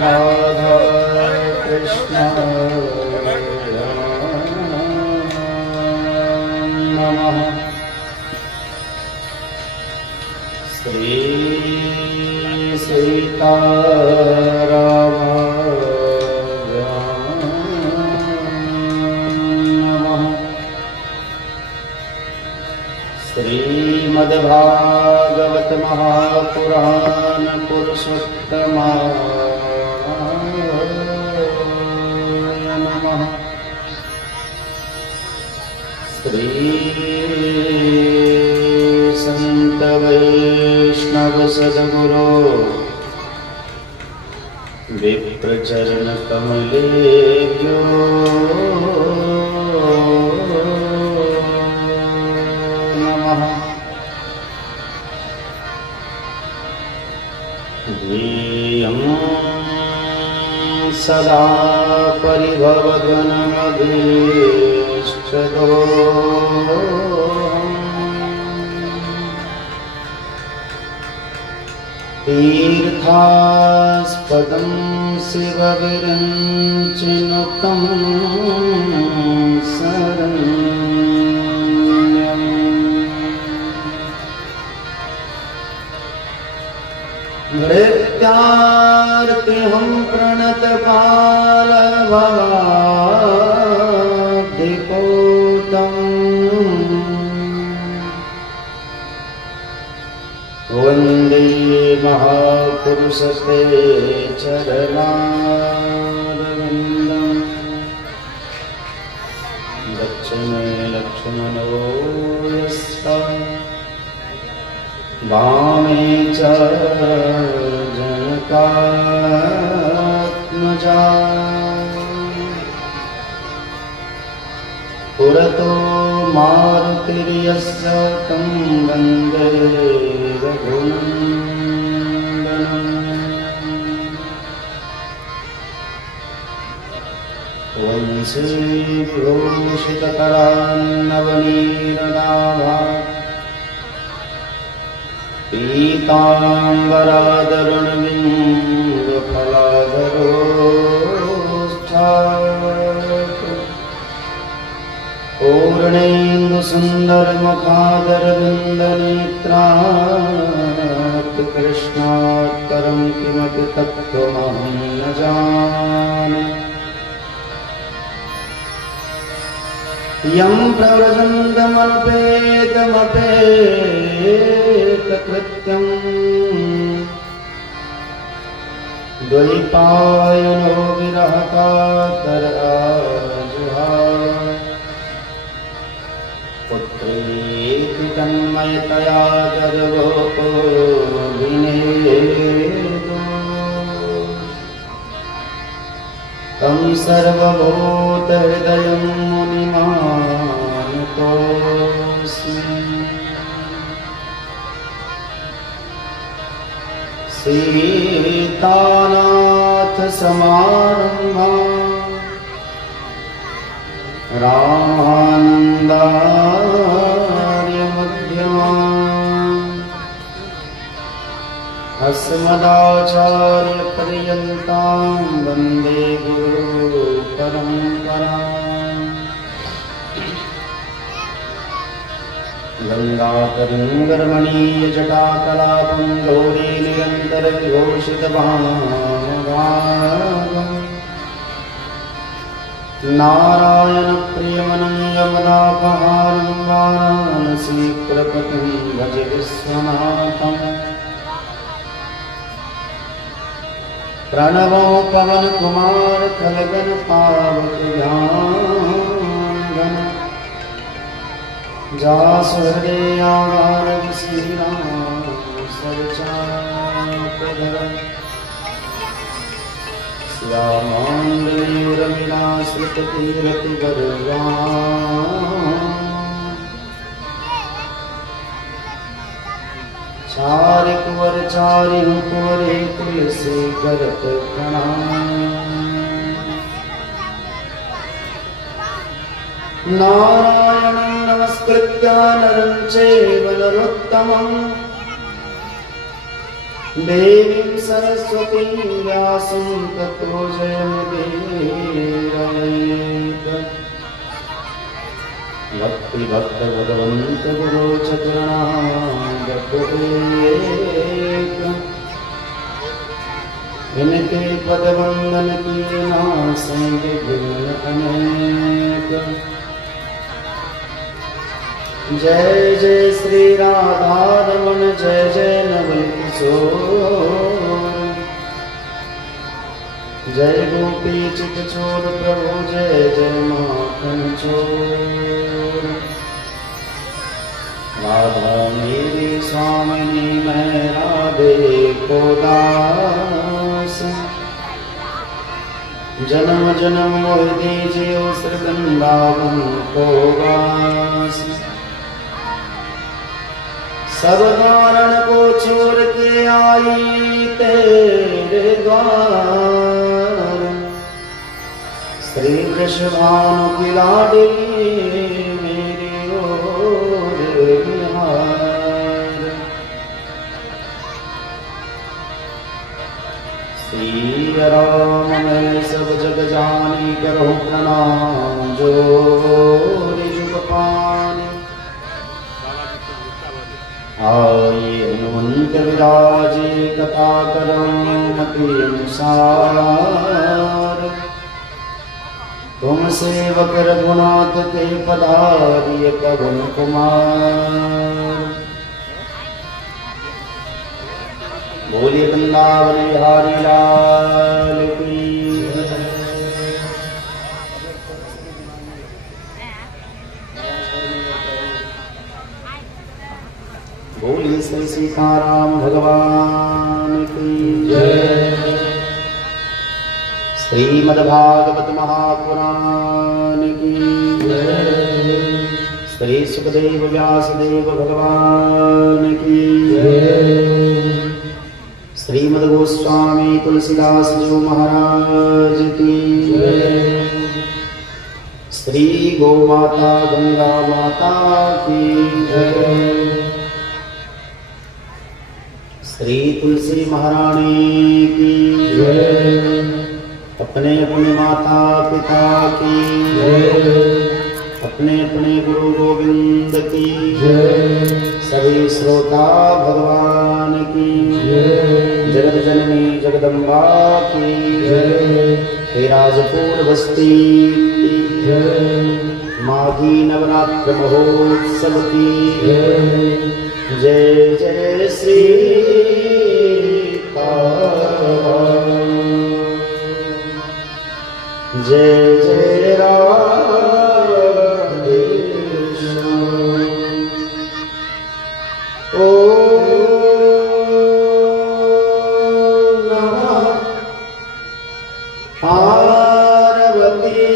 राधा कृष्ण नमः। श्री सीताराम नमः। श्रीमद्भागवत महापुराण पुरुषोत्तमाय नमः। श्री संत वैष्णव सद्गुरो विप्रचरण कमलेभ्यो नमः। ध्येयं सदा परिभवगणमभीष्टदोहम् तीर्थास्पदं शिवविरञ्चिनुतं शरण्यम्। नृत्यार्तिहं प्रणतपालभवाब्धिपूतम् वन्दे महापुरुषते चरणारविन्दम्। लक्ष्मे लक्ष्मणो यस्ता वामे च जनकात्मजा पुरतो मारुतिर्यस्य तं वन्दे रघुनन्दनम्। वंशीभूषितकरान्नवनीरदाभा पीताम्बरादरुणबिम्बफलाधरोष्ठात् पूर्णेन्दुसुन्दरमुखादरविन्दनेत्रात् कृष्णात् परं किमपि तत्त्वमहं न जाने। यं प्रव्रजन्तमनुपेतमपेतकृत्यं द्वैपायनो विरहकातराजुहाव पुत्रेति तन्मयतया गर्भोपविनेदो तं सर्वभूतहृदयं मुनिमानतोऽस्मि। सीतानाथ समारम्भां रामानन्दार्य मध्यमाम् अस्मदाचार्यपर्यन्तां वन्दे गुरुपरम्पराम्। गङ्गातरङ्गरमणीयजटाकलापं गौरीनिरन्तरविभूषितभावम् नारायणप्रियमनङ्गमदापहारं वाराणसीपुरपतिं भज विश्वनाथम्। प्रणवो पवनकुमार खलगन पावक ध्यान जासु हृदयागार श्रीराम सरचापधर श्यामाण्डलीरविलासृततीरतिगर्वान् चारिकुवर चारिकुवरे तुलसी करत प्रणाम। नारायणं नमस्कृत्य नरं चैव नरोत्तमं देवीं सरस्वतीं व्यासं ततो जयमुदीरयेत्। भक्ति भक्त भगवंत गुरु चरणागतवेक। इनके पद वंदन किए नासेंगे गुण अनेक। जय जय श्री राधा रमण जय जय नवल किशोर। जय गोपी चित चोर प्रभु जय जय माखन चोर। राधा मेरी स्वामिनी मैं राधे को दास। जन्म जन्म मोह दीजिए उस वृंदावन को वास। सब कारण को छोड़ के आई तेरे द्वार। श्री कृष्ण भानु की लाडली मेरी ओर निहार। श्री राम मैं सब जग जानी करो प्रणाम जोरि जुग पानी। आये हनुमंत विराजे कथा करो मति अनुसार। तुम सेवक रघुनाथ के पधारिए पवन कुमार। बोलिए वृंदावन बिहारी लाल की। बोलिए श्री सीताराम भगवान की जय। श्रीमद्भागवत महापुराण की जय। श्री सुखदेव व्यासदेव भगवान की जय। श्रीमद् गोस्वामी तुलसीदास जी महाराज की जय। श्री गो माता गंगा माता की जय। श्री तुलसी महारानी की जय। अपने अपने माता पिता की जय। अपने अपने गुरु गोविंद की जय। सभी श्रोता भगवान की जय। जगत जननी जगदम्बा की जय। हे राजपुर बस्ती की जय। माघी नवरात्र महोत्सव की जय। जय जय श्री जय जय राधे श्याम। ओम नमः पार्वती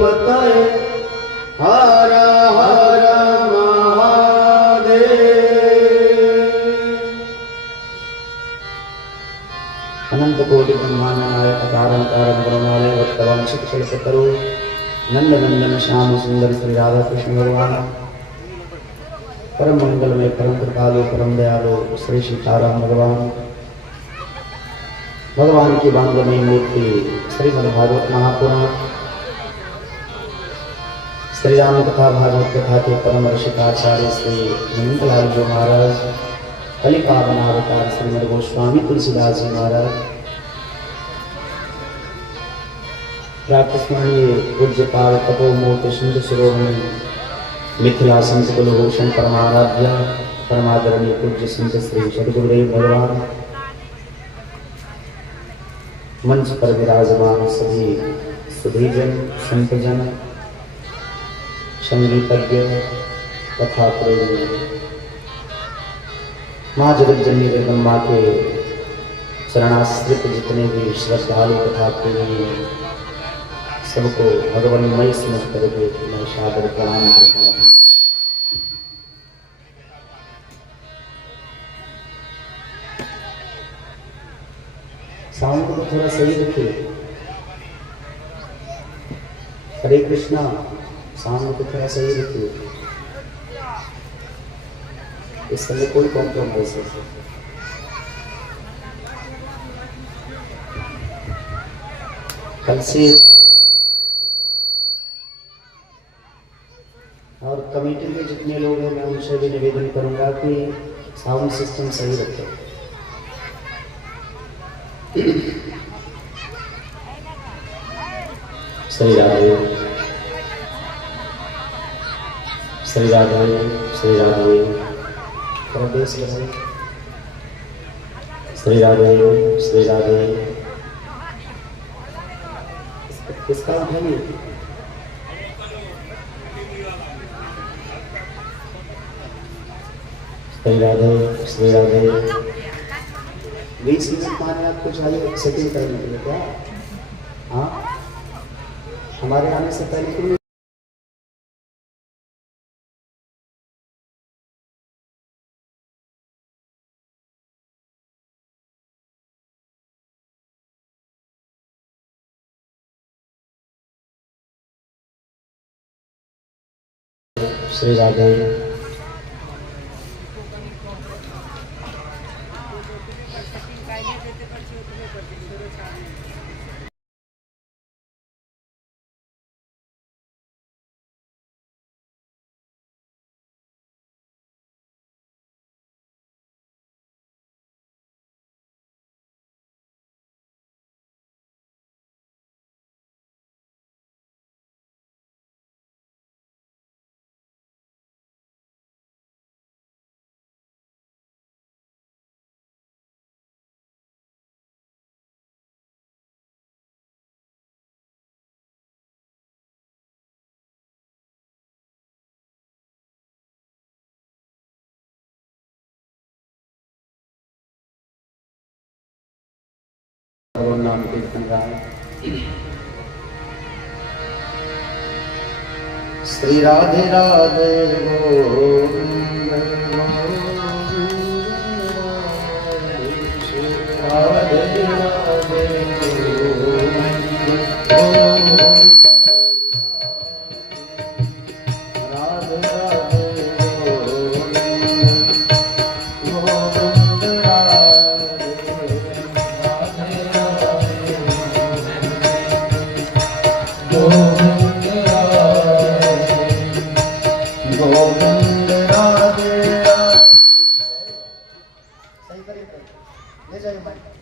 पतये हर हर अनंत कोटि ब्रह्मांड नायक कारण कारण ब्रह्मालय भक्तवंश कल्पतरु नंद नंदन श्याम सुंदर श्री राधा कृष्ण भगवान परम मंगलमय परम कृपालु परम दयालु श्री सीताराम भगवान भगवान की वांगमयी मूर्ति श्रीमद्भागवत महापुराण श्री राम कथा भागवत कथा के परम ऋषिकाचार्य श्री नंदलाल जी महाराज कलिकावन अवतार श्रीमद् गोस्वामी तुलसीदास जी महाराज प्रातस्मरणीय पूज्यपाल तपोमूर्ति सिंधु शिरोमणि मिथिला संत कुलभूषण परमाराध्य परमादरणीय पूज्य संत श्री सद्गुरुदेव भगवान मंच पर विराजमान सभी सुधीजन संतजन संगीतज्ञ कथा प्रेमी माँ जगत जननी जगदम्बा के चरणाश्रित जितने भी श्रद्धालु कथा प्रेमी सबको भगवानमय समझ करके मैं सादर प्रणाम करता हूँ। साउंड को थोड़ा सही रखिए। हरे कृष्णा साउंड को थोड़ा सही रखिए। इस समय कोई कॉम्प्रोमाइज नहीं। कल से और कमेटी के जितने लोग हैं मैं उनसे भी निवेदन करूंगा कि साउंड सिस्टम सही रखें। श्री राधे श्री राधे श्री राधे प्रदेश श्री राधे श्री राधे किसका उठाइए श्री राधे श्री राधे 20 मिनट माने आपको चाहिए सेटिंग करने के लिए क्या? हाँ हमारे आने से पहले क्यों श्री राधे नाम कीर्तन गाए। श्री राधे राधे गोविंद राधे राधे ले जाइए।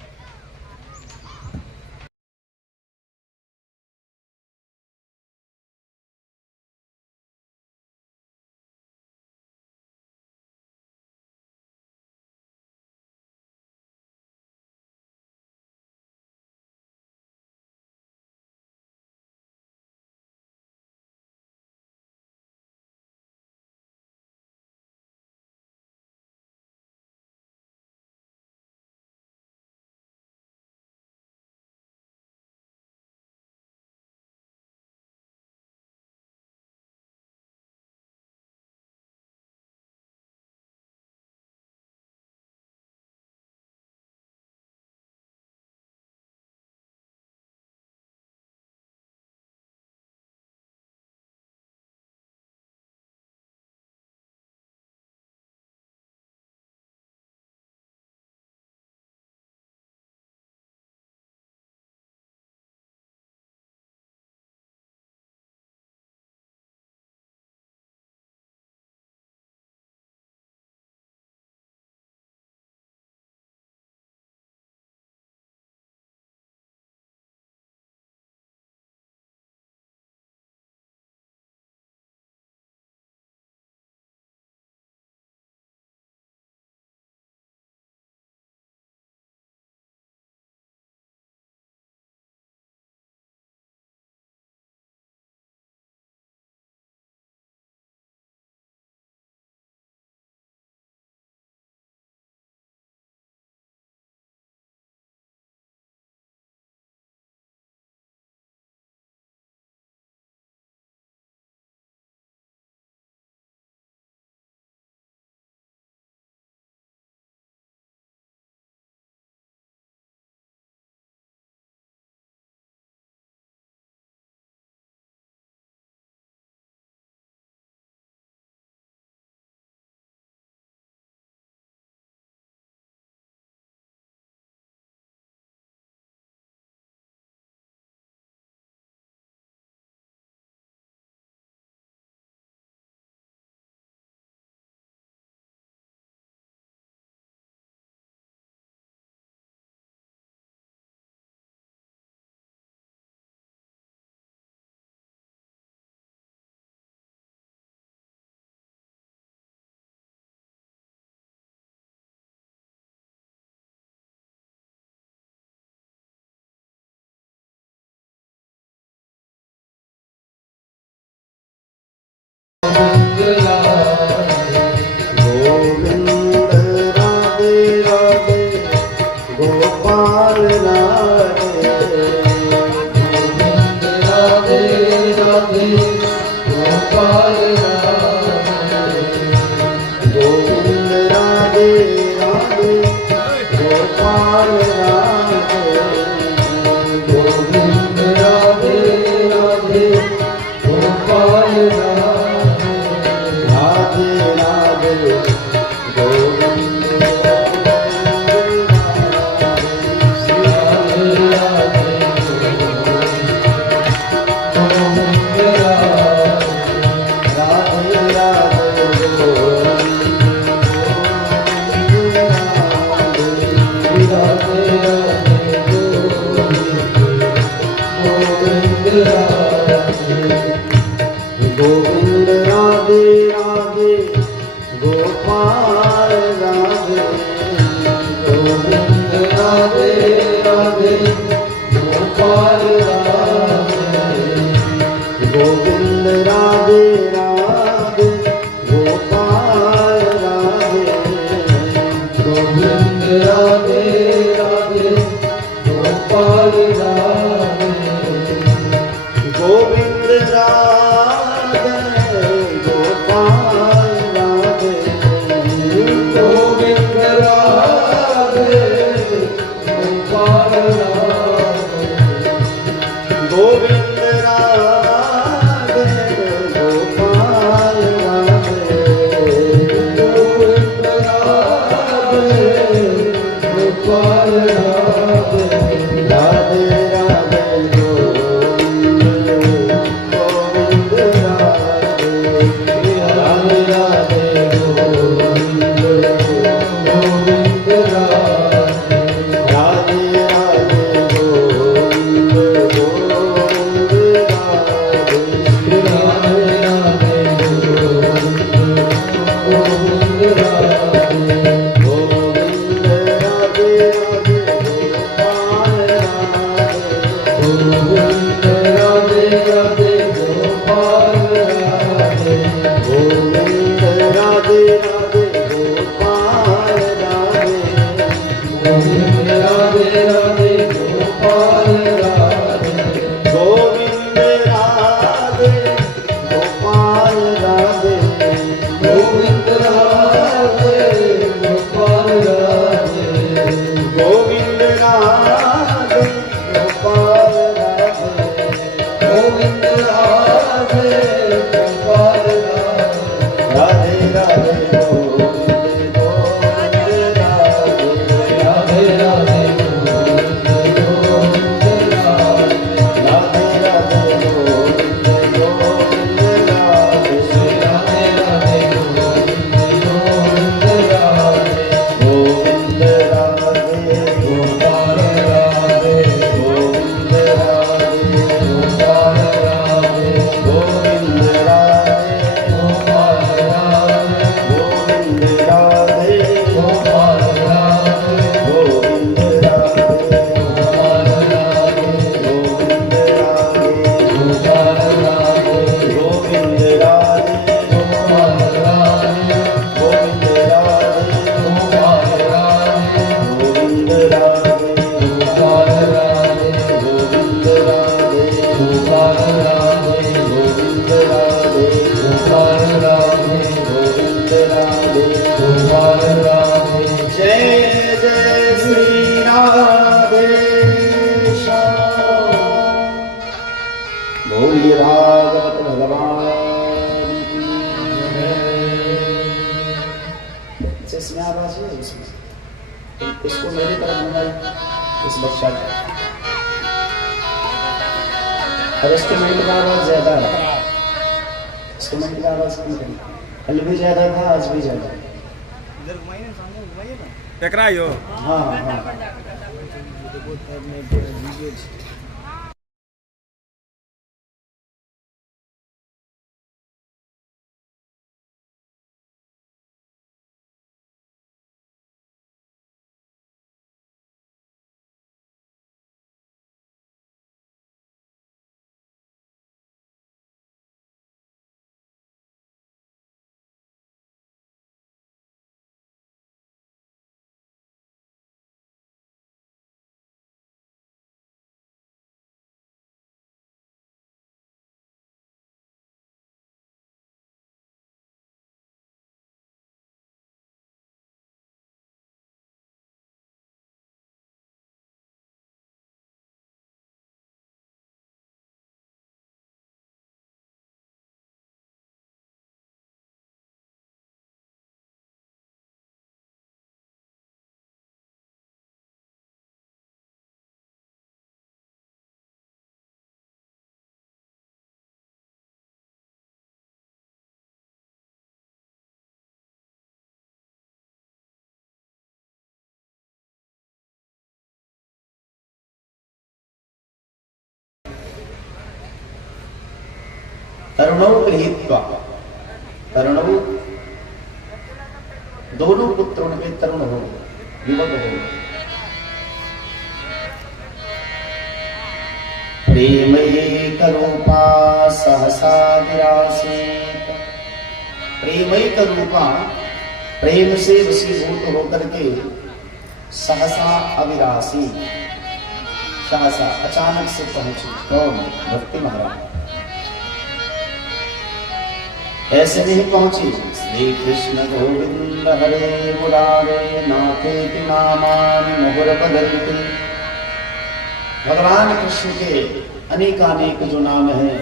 गोपाल राधे राधे राधे गोपाल राधे गोविंद राधे राधे गोपाल राधे गोविंद राधे राधे गोपाल राधे राधे राधे गोविंद गोविंद राधे राधे गोपाल राधे गोविंद राधे राधे गोपाल राधे गोविंद राधे राधे गोपाल राधे गोविंद राधे राधे गोपाल राधे गोविंद राधे गोपाल राधे गोविंद राधे गोपाल राधे गोविंद राधे गोपाल राधे गोविंद राधे गोपाल राधे राधे राधे गोविंद राधे राधे राधे गोविंद गोविंद राधे राधे राधे गोविंद गोविंद राधे राधे राधे गोविंद राधे गोविंद राधे राधे गोपाल राधे गोविंद राधे राधे गोपाल राधे गोविंद राधे राधे गोपाल राधे गोविंद राधे राधे गोपाल राधे गोविंद राधे गोपाल राधे गोविंद राधे गोपाल राधे गोविंद राधे गोपाल राधे गोविंद राधे गोपाल राधे राधे राधे गोविंद गोविंद राधे राधे राधे गोविंद गोविंद राधे राधे गोविंद गोविंद राधे राधे राधे गोविंद गोविंद राधे गोविंद राधे गोपाल राधे गोविंद राधे गोपाल राधे गोविंद राधे गोपाल राधे गोविंद राधे गोपाल राधे गोविंद राधे गोपाल राधे गोविंद राधे गोपाल राधे गोविंद राधे गोपाल राधे गोविंद राधे गोपाल राधे गोविंद राधे गोपाल राधे गोविंद राधे गोपाल राधे गोविंद राधे गोपाल राधे गोविंद राधे गोपाल राधे जय जय श्री राधे श्याम बोलिए भागवत भगवान की जय। इसमें आवाज है इसमें इसको मेरी तरफ मंगाई इस बक्सा को और इंस्ट्रूमेंट का आवाज ज्यादा है इंस्ट्रूमेंट का आवाज कम करें कल भी ज्यादा था आज भी ज्यादा टकरायो हाँ हाँ तरुणौ गृहीत्वा, तरुणौ दोनों पुत्र उनके तरुण हो, युवक हो। प्रेमैक रूपा सहसा विरासीत, प्रेमैक रूपा प्रेम से वशीभूत होकर के सहसा अविरासी, सहसा अचानक से पहुंची। कौन? भक्ति महाराज। ऐसे नहीं पहुंची। श्री कृष्ण गोविंद हरे मुरारे नाथेति नामानि मुहुर्वदन्ति। भगवान कृष्ण के अनेकानेक जो नाम हैं,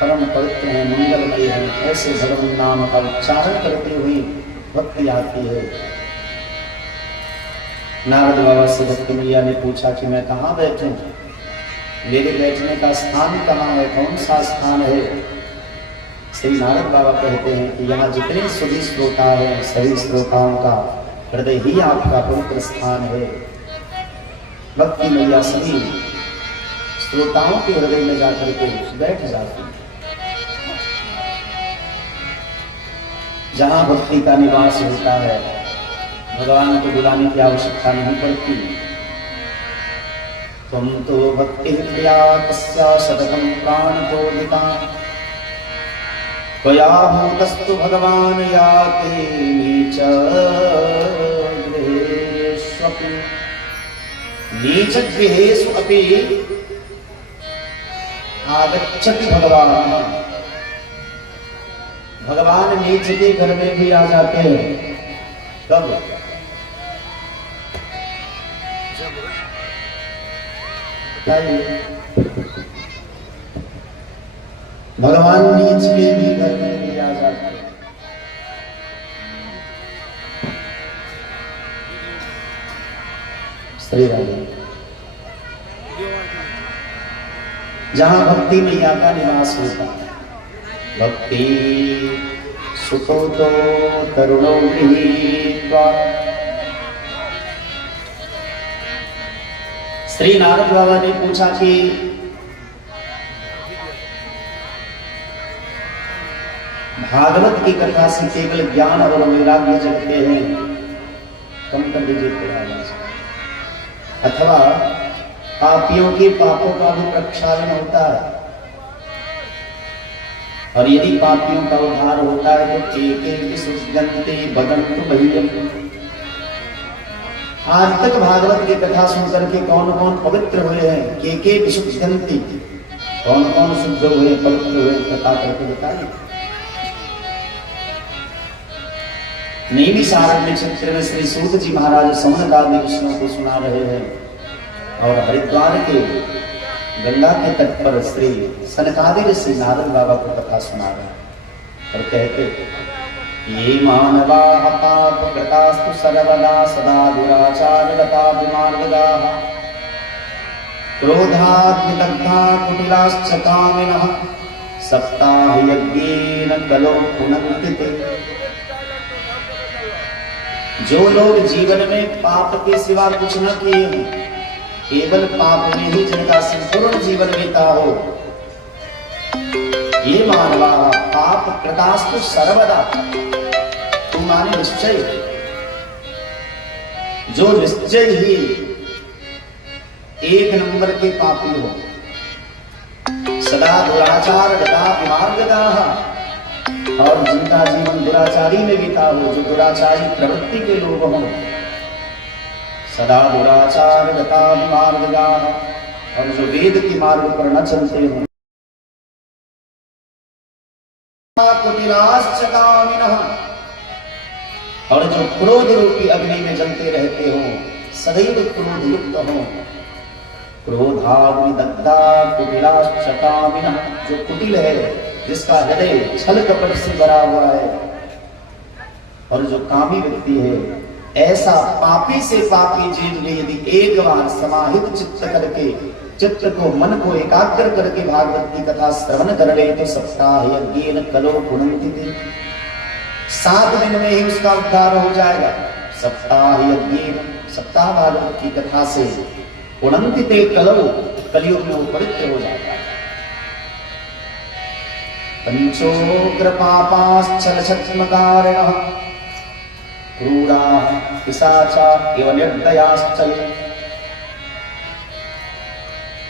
परम पवित्र हैं, मंगलमय हैं, ऐसे भगवान नाम का उच्चारण करते हुए भक्ति आती है। नारद बाबा से भक्ति मैया ने पूछा कि मैं कहाँ बैठूं, मेरे बैठने का स्थान कहाँ है, कौन सा स्थान है? श्री नारद बाबा कहते हैं कि यहाँ जितने सभी श्रोता हैं, सभी श्रोताओं का हृदय ही आपका पवित्र स्थान है। भक्ति मैया सभी श्रोताओं के हृदय में जाकर के बैठ जाती। जहाँ भक्ति का निवास होता है, भगवान को बुलाने की आवश्यकता नहीं पड़ती। तुम तो भक्ति प्रिया तस्या शतकं प्राणतोदिता, त्वया भूतस्तु भगवान याति नीच गृहेष्वपि, नीच गृहेषु अपि आगच्छति भगवान। भगवान नीच के घर में भी आ जाते हैं। कब? भगवान नीच के भी घर में भी आ जाते हैं। श्री राधे। जहां भक्ति मैया का निवास होता है, भक्ति सुतो तो तरुणो गृहीत्वा। श्री नारद बाबा ने पूछा कि भागवत की कथा से केवल ज्ञान और वैराग्य जगते हैं, कम कर दीजिए थोड़ा, अथवा पापियों के पापों का भी प्रक्षालन होता है, और यदि पापियों का उद्धार होता है तो केके विसुद्धन्ते बदन्तु मह्यम्। आज तक भागवत की कथा सुनकर के कौन कौन पवित्र हुए हैं? केके विसुद्धन्ति, कौन कौन शुद्ध हुए, पवित्र हुए, कथा करके बताइए। नैमिषारण्य क्षेत्र में श्री सूत जी महाराज सौनकादि विष्णु को सुना रहे हैं, और हरिद्वार के गंगा के तट पर श्री सनकादि ऋषि नारद बाबा को कथा सुना रहे हैं और कहते, ये मानवा पाप कृतास्तु सर्वदा सदा दुराचारगता विमार्गदाः, क्रोधाद्विदग्धा कुटिलाश्च कामिनः, सप्ताहयज्ञेन कलो पुनन्ति ते। जो लोग जीवन में पाप के सिवा कुछ न किए हैं, केवल पाप में ही जिनका संपूर्ण जीवन बीता हो, ये मानवा पाप कृतास्तु सर्वदा, तुम माने निश्चय, जो निश्चय ही एक नंबर के पापी हो, सदा दुराचार गता विमार्गदाः, और जिनका जीवन दुराचारी में बीता हो, जो दुराचारी प्रवृत्ति के लोग हों, सदा दुराचार गता विमार्गदाः, और जो वेद के मार्ग पर न चलते हों, कुटिलाश्च कामिनः, और जो क्रोध रूपी अग्नि में जलते रहते हो, सदैव क्रोध युक्त हो, क्रोधाग्निदग्धा कुटिलाश्च कामिनः, जो कुटिल है, जिसका हृदय छल कपट से भरा हुआ है, और जो कामी व्यक्ति है, ऐसा पापी से पापी जीव ने यदि एक बार समाहित चित्त करके, चित्त को, मन को एकाग्र करके भागवत की कथा श्रवण कर ले, तो सप्ताह यज्ञेन कलो पुनन्ति ते, 7 दिन में ही उसका उद्धार हो जाएगा। सप्ताह यज्ञेन, सप्ताह भागवत की कथा से पुनन्ति ते कलो, कलियुग में वो पवित्र हो जाता है। पंचोग्रपापाश्चलछद्मकारिणः क्रूरा पिशाचा इव निर्दयाश्चल।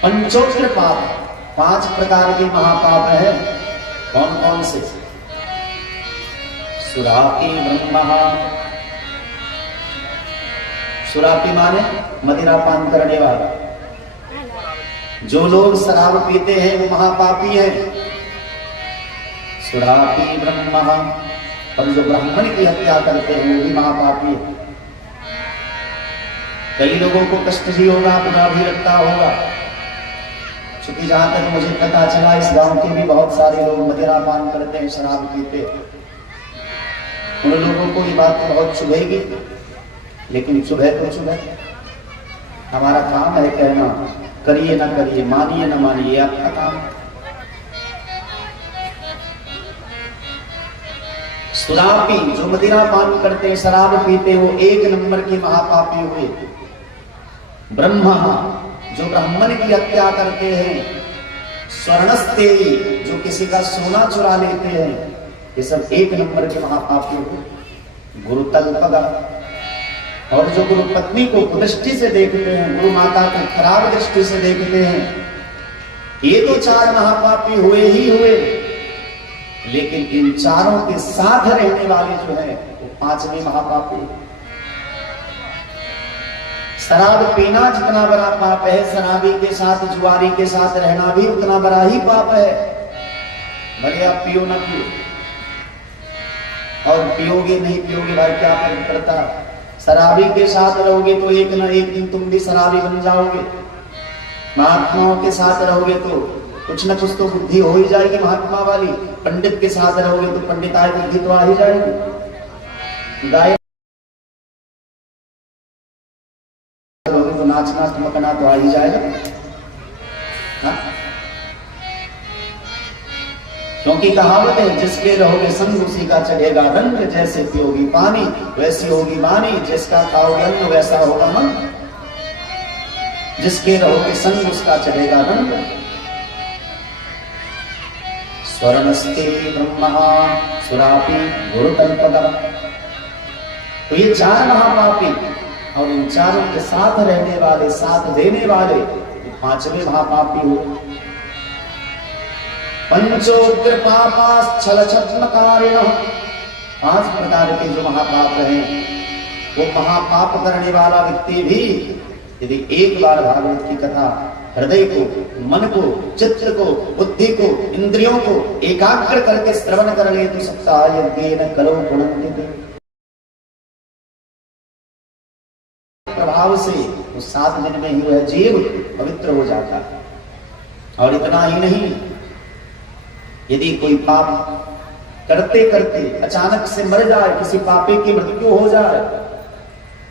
पंचोग्र पाप, 5 प्रकार के महापाप है। कौन कौन से? सुरापी ब्रह्म, सुरापी माने मदिरा पान करने वाला। जो लोग शराब पीते हैं वो महापापी है। सुरापी ब्रह्म, और जो ब्राह्मण की हत्या करते हैं वो भी महापापी है। कई लोगों को कष्ट भी होगा, बुरा भी लगता होगा, क्योंकि जहां तक मुझे पता चला इस गांव के भी बहुत सारे लोग मदिरा पान करते हैं, शराब पीते हैं। उन लोगों को ये बात बहुत चुभेगी, लेकिन चुभे तो चुभे, हमारा काम है कहना, करिए ना करिए, मानिए ना मानिए, आपका काम। सुरापी जो मदिरा पान करते हैं, शराब पीते, वो 1 नंबर के महापापी हुए। ब्रह्मा जो ब्राह्मण की हत्या करते हैं, स्वर्णस्ते जो किसी का सोना चुरा लेते हैं, ये सब 1 नंबर के महापापी हुए। गुरुतल्पगा, और जो गुरु पत्नी को कुदृष्टि से देखते हैं, गुरु माता को खराब दृष्टि से देखते हैं, ये तो 4 महापापी हुए ही हुए। लेकिन इन चारों के साथ रहने वाले जो है वो 5वें महापापी। शराब पीना जितना बड़ा पाप है, शराबी के साथ, जुआरी के साथ रहना भी उतना बड़ा ही पाप है। भले आप पियो ना पियो, और पियोगे नहीं पियोगे भाई क्या फर्क पड़ता। शराबी के साथ रहोगे तो एक ना एक दिन तुम भी शराबी बन जाओगे। महात्माओं के साथ रहोगे तो कुछ न कुछ तो बुद्धि हो ही जाएगी महात्मा वाली। पंडित के साथ रहोगे तो पंडिताई बुद्धि तो आ ही जाएगी। गाय रहोगे तो नाचना ठुमकना तो आ ही जाएगा। हाँ? क्योंकि कहावत है, जिसके रहोगे संग उसी का चढ़ेगा रंग, जैसे पियोगी पानी वैसी होगी वाणी, जिसका खाओगे अन्न वैसा होगा मन। जिसके रहोगे संग उसका चढ़ेगा रंग। स्वर्णस्ते ब्रह्मा सुरापी गुरुतल्पगा, तो ये 4 महापापी, और इन चारों के साथ रहने वाले, साथ देने वाले 5वें महापापी हुए। पंचोग्र पापाश्चलछद्मकारिणः, 5 प्रकार के जो महापाप हैं, वो महापाप करने वाला व्यक्ति भी यदि एक बार भागवत की कथा हृदय को, मन को, चित्त को, बुद्धि को, इंद्रियों को एकाग्र करके श्रवण कर ले तो सप्ताह यज्ञेन करो गुणन्ति, प्रभाव से वो 7 दिन में ही वह जीव पवित्र हो जाता है। और इतना ही नहीं, यदि कोई पाप करते करते अचानक से मर जाए, किसी पापी की मृत्यु हो जाए,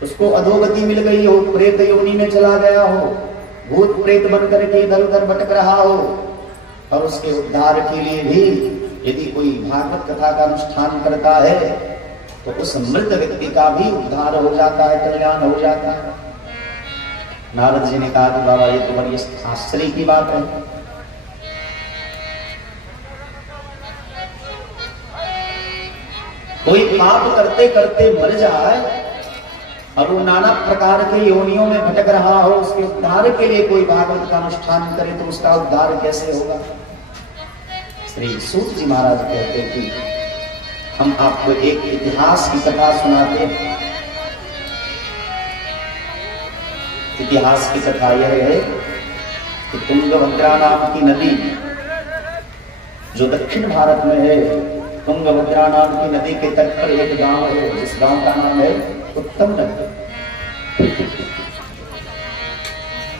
उसको अधोगति मिल गई हो, प्रेत योनि में चला गया हो, भूत प्रेत बनकर के इधर उधर भटक रहा हो, और उसके उद्धार के लिए भी यदि कोई भागवत कथा का अनुष्ठान करता है तो उस मृत व्यक्ति का भी उद्धार हो जाता है, कल्याण हो जाता है। नारद जी ने कहा कि बाबा ये तो बड़ी आश्चर्य की बात है। कोई पाप करते करते मर जाए और वो नाना प्रकार के योनियों में भटक रहा हो, उसके उद्धार के लिए कोई भागवत का अनुष्ठान करे तो उसका उद्धार कैसे होगा। श्री सूत जी महाराज कहते कि हम आपको एक इतिहास की कथा सुनाते हैं। इतिहास की कथा यह है कि तुंगभद्रा नाम की नदी जो दक्षिण भारत में है, तुंगभद्रा नाम की नदी के तट पर एक गांव है, जिस गांव का नाम है उत्तम नगर।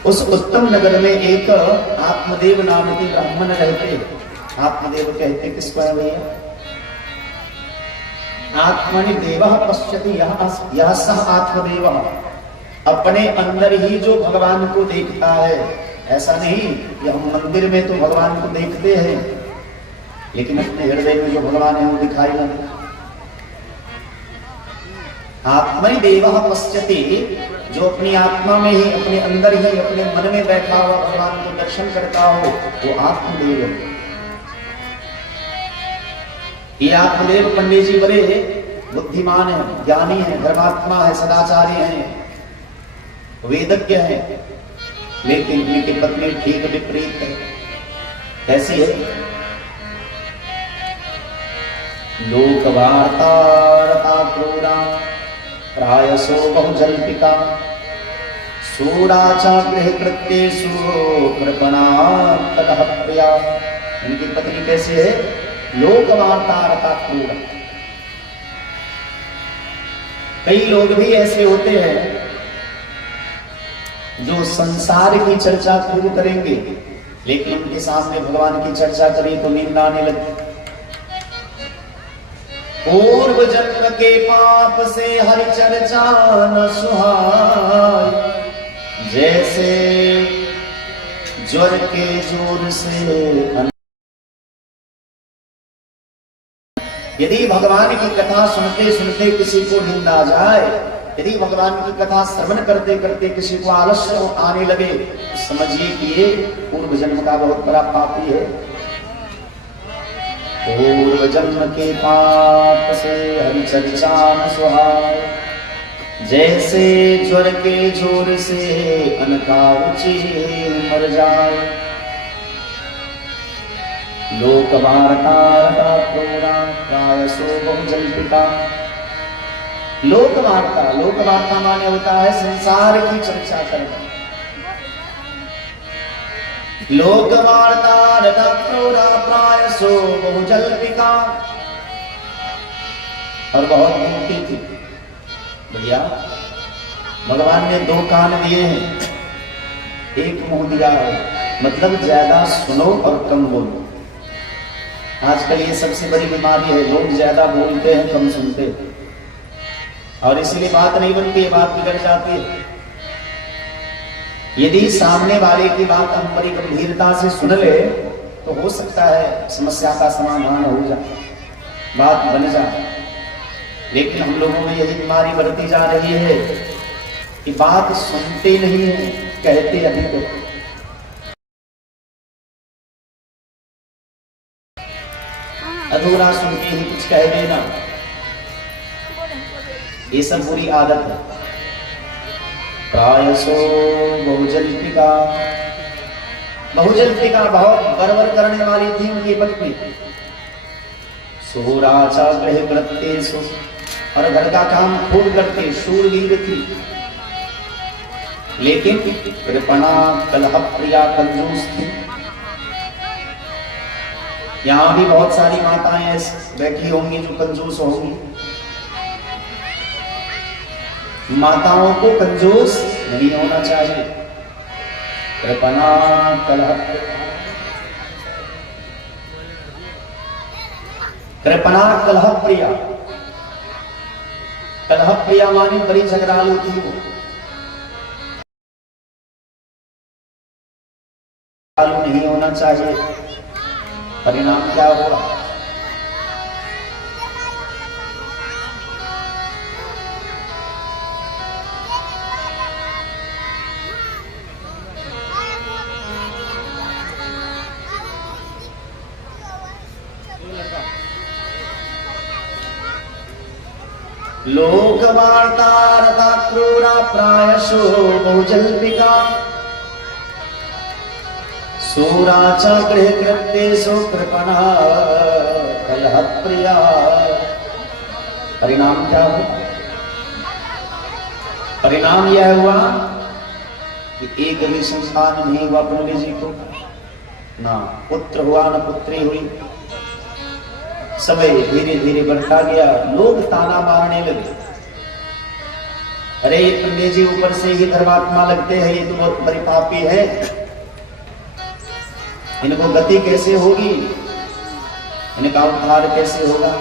उस उत्तम नगर में एक आत्मदेव नाम के ब्राह्मण रहते। आत्मदेव कहते किसको है भैया? आत्मनि देवः पश्यति यह सह आत्मदेव, अपने अंदर ही जो भगवान को देखता है। ऐसा नहीं कि हम मंदिर में तो भगवान को देखते हैं लेकिन अपने हृदय में जो भगवान है वो दिखाई ना दे। आत्मनि देवः पश्यति, जो अपनी आत्मा में ही, अपने अंदर ही, अपने मन में बैठा हुआ भगवान को दर्शन करता हो वो आत्मदेव है। ये आत्मदेव पंडित जी बड़े बुद्धिमान है, ज्ञानी है, धर्मात्मा है, सदाचारी है, वेदज्ञ है, लेकिन उनकी पत्नी ठीक विपरीत है। कैसी है? लोकवार्ता क्रूरा प्रायसो बहुजल्पिका सूराचा गृह कृत्येषु कृपणा कलह प्रिया। उनकी पत्नी कैसी है? लोकवार्ता क्रूरा। कई लोग भी ऐसे होते हैं जो संसार की चर्चा खूब करेंगे, लेकिन उनके सामने भगवान की चर्चा करें तो नींद आने लगती। पूर्व जन्म के पाप से हरि चर्चा न सुहाय, जैसे ज्वर के जोर से। यदि भगवान की कथा सुनते सुनते किसी को नींद आ जाए, यदि भगवान की कथा श्रवण करते करते किसी को आलस्य आने लगे, तो समझिए कि ये पूर्व जन्म का बहुत बड़ा पापी है। पूर्व जन्म के पाप से हरि चर्चा न सुहाय, जैसे ज्वर के जोर से अनकारुचि मर जाए। लोकवार्ता क्रूरा प्रायसो बहुजल्पिका। लोकवार्ता, लोकवार्ता माने होता है संसार की चर्चा करना। लोकवार्ता क्रूरा प्रायसो बहुजल्पिका। और बहुत कीमती थी भैया। भगवान ने दो कान दिए हैं, एक मुंह दिया है, मतलब ज्यादा सुनो और कम बोलो। आजकल ये सबसे बड़ी बीमारी है, लोग ज्यादा बोलते हैं कम सुनते हैं, और इसीलिए बात नहीं बनती है, बात बिगड़ जाती है। यदि सामने वाले की बात हम बड़ी गंभीरता से सुन ले तो हो सकता है समस्या का समाधान हो जाए, बात बन जाए। लेकिन हम लोगों में यही बीमारी बढ़ती जा रही है कि बात सुनते नहीं है, कहते अधिक हो। अधूरा सुन के ही कुछ कह देना, ये सब बुरी आदत है। प्रायसो बहुजल्पिका। बहुजल्पिका बहुत बरबर करने वाली थी उनकी पत्नी। सूराचा गृह कृत्येषु, और घर का काम खूब करती, शूरवीर थी, लेकिन कृपणा कलह प्रिया, कंजूस थी। यहां भी बहुत सारी माताएं बैठी होंगी जो कंजूस होंगी। माताओं को कंजूस नहीं होना चाहिए। कृपणा कलह, कृपणा कलह प्रिया। कलह प्रिया मानी बड़ी झगड़ालू थी वो। नहीं होना चाहिए। परिणाम क्या हुआ? लोकवार्ता क्रूरा प्रायशो बहुजल्पिका। सूराचा गृह कृत्येषु कृपणा कलह प्रिया। परिणाम क्या हुआ? परिणाम यह हुआ कि एक भी संतान नहीं हुआ पंडित जी को, ना पुत्र हुआ न पुत्री हुई। समय धीरे धीरे बढ़ता गया, लोग ताना मारने लगे, अरे ये पंडित जी ऊपर से ही धर्मात्मा लगते हैं, ये तो बहुत बड़ी पापी है, इनको गति कैसे होगी, इनका उद्धार कैसे होगा।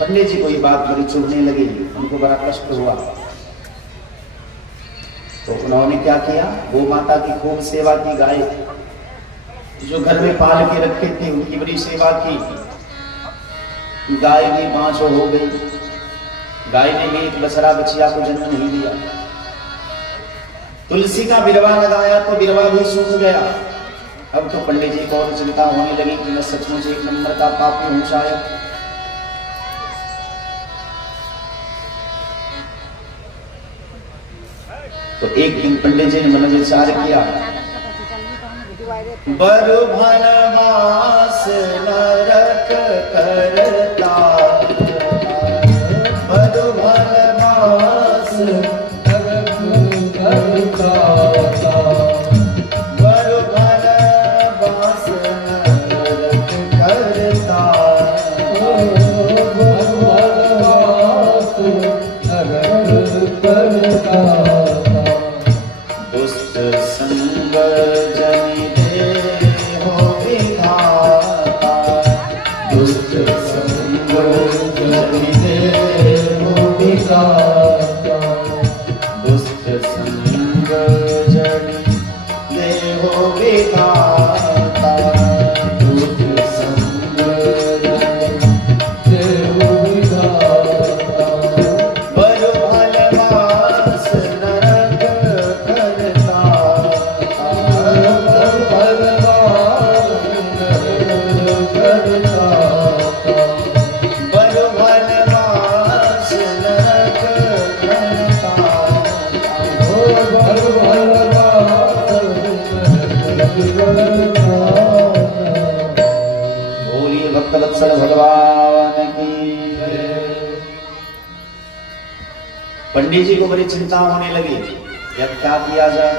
पंडित जी को ये बात बड़ी चुभने लगी, उनको बड़ा कष्ट हुआ। तो उन्होंने क्या किया, गो माता की खूब सेवा की, गाय जो घर में पाल के रखे थे उनकी बड़ी सेवा की। गाय भी 5 हो गई, गाय ने भी एक बछड़ा बछिया को जन्म नहीं दिया। तुलसी का बिरवा लगाया तो बिरवा भी सूख गया, अब तो पंडित जी को और चिंता होने लगी कि मैं सचमुच एक नंबर का पापी हूं शायद। तो एक दिन पंडित जी ने मन विचार किया, बर भनवास नरक करता, बर भनवास नरक करता, बर भनवास नरक करता, बर भनवास नरक करता, दुष्ट संग जनि देहो विधाता, दुष्ट संग जनि देहो विधाता, दुष्ट संग जनि देहो विधाता, दुष्ट संग जनि देहो विधाता, बर भनवास नरक करता, बर भनवास नरक करता, बर भनवास नरक करता, बर भनवास नरक करता। बोलिए भक्तवत्सल भगवान की जय। पंडित जी को बड़ी चिंता होने लगी, अब क्या किया जाए।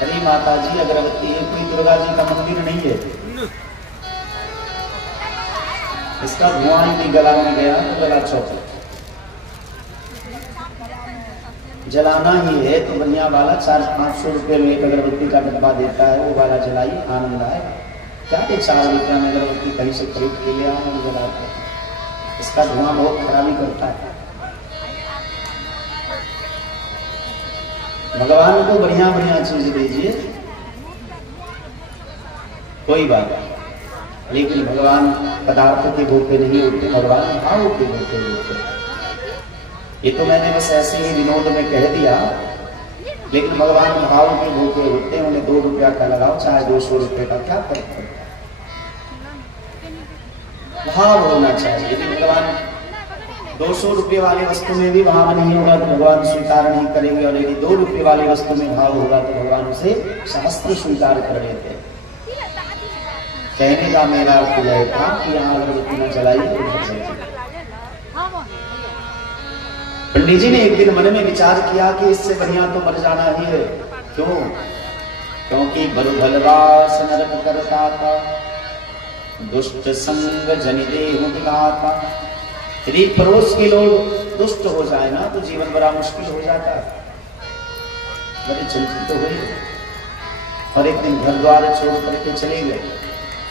अरे माता जी अगरबत्ती है, कोई दुर्गा जी का मंदिर नहीं है, इसका धुआं ही गला में गया तो गला चौक, जलाना ही है तो बढ़िया वाला 400-500 रुपए में एक अगरबत्ती का डब्बा देता है, वो वाला जलाइए, आनंद आएगा। क्या 4 रुपया में अगरबत्ती कहीं से खरीद के ले आए जलाते, इसका धुआं बहुत खराबी करता है। भगवान को बढ़िया बढ़िया चीज दीजिए, कोई बात नहीं, लेकिन भगवान पदार्थ के भूखे नहीं होते, भगवान भाव के भूखे होते। ये तो मैंने बस ऐसे ही विनोद में कह दिया, लेकिन भगवान भाव के भूखे होते हैं। उन्हें 2 रुपया का लगाओ चाहे 200 रुपए का, क्या फर्क पड़ता है, भाव होना चाहिए। यदि भगवान 200 रुपए वाली वस्तु में भी भाव नहीं होगा तो भगवान स्वीकार नहीं करेंगे, और यदि 2 रुपए वाली वस्तु में भाव होगा तो भगवान उसे शास्त्र स्वीकार कर लेते हैं। कहने का मेरा अर्थ यह था कि यहाँ अगरबत्ती न जलाइए। पंडित जी ने एक दिन मन में विचार किया कि इससे बढ़िया तो मर जाना ही है। क्यों? क्योंकि बरु भलवास नरक करता था, दुष्ट संग जनि देहु विधाता। यदि पड़ोस के लोग दुष्ट हो जाए ना तो जीवन बड़ा मुश्किल हो जाता है। बड़ी चिंतित तो हुई और एक दिन घर द्वार छोड़ करके चले गए।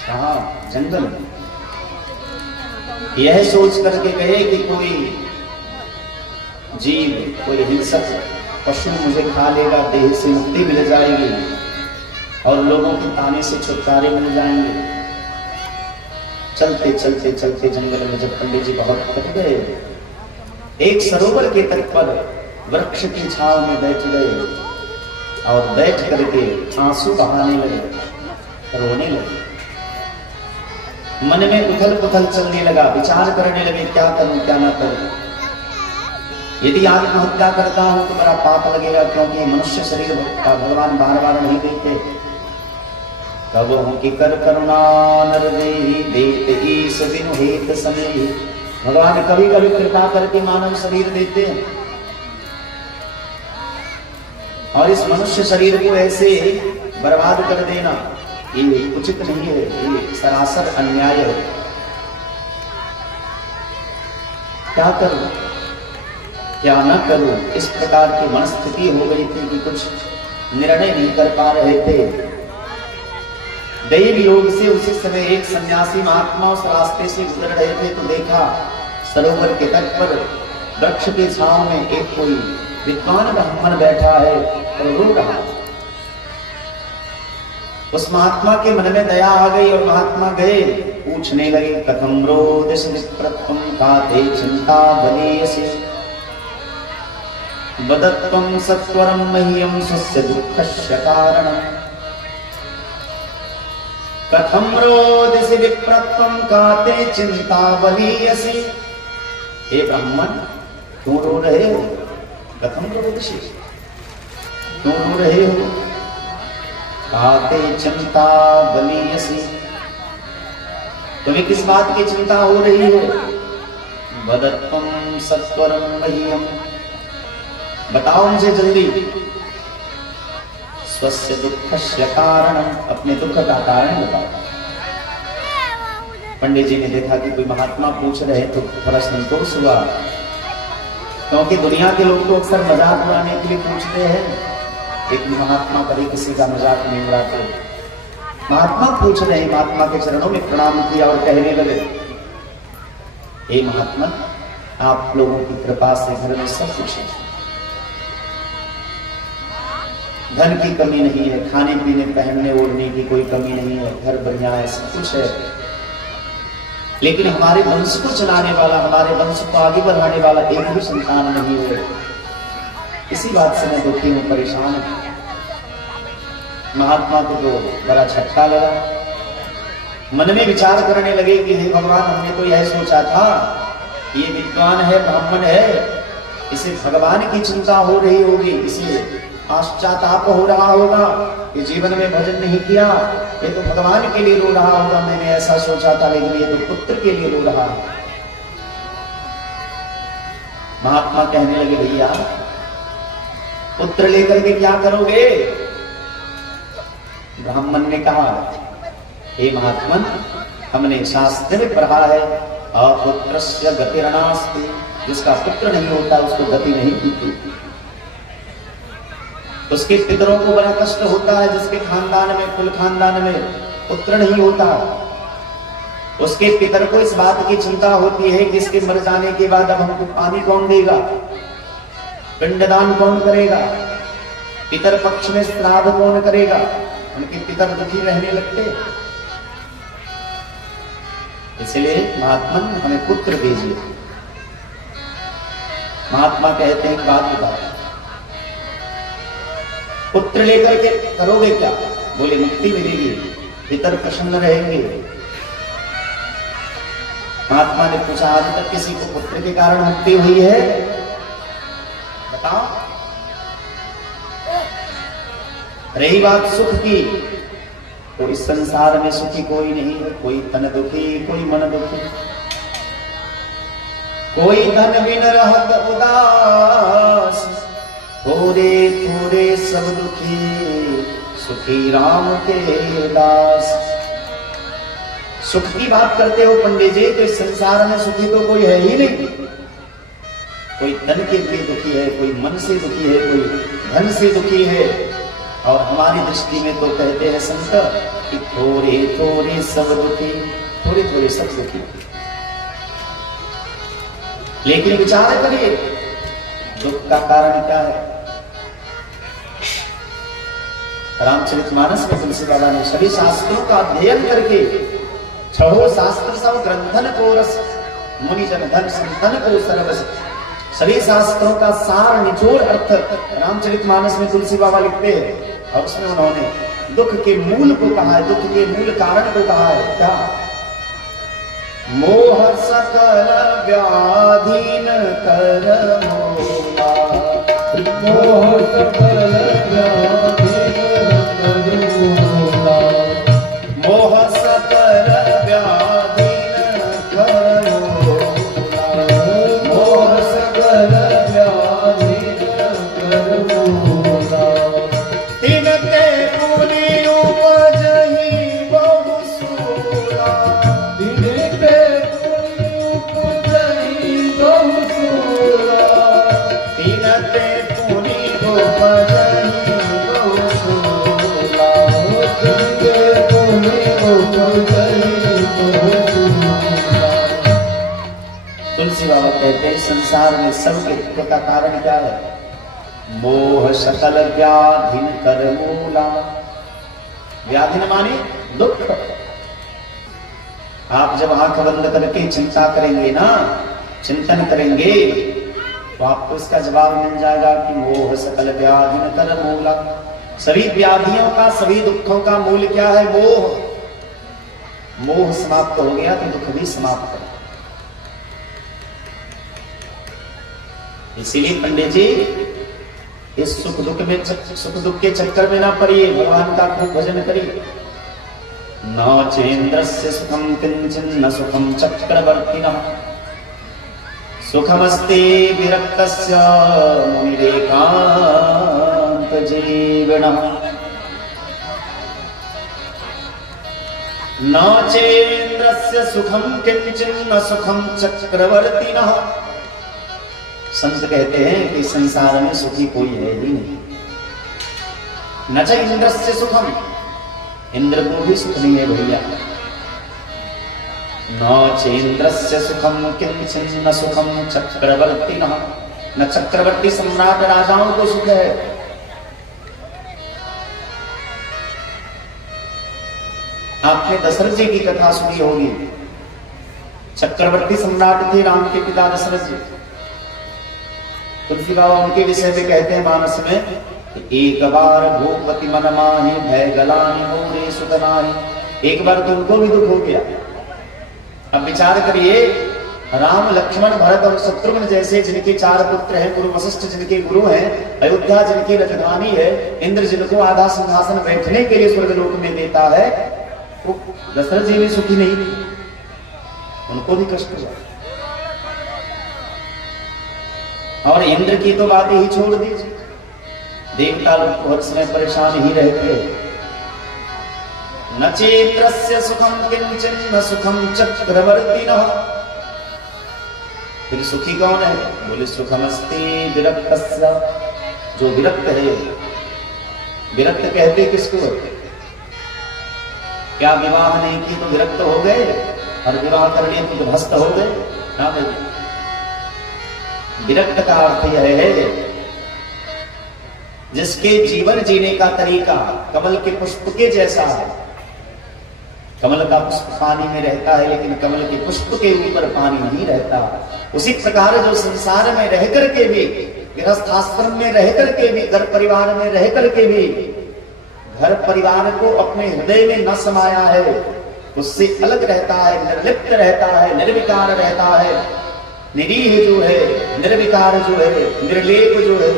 कहा? जंगल में। यह सोच करके गए कि कोई जीव, कोई हिंसक पशु मुझे खा लेगा, देह से मुक्ति मिल जाएगी और लोगों के ताने से छुटकारे मिल जाएंगे। चलते चलते चलते जंगल में जब पंडित जी बहुत थक गए, एक सरोवर के तट पर वृक्ष की छांव में बैठ गए और बैठ करके आंसू बहाने लगे, रोने लगे। मन में उथल पुथल चलने लगा, विचार करने लगे क्या करूं क्या ना करूं। यदि आत्महत्या करता हूं तो बड़ा पाप लगेगा, क्योंकि मनुष्य शरीर का भगवान बार बार नहीं देते। कब हूं कि कर करुणा नर देहि देत ईश बिनु हेत समय। भगवान कभी कभी कृपा करके मानव शरीर देते हैं, और इस मनुष्य शरीर को ऐसे बर्बाद कर देना ये उचित नहीं है, ये सरासर अन्याय है। क्या करूं क्या न करूं, इस प्रकार की मनस्थिति हो गई थी कि कुछ निर्णय नहीं कर पा रहे थे। दैव योग से उसी समय एक सन्यासी महात्मा उस रास्ते से गुजर रहे थे तो देखा सरोवर के तट पर वृक्ष के छांव में एक कोई विद्वान ब्राह्मण बैठा है और रो रहा है। उस महात्मा के मन में दया आ गई और महात्मा गए, पूछने लगे कथम रोदस विप्रत्वं काते चिंता बलीयसे। वदत्वं सत्वरं मह्यं स्वस्य दुःखस्य कारणम् कथं रोदिसि विप्रत्वं काते चिंता बलीयसि। हे ब्राह्मण, क्यों रो रहे हो? कथं रोदिसि, क्यों रो रहे हो? काते चिंता बलीयसि, तुम्हें किस बात की चिंता हो रही है? वदत्वं सत्वरं मह्यं, बताओ मुझे जल्दी। स्वस्य दुःखस्य कारणम, अपने दुख का कारण बताओ। पंडित जी ने देखा कि कोई महात्मा पूछ रहे तो थोड़ा संतोष हुआ, क्योंकि दुनिया के लोग तो अक्सर मजाक उड़ाने के लिए पूछते हैं, एक महात्मा कभी किसी का मजाक नहीं उड़ाते। महात्मा पूछ रहे, महात्मा के चरणों में प्रणाम किया और कहने लगे, हे महात्मा, आप लोगों की कृपा से घर में सब कुछ है, धन की कमी नहीं है, खाने पीने पहनने ओढ़ने की कोई कमी नहीं है, घर बढ़िया है, सब कुछ है, लेकिन हमारे वंश को चलाने वाला, हमारे वंश को आगे बढ़ाने वाला एक भी संतान नहीं है। इसी बात से मैं दुखी हूं, परेशान हूं। महात्मा को तो बड़ा झटका लगा, मन में विचार करने लगे कि हे भगवान, हमने तो यह सोचा था ये विद्वान है, ब्राह्मण है, इसे भगवान की चिंता हो रही होगी, इसे पश्चाताप हो रहा होगा, ये जीवन में भजन नहीं किया, ये तो भगवान के लिए रो रहा होगा, मैंने ऐसा सोचा था, लेकिन ये तो पुत्र के लिए रो रहा है। महात्मा कहने लगे, भैया पुत्र लेकर के क्या करोगे? ब्राह्मण ने कहा, हे महात्मन, हमने शास्त्र में पढ़ा है, अपुत्रस्य गतिर्नास्ति, जिसका पुत्र नहीं होता उसको गति नहीं मिलती। उसके पितरों को बड़ा कष्ट होता है, जिसके खानदान में, कुल खानदान में पुत्र नहीं होता, उसके पितर को इस बात की चिंता होती है कि इसके मर जाने के बाद अब हमको पानी कौन देगा, पिंडदान कौन करेगा, पितर पक्ष में श्राद्ध कौन करेगा। उनके पितर दुखी रहने लगते, इसलिए महात्मन हमें पुत्र दीजिए। महात्मा कहते हैं, बात बताओ, पुत्र लेकर के करोगे क्या? बोले, मुक्ति मिलेगी, पितर प्रसन्न रहेंगे। महात्मा ने पूछा, आज तक किसी को पुत्र के कारण मुक्ति हुई है? बताओ। रही बात सुख की, तो इस संसार में सुखी कोई नहीं है, कोई तन दुखी, कोई मन दुखी, कोई धन बिन रहत उदास, थोड़े थोड़े सब दुखी, सुखी राम के दास। सुख की बात करते हो पंडित जी, तो इस संसार में सुखी तो कोई है ही नहीं। कोई तन के लिए दुखी है, कोई मन से दुखी है, कोई धन से दुखी है, और हमारी दृष्टि में तो कहते हैं संत कि थोड़े थोड़े सब दुखी, थोड़े थोड़े सब दुखी। लेकिन विचार करिए, दुख का कारण क्या है? रामचरितमानस में तुलसी बाबा ने सभी शास्त्रों का अध्ययन करके, छहो शास्त्र सब ग्रंथन को रस, मुनि जन धन संतन को सर्वस, सभी शास्त्रों का सार निचोड़ अर्थ रामचरितमानस में तुलसी बाबा लिखते हैं, और उसमें उन्होंने दुख के मूल को कहा है, दुख के मूल कारण को कहा है। क्या? मोह सकल व्याधीन कर मोला, मोह सकल व्याधीन कर मोला, मोह सकल व्याधीन कर मोला, मोह सकल व्याधीन कर मोला, तिनके पुनि उपजहि बहु सूला, तिनके पुनि उपजहि बहु सूला, तिनके पुनि उपजहि बहु सूला, तिनके पुनि उपजहि बहु सूला। तुलसी बाबा कहते हैं, संसार में सबके दुख का कारण क्या है? मोह सकल व्याधिन कर मूला। व्याधिन माने दुख। आप जब आंख बंद करके चिंता करेंगे ना, चिंतन करेंगे, तो आपको इसका जवाब मिल जाएगा कि मोह सकल व्याधि कर मूला। सभी व्याधियों का, सभी दुखों का मूल क्या है? मोह। मोह समाप्त हो गया तो दुख भी समाप्त है। इसीलिए पंडित जी इस सुख दुख के चक्कर में ना पड़िए, भगवान का खूब भजन करिए। न चेन्द्रस्य सुखम किंचिन्न सुखम चक्रवर्तिनः सुखमस्ति विरक्तस्य मुनिरेकांत जीवनः। न चेन्द्रस्य सुखम किंचिन्न सुखम चक्रवर्तिनः। संत कहते हैं कि संसार में सुखी कोई है ही नहीं। न च इंद्रस्य सुखम, इंद्र को भी सुख नहीं है भैया। न चेन्द्रस्य सुखम किंचिन्न सुखम चक्रवर्तिनः। न चक्रवर्ती सम्राट राजाओं को सुख है। आपने दशरथ जी की कथा सुनी होगी। चक्रवर्ती सम्राट थे राम के पिता दशरथ जी। तुलसी बाबा उनके विषय में कहते हैं मानस में, एक बार भूपति मन माहि भय गलानि मोरे सुतनाहि। एक बार तो उनको भी दुख हो गया। अब विचार करिए, राम लक्ष्मण भरत और शत्रुघ्न जैसे जिनके 4 पुत्र हैं, गुरु वशिष्ठ जिनके गुरु हैं, अयोध्या जिनकी राजधानी है, इंद्र जिनको आधा सिंहासन बैठने के लिए स्वर्गलोक में देता है, वो दशरथ जी भी सुखी नहीं, उनको भी कष्ट हुआ। और इंद्र की तो बातें ही छोड़ दीजिए, देवता लोग हर समय परेशान ही रहते। न चेन्द्रस्य सुखम किंचिन्न सुखम चक्रवर्तिनः। फिर सुखी कौन है? बोले सुखमस्ति विरक्तस्य। जो विरक्त है। विरक्त कहते किसको? क्या विवाह नहीं की तो विरक्त हो गए, और विवाह कर लिए तो ध्वस्त हो गए? ना भाई, विरक्त का अर्थ यह है जिसके जीवन जीने का तरीका कमल के पुष्प के जैसा है। कमल का पुष्प पानी में रहता है, लेकिन कमल के पुष्प के ऊपर पानी नहीं रहता। उसी प्रकार जो संसार में रह करके भी, गृहस्थ आश्रम में रह करके भी, घर परिवार में रह करके भी घर परिवार को अपने हृदय में न समाया है, उससे अलग रहता है, निर्लिप्त रहता है, निर्विकार रहता है, निरीह जो है, निर्विकार जो है, निर्लेप जो है,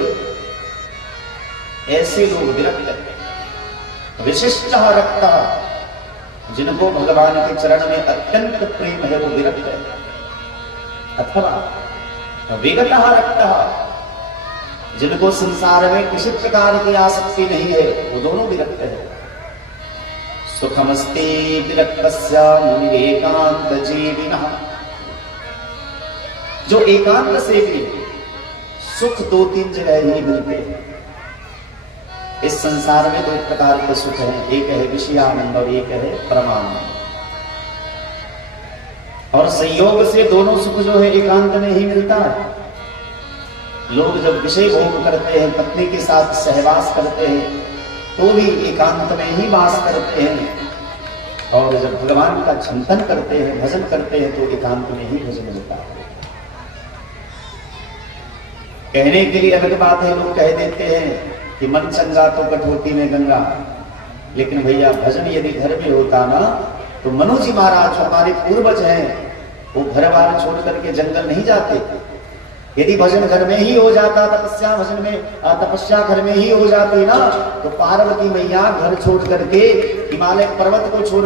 ऐसे लोग विरक्त हैं। विशिष्ट रक्त, जिनको भगवान के चरण में अत्यंत प्रेम है, वो विरक्त है। अथवा विगत रक्त, जिनको संसार में किसी प्रकार की आसक्ति नहीं है, वो दोनों विरक्त है। सुखमस्ति विरक्तस्य मुनिरेकांत जीविनः। जो एकांत से भी सुख 2-3 जगह ही मिलते हैं। इस संसार में 2 प्रकार के सुख हैं, एक है विषयानंद और एक है परमानंद। और संयोग से दोनों सुख जो है एकांत में ही मिलता है। लोग जब विषय भोग करते हैं, पत्नी के साथ सहवास करते हैं, तो भी एकांत में ही वास करते हैं। और जब भगवान का चिंतन करते हैं, भजन करते हैं, तो एकांत में ही भजन होता है। कहने के लिए अलग बात है, लोग कह देते हैं कि मन चंगा तो कठौती में गंगा। लेकिन भैया भजन यदि घर में होता ना, तो मनु जी महाराज जो हमारे पूर्वज हैं, वो घर बार छोड़ करके जंगल नहीं जाते। यदि भजन घर में ही हो जाता, तपस्या घर में ही हो जाती ना, तो पार्वती मैया घर छोड़ करके हिमालय पर्वत को छोड़,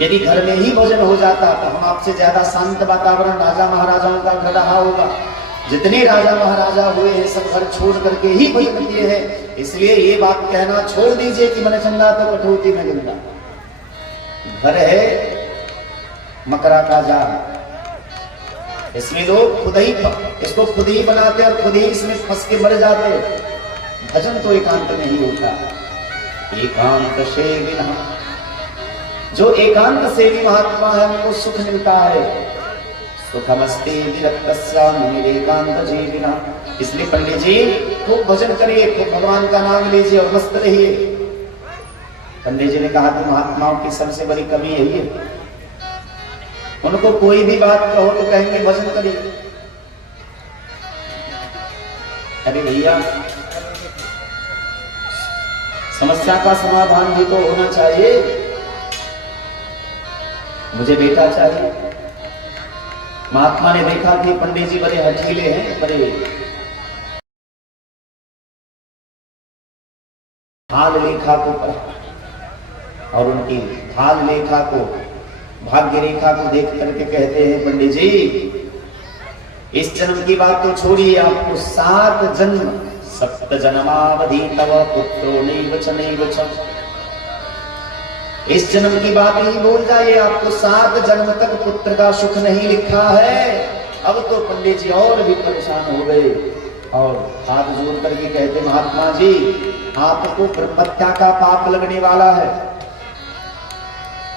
यदि घर में ही भजन हो जाता तो हम आपसे ज्यादा शांत वातावरण राजा महाराजाओं का घर रहा होगा। जितने राजा महाराजा हुए हैं, सब घर छोड़ करके ही भजन किए हैं। इसलिए ये बात कहना छोड़ दीजिए कि मन चंगा तो कठौती में गंगा। घर है मकरा का जाल, इसमें लोग खुद ही इसको खुद ही बनाते और खुद ही इसमें फंस के मर जाते। भजन तो एकांत में ही होता। एकांत सेविनः, जो एकांत सेवी महात्मा है, उनको सुख मिलता है। सुखमस्ति विरक्तस्य मुनिरेकांत जीविनः। इसलिए पंडित जी खूब भजन करिए, खूब भगवान का नाम लीजिए और मस्त रहिए। पंडित जी ने कहा कि महात्माओं की सबसे बड़ी कमी यही है, उनको कोई भी बात कहो तो कहेंगे भजन करिए। अरे भैया, समस्या का समाधान भी तो होना चाहिए। मुझे बेटा चाहिए। महात्मा ने देखा कि पंडित जी बड़े हठीले हैं, बड़े हाल रेखा को पढ़ा और उनकी हाल रेखा को, भाग्य रेखा को देख करके कहते हैं, पंडित जी इस जन्म की बात तो छोड़िए, आपको 7 जन्म, 7 जन्मावधि तव पुत्रो नैव च नैव च, इस जन्म की बात ही बोल जाइए, आपको 7 जन्म तक पुत्र का सुख नहीं लिखा है। अब तो पंडित जी और भी परेशान हो गए और हाथ जोड़ करके कहते, महात्मा जी आपको ब्रह्मत्या का पाप लगने वाला है,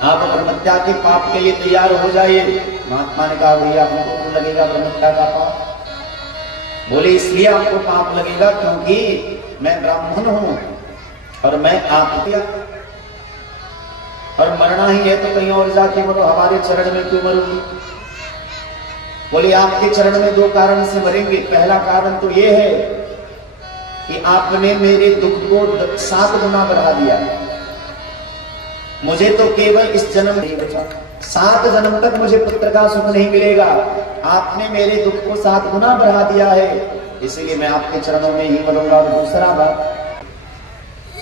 आप ब्रह्मत्या के पाप के लिए तैयार हो जाइए। महात्मा ने कहा, भैया हमको क्यों लगेगा ब्रह्मत्या का पाप? बोले इसलिए आपको पाप लगेगा क्योंकि मैं ब्राह्मण हूं और मैं आपके, और मरना ही है तो कहीं और जाके मरो, हमारे चरण में क्यों मरोगी? बोले आपके चरण में 2 कारण से मरेंगे। पहला कारण तो ये है कि आपने मेरे दुख को 7 गुना बढ़ा दिया, मुझे तो केवल इस जन्म नहीं बचा, 7 जन्म तक मुझे पुत्र का सुख नहीं मिलेगा। आपने मेरे दुख को 7 गुना बढ़ा दिया है, इसीलिए मैं आपके चरणों में ही मरूंगा। और दूसरा बात,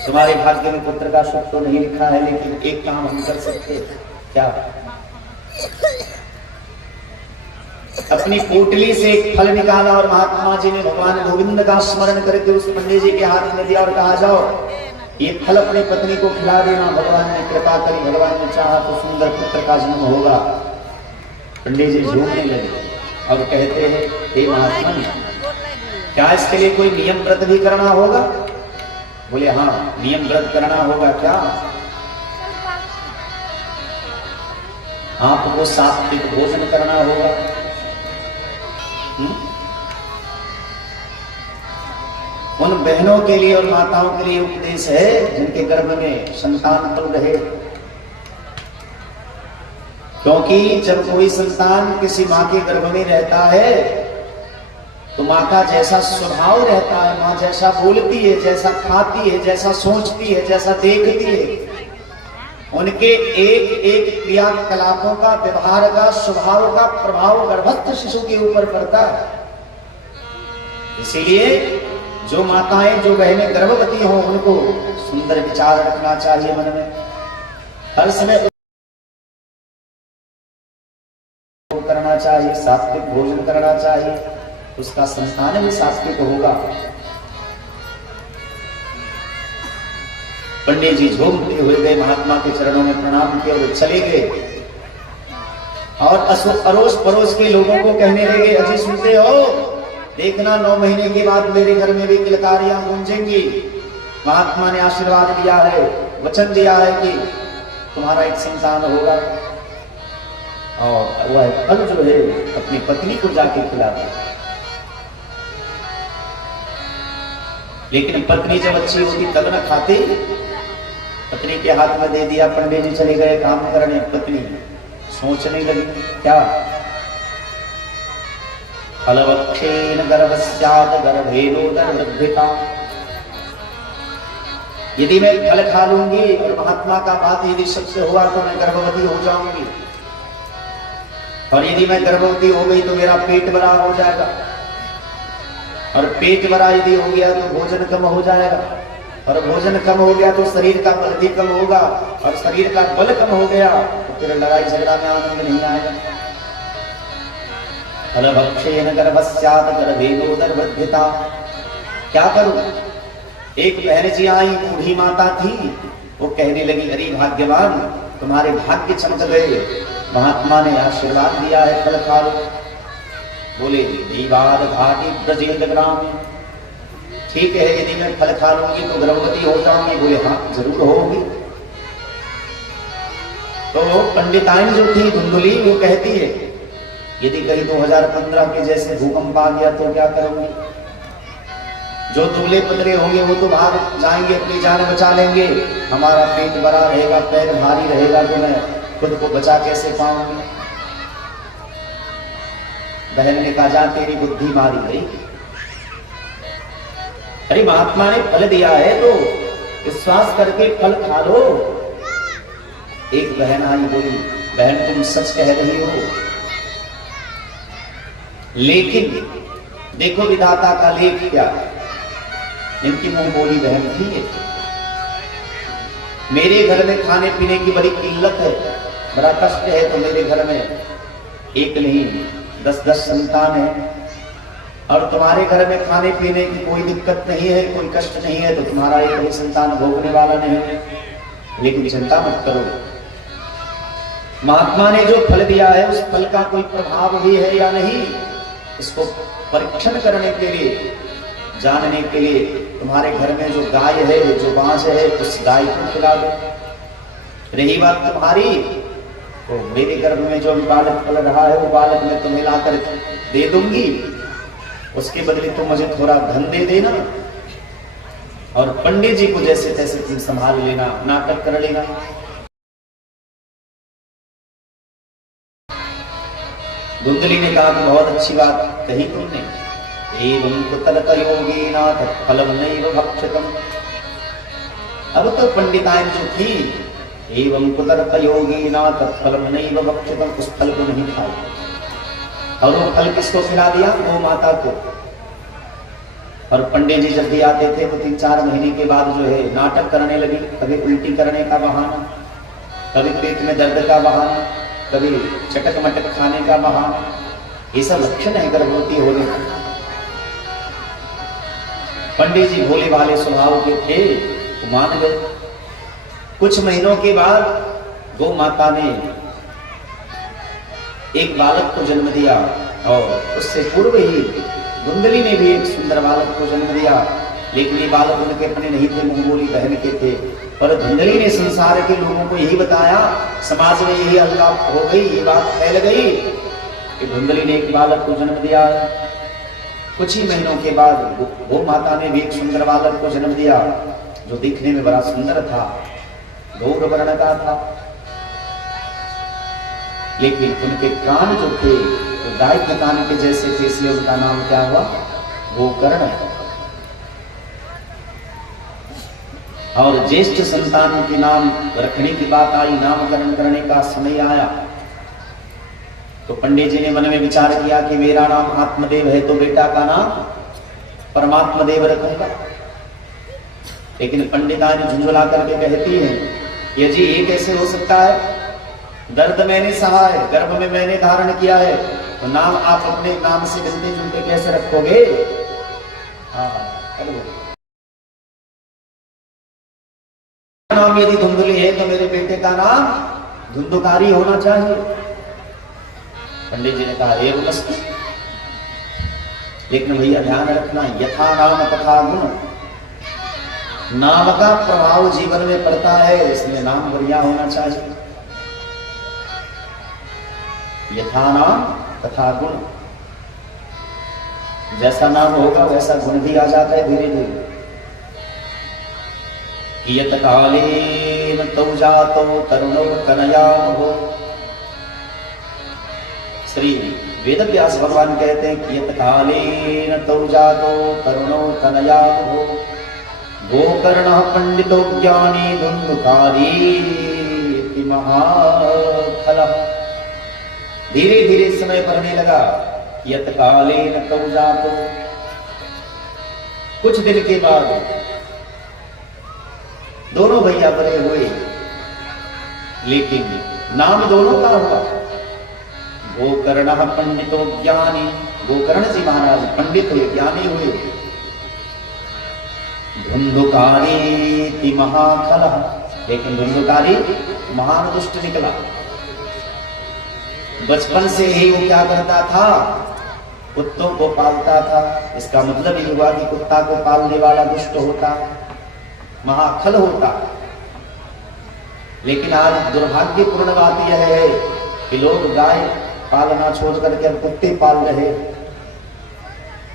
तुम्हारे भाग्य में पुत्र का सुख तो नहीं लिखा है, लेकिन एक काम हम कर सकते हैं। क्या? अपनी पोटली से एक फल निकाला और महात्मा जी ने भगवान गोविंद का स्मरण करके उस पंडित जी के हाथ में दिया और कहा, जाओ ये फल अपनी पत्नी को खिला देना। भगवान ने कृपा करी, भगवान ने चाहा तो सुंदर पुत्र का जन्म होगा। पंडित जी झूमने लगे और कहते हैं, हे महात्मा, क्या इसके लिए कोई नियम व्रत भी करना होगा? बोले हाँ, नियम व्रत करना होगा। क्या? आपको सात्विक भोजन करना होगा। उन बहनों के लिए और माताओं के लिए उपदेश है जिनके गर्भ में संतान पल रहे, क्योंकि जब कोई संतान किसी माँ के गर्भ में रहता है तो माँ का जैसा स्वभाव रहता है, माँ जैसा बोलती है, जैसा खाती है, जैसा सोचती है, जैसा देखती है, उनके एक एक क्रियाकलापों का, व्यवहार का, स्वभाव का प्रभाव गर्भस्थ शिशु के ऊपर पड़ता है। इसीलिए जो माताएं, जो बहनें गर्भवती हों, उनको सुंदर विचार रखना चाहिए मन में, हर समय करना चाहिए, सात्विक भोजन करना चाहिए, उसका संतान भी सात्विक होगा। पंडित जी झूमते हुए गए, महात्मा के चरणों में प्रणाम किया और चले गए और अड़ोस पड़ोस के लोगों को कहने लगे, अजी सुनते हो, देखना 9 महीने के बाद मेरे घर में भी किलकारियां गूंजेंगी। महात्मा ने आशीर्वाद दिया है, वचन दिया है कि तुम्हारा एक संतान होगा और वह फल जो है अपनी पत्नी को जाके खिला दे। लेकिन पत्नी जब अच्छी होती तब न खाती, पत्नी के हाथ में दे दिया, पंडित जी चले गए काम करने, पत्नी सोचने लगी, क्या? फलवक्षेन गर्भस्यात् गर्भेनोदरवृद्धिता, यदि मैं फल खा लूंगी और महात्मा का बात यदि सबसे हुआ तो मैं गर्भवती हो जाऊंगी, और यदि मैं गर्भवती हो गई तो मेरा पेट बड़ा हो जाएगा, और पेट बड़ा यदि हो गया तो भोजन कम हो जाएगा, और भोजन कम हो गया तो शरीर का बल भी कम होगा, और शरीर का बल कम हो गया तो फिर लड़ाई झगड़ा में आनंद नहीं आएगा। फलभक्षेन गर्भस्यात् गर्भेनोदरवृद्धिता, क्या करूं? एक बहन जी आई, बूढ़ी माता थी, वो कहने लगी, अरे भाग्यवान, तुम्हारे भाग्य चमक गए, महात्मा ने आशीर्वाद दिया है, फल खा लो। बोले दीवार घाटी ब्रजेंद्र ग्राम, ठीक है, यदि मैं फल खा लूंगी तो गर्भवती हो जाऊंगी। बोले हाँ जरूर होगी। तो पंडिताइन जो थी धुंधुली, वो कहती है, यदि कहीं 2015 के जैसे भूकंप आ गया तो क्या करूंगी? जो दुबले पतले होंगे वो तो भाग जाएंगे, अपनी जान बचा लेंगे, हमारा पेट बड़ा रहेगा, पैर भारी रहेगा, तो मैं खुद को बचा कैसे पाऊंगी? बहन ने कहा जा तेरी बुद्धि मारी गई। अरे महात्मा ने फल दिया है तो विश्वास करके फल खा लो। एक बहन आई बोली बहन तुम सच कह रही हो, लेकिन देखो विधाता का लेख क्या। इनकी मुंह बोली बहन थी मेरे घर में खाने पीने की बड़ी किल्लत है, बड़ा कष्ट है, तो मेरे घर में एक नहीं 10-10 संतान है और तुम्हारे घर में खाने पीने की कोई दिक्कत नहीं है, कोई कष्ट नहीं है, तो तुम्हारा एक भी संतान भोगने वाला नहीं है। लेकिन चिंता मत करो, महात्मा ने जो फल दिया है उस फल का कोई प्रभाव भी है या नहीं, इसको परीक्षण करने के लिए, जानने के लिए तुम्हारे घर में जो गाय है, जो बांस है, उस गाय को खिला दो। रही बात तुम्हारी, तो मेरे गर्भ में जो बालक पल रहा है वो बालक मैं तुम्हें लाकर दे दूंगी, उसके बदले तुम मुझे थोड़ा धन दे देना और पंडित जी को जैसे तैसे तुम संभाल लेना, नाटक कर लेना। धुंधली ने कहा कि बहुत अच्छी बात कही तुमने। एवं कुतलत योगेन तत्फलं नैव भक्षितम्। अब तो पंडिताएं जो थी एवं कुतलत योगेन तत्फलं नैव भक्षितम्, उस फल को नहीं खाया। और वो फल किसको खिला दिया? गौ माता को। और पंडित जी जब भी आते थे तो 3-4 महीने के बाद जो है नाटक करने लगी, कभी उल्टी करने का बहाना, कभी पेट में दर्द का बहाना, कभी चटक मटक खाने का बहाना। ये सब लक्षण है गर्भवती होने का। पंडित जी भोले भाले स्वभाव के थे, वो मान गए। कुछ महीनों के बाद गौ माता ने एक बालक को जन्म दिया और उससे पूर्व ही धुंधली ने भी एक सुंदर बालक को जन्म दिया। लेकिन ये बालक उनके अपने नहीं थे, मुंहबोली बहन के थे। और धुंधली ने संसार के लोगों को यही बताया, समाज में यही हल्ला हो गई, ये बात फैल गई कि धुंधली ने एक बालक को जन्म दिया। कुछ ही महीनों के बाद गौ माता ने भी एक सुंदर बालक को जन्म दिया, जो दिखने में बड़ा सुंदर था, गौर वर्ण का था। लेकिन उनके कान जो थे तो गाय के कान के जैसे थे, इसलिए उनका नाम क्या हुआ? गोकर्ण। और ज्येष्ठ संतान के नाम रखने की बात आई, नामकरण करने का समय आया, तो पंडित जी ने मन में विचार किया कि मेरा नाम आत्मदेव है तो बेटा का नाम परमात्मा देव रखूंगा। लेकिन पंडिता ने झुंझुला करके कहती है, ये जी ये कैसे हो सकता है? दर्द मैंने सहा है, गर्भ में मैंने धारण किया है, तो नाम आप अपने नाम से मिलते जुलते कैसे रखोगे? नाम यदि धुंधली है तो मेरे बेटे का नाम धुंधुकारी होना चाहिए। पंडित जी ने कहा एवं अस्तु, लेकिन भैया ध्यान रखना, यथा नाम तथा गुण, नाम का प्रभाव जीवन में पड़ता है, इसलिए नाम बढ़िया होना चाहिए। यथा नाम तथा गुण, जैसा नाम होगा वैसा गुण भी आ जाता है धीरे धीरे। कियत कालेन तौ जातो तरुणो कनयामहो। श्री वेदव्यास भगवान कहते हैं कियत कालेन तौ जातो तरुणो कनयामहो। गोकर्णः पंडितो ज्ञानी धुंधुकारी महाखलः। धीरे धीरे समय बढ़ने लगा। यत कालेन तौ जातो, कुछ दिन के बाद दोनों भैया बड़े हुए, लेकिन नाम दोनों का हुआ। गोकर्णः पंडितो ज्ञानी, गोकर्ण जी महाराज पंडित हुए, ज्ञानी हुए। धुंधुकारी महाखलः, लेकिन धुंधुकारी महान दुष्ट निकला। बचपन से ही वो क्या करता था? कुत्तों को पालता था। इसका मतलब ये हुआ कि कुत्ता को पालने वाला दुष्ट होता, महाखल होता। लेकिन आज दुर्भाग्यपूर्ण बात यह है कि लोग गाय पालना छोड़ करके अब कुत्ते पाल रहे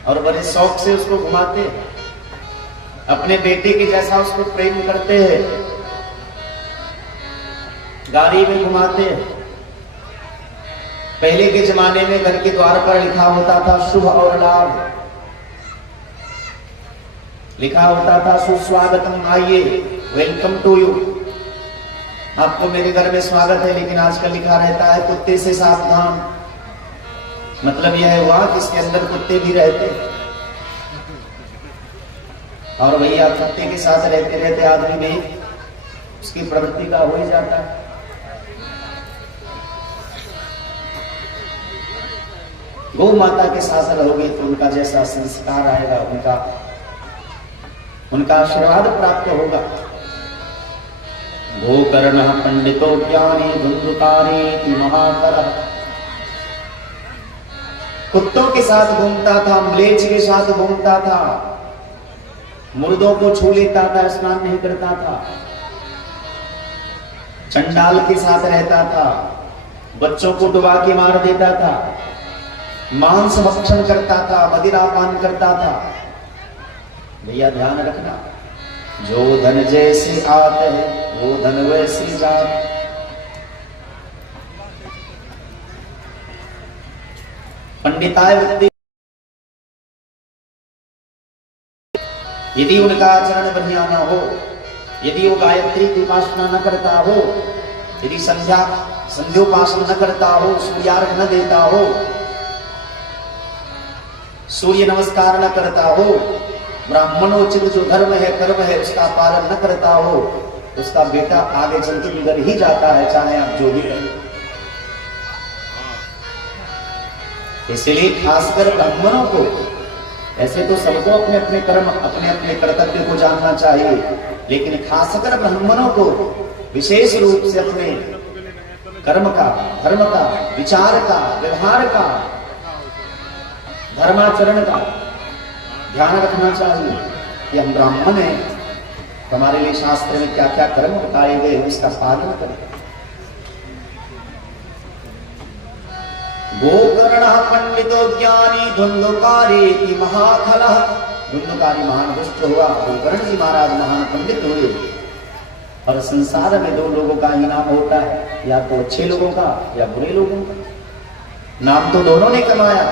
और बड़े शौक से उसको घुमाते, अपने बेटे के जैसा उसको प्रेम करते हैं, गाड़ी में घुमाते हैं। पहले के जमाने में घर के द्वार पर लिखा होता था शुभ और लाभ, लिखा होता था सुस्वागतम, आइए, वेलकम टू यू, आपको मेरे घर में स्वागत है। लेकिन आजकल लिखा रहता है कुत्ते से सावधान। मतलब यह हुआ कि इसके अंदर कुत्ते भी रहते हैं, और भैया कुत्ते के साथ रहते रहते आदमी में उसकी प्रवृत्ति का हो ही जाता है। गौ माता के साथ रहोगे तो उनका जैसा संस्कार आएगा, उनका आशीर्वाद प्राप्त होगा। गोकर्ण पंडितो ज्ञानी धुंधुकारी महाकर, कुत्तों के साथ घूमता था, म्लेच्छ के साथ घूमता था, मुर्दों को छू लेता था, स्नान नहीं करता था, चंडाल के साथ रहता था, बच्चों को डुबा के मार देता था, मांस भक्षण करता था, मदिरा पान करता था। भैया ध्यान रखना, जो धन जैसे आते हैं वो धन वैसी जात। पंडिताय व्यक्ति यदि उनका आचरण बढ़िया न हो, यदि वो गायत्री की उपासना न करता हो, यदि संध्योपासना न करता हो, सूर्यार्घ न देता हो, सूर्य नमस्कार न करता हो, ब्राह्मणोचित जो धर्म है कर्म है उसका पालन न करता हो, उसका बेटा आगे चल के बिगड़ ही जाता है, चाहे आप जो भी करें। इसलिए खासकर ब्राह्मणों को, ऐसे तो सबको अपने अपने कर्म अपने अपने कर्तव्य को जानना चाहिए, लेकिन खासकर ब्राह्मणों को विशेष रूप से अपने कर्म का, धर्म का, विचार का, व्यवहार का, धर्माचरण का ध्यान रखना चाहिए कि हम ब्राह्मण हैं, हमारे लिए शास्त्र में क्या क्या कर्म बताए गए उसका पालन करें। गोकर्ण पंडितो ज्ञानी धुंधुकारी महाखल, धुंधुकारी महान दुष्ट हुआ, गोकर्ण जी महाराज महान पंडित हुए। और संसार में दो लोगों का ही नाम होता है, या तो अच्छे लोगों का या बुरे लोगों का। नाम तो दोनों ने कमाया,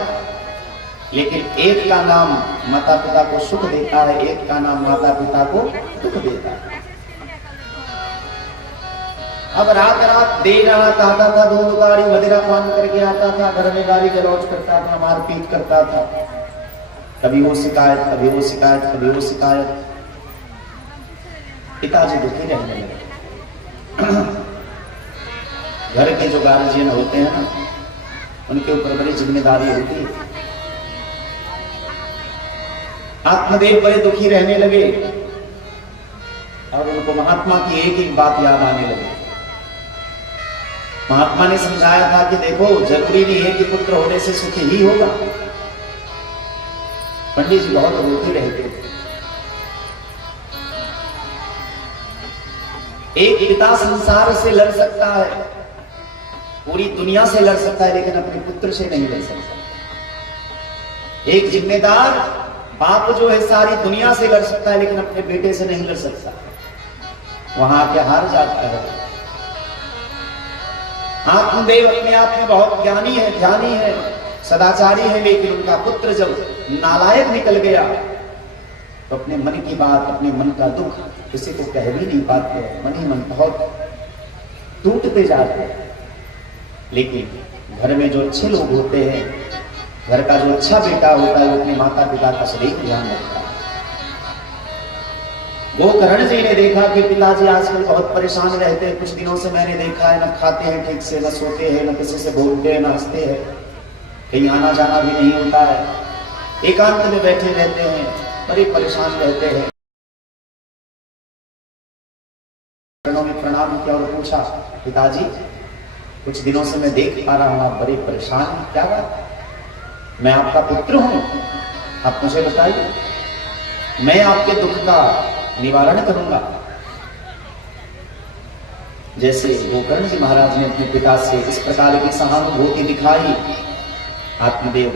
लेकिन एक का नाम माता पिता को सुख देता है, एक का नाम माता पिता को दुख देता है। अब रात रात देर रात आता था, धुंधुकारी मदिरा पान करके आता था, घर में गाली गलौज करता था, मारपीट करता था, कभी वो शिकायत, कभी वो शिकायत, कभी वो शिकायत। पिताजी दुखी रहने लगे। घर के जो गार्जियन होते हैं ना, उनके ऊपर बड़ी जिम्मेदारी होती है। आत्मदेव बड़े दुखी रहने लगे और उनको महात्मा की एक एक बात याद आने लगी। महात्मा ने समझाया था कि देखो, जरूरी नहीं है कि पुत्र होने से सुखी ही होगा। पंडित जी बहुत रोते रहते थे। एक पिता संसार से लड़ सकता है, पूरी दुनिया से लड़ सकता है, लेकिन अपने पुत्र से नहीं लड़ सकता। एक जिम्मेदार बाप जो है सारी दुनिया से लड़ सकता है, लेकिन अपने बेटे से नहीं लड़ सकता, वहां आके हार जाता है। आत्मदेव अपने आप में बहुत ज्ञानी है, ध्यानी है, सदाचारी है, लेकिन उनका पुत्र जब नालायक निकल गया तो अपने मन की बात, अपने मन का दुख किसी को कह भी नहीं पाते, मन ही मन बहुत टूटते जाते हैं। लेकिन घर में जो अच्छे लोग होते हैं, घर का जो अच्छा बेटा होता है, वो अपने माता पिता का सदैव ध्यान रखता है। गोकर्ण जी ने देखा कि पिताजी आजकल बहुत परेशान रहते हैं। कुछ दिनों से मैंने देखा है, न खाते हैं ठीक से, न सोते हैं, न किसी से बोलते हैं, न हंसते हैं, कहीं आना जाना भी नहीं होता है, एकांत में बैठे रहते हैं, बड़े परेशान रहते हैं। प्रणाम किया और पूछा, पिताजी कुछ दिनों से मैं देख पा रहा हूं आप बड़े परेशान हैं, क्या बात? मैं आपका पुत्र हूं, आप मुझे बताइए, मैं आपके दुख का निवारण करूंगा। जैसे गोकर्ण जी महाराज ने अपने पिता से इस प्रकार की सहानुभूति दिखाई, आत्मदेव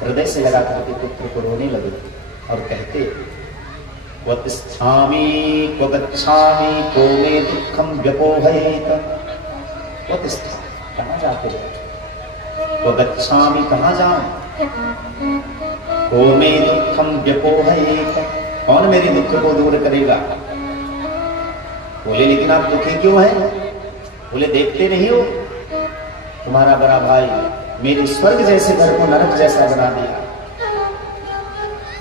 हृदय से लगा करके पुत्र को रोने लगे और कहते, क्व तिष्ठामि क्व गच्छामि को मे दुःखं व्यपोहयेत। क्व तिष्ठामि, कहां जाते हो? तो गच्छामि कहाँ जाऊं, को मे दुखम व्यपोहयेत, कौन मेरे दुख को दूर करेगा। बोले लेकिन आप दुखी क्यों हैं। बोले देखते नहीं हो तुम्हारा बड़ा भाई मेरे स्वर्ग जैसे घर को नरक जैसा बना दिया।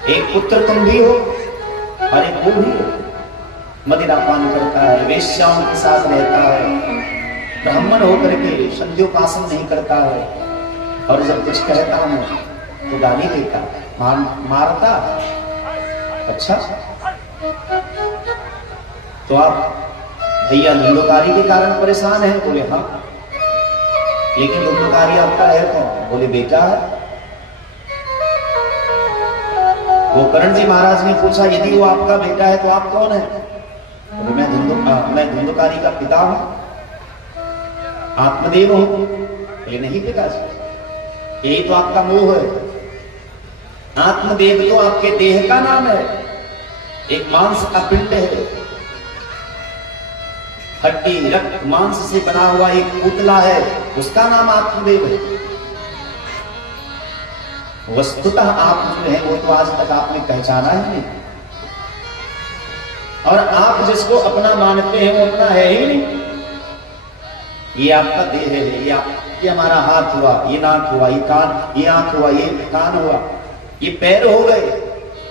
एक पुत्र तुम भी हो और एक वो भी हो, मदिरा पान करता है, वेश्याओं के साथ रहता है, ब्राह्मण होकर के संध्योपासन नहीं करता है, और जब कुछ कहता हूं तो गाली देता, मारता। अच्छा तो आप भैया धुंधकारी के कारण परेशान है। बोले हाँ, लेकिन धुंधकारी आपका है कौन। बोले बेटा है। वो करण जी महाराज ने पूछा यदि वो आपका बेटा है तो आप कौन है। बोले मैं धुंधकारी का पिता हूं, आत्मदेव हूं। बोले नहीं पिताजी, यही तो आपका मोह है। आत्मदेव तो आपके देह का नाम है, एक मांस का पिंड है, हड्डी रक्त मांस से बना हुआ एक पुतला है, उसका नाम आत्मदेव है। वस्तुतः आप जो है वो तो आज तक आपने पहचाना ही नहीं, और आप जिसको अपना मानते हैं वो अपना है ही नहीं। ये आपका देह है, ये हमारा हाथ हुआ, ये नाक हुआ, ये कान, ये आंख हुआ, ये कान हुआ, ये पैर हो गए।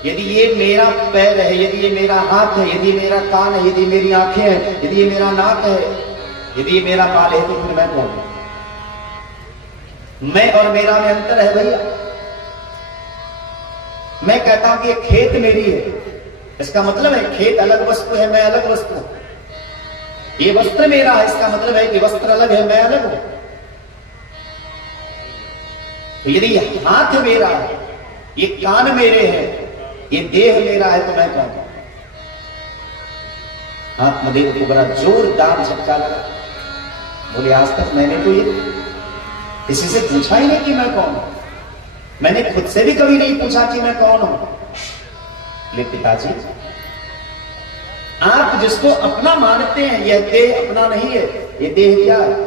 यदि ये मेरा पैर है, यदि ये मेरा हाथ है, यदि मेरा कान है, यदि मेरी आंखें हैं, यदि ये मेरा नाक है, यदि ये मेरा बाल है, तो फिर मैं कौन हूं। मैं और मेरा में अंतर है भैया। मैं कहता हूं कि खेत मेरी है, इसका मतलब है खेत अलग वस्तु है, मैं अलग वस्तु हूं। ये वस्त्र मेरा है, इसका मतलब है कि वस्त्र अलग है, मैं अलग हूं। तो यदि हाथ मेरा है, ये कान मेरे हैं, ये देह मेरा है, तो मैं कौन हूं। आत्मदेव को बड़ा जोरदार झटका लगा। बोले आज तक मैंने तो ये किसी से पूछा ही नहीं कि मैं कौन हूं, मैंने खुद से भी कभी नहीं पूछा कि मैं कौन हूं। लेकिन पिताजी आप जिसको अपना मानते हैं यह देह अपना नहीं है। ये देह क्या है।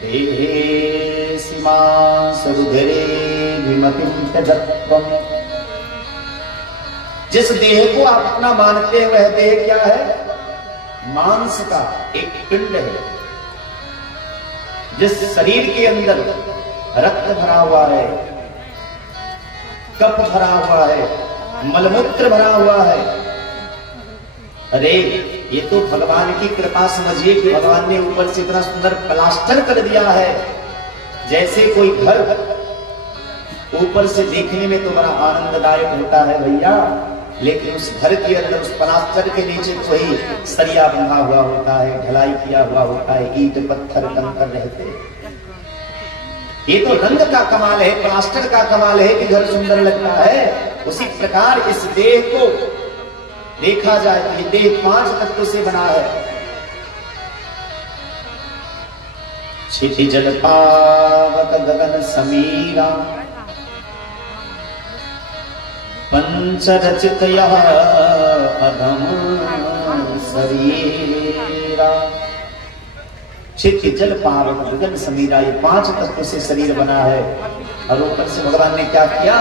देहे सीमांसरुधरे विमतिं त्यजत्वम्। जिस देह को आप अपना मानते हैं वह देह क्या है, मांस का एक पिंड है। जिस शरीर के अंदर रक्त भरा हुआ है, कफ भरा हुआ है, मलमूत्र भरा हुआ है। अरे ये तो भगवान की कृपा समझिए कि भगवान ने ऊपर से इतना सुंदर प्लास्टर कर दिया है, जैसे कोई घर ऊपर से देखने में तो बड़ा आनंददायक होता है भैया, लेकिन उस घर के अंदर उस प्लास्टर के नीचे तो ही सरिया बंधा हुआ होता है, ढलाई किया हुआ होता है, ईंट पत्थर कंकर रहते हैं। ये तो रंग का कमाल है, प्लास्टर का कमाल है कि घर सुंदर लगता है। उसी प्रकार इस देह को देखा जाए तो ये देह 5 तत्वों से बना है। क्षितिजल पावक गगन समीरा, पंचरचितयः अधम शरीरा। क्षितिजल पावक गगन समीरा, ये 5 तत्वों से शरीर बना है। और ऊपर से भगवान ने क्या किया,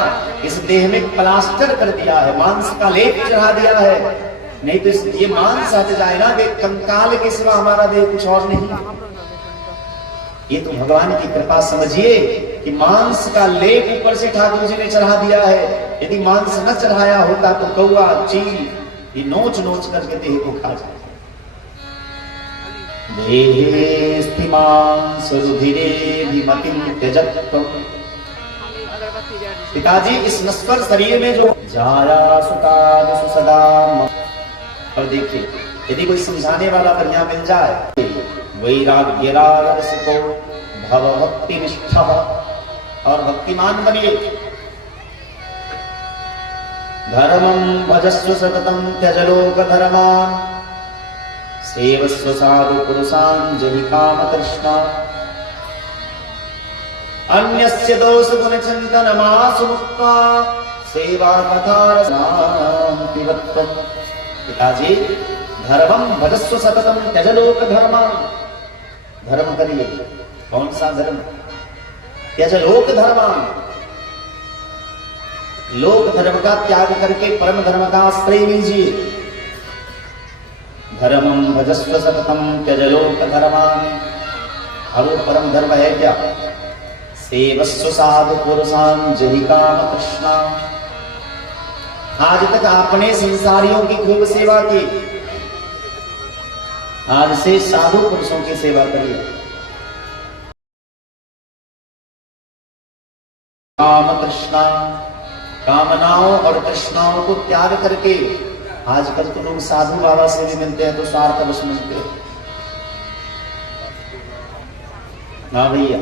इस देह में प्लास्टर कर दिया है, मांस का लेप चढ़ा दिया है। नहीं तो ये मांस हट जाए ना, वे कंकाल के सिवा हमारा देह कुछ और नहीं। ये तो भगवान की कृपा समझिए कि मांस का लेप ऊपर से ठाकुर जी ने चढ़ा दिया है। यदि मांस न चढ़ाया होता तो कौवा चील ये नोच नोच करके देह को खा जाए। देहे स्थिमांसरुधिरे विमतिं त्यजत्वम्। पिताजी इस नश्वर शरीर में जो जाया सुकाद सुसदा। और देखिए यदि कोई समझाने वाला बढ़िया मिल जाए, वैराग्य रागरसिको भव भक्ति निष्ठः, और भक्तिमान बनिए। धर्मं भजस्व सततं त्यज लोक धर्मान्, सेवस्व साधु पुरुषान् जहि काम तृष्णा। अन्यस्य दोष गुण चिंतन मासु मुक्त्वा, सेवा कथा रसान्ति वत्वम्। पिताजी धर्मं भजस्व सततं त्यज लोक धर्मान्। धर्म करिए। कौन सा धर्म। त्यज लोक धर्मान, लोक धर्म का त्याग करके परम धर्म का आश्रय लीजिए। धर्मम भजस्व सततम त्यज लोक धर्मान। और वो परम धर्म है क्या? सेवस्व साधु पुरुषान जहि काम कृष्णा। आज तक आपने संसारियों की खूब सेवा की, आज से साधु पुरुषों की सेवा करिए। काम तृष्णा, कामनाओं और तृष्णाओं को त्याग करके, आजकल तो लोग साधु बाबा से भी मिलते हैं तो स्वार्थवश मिलते हैं। हाँ भैया,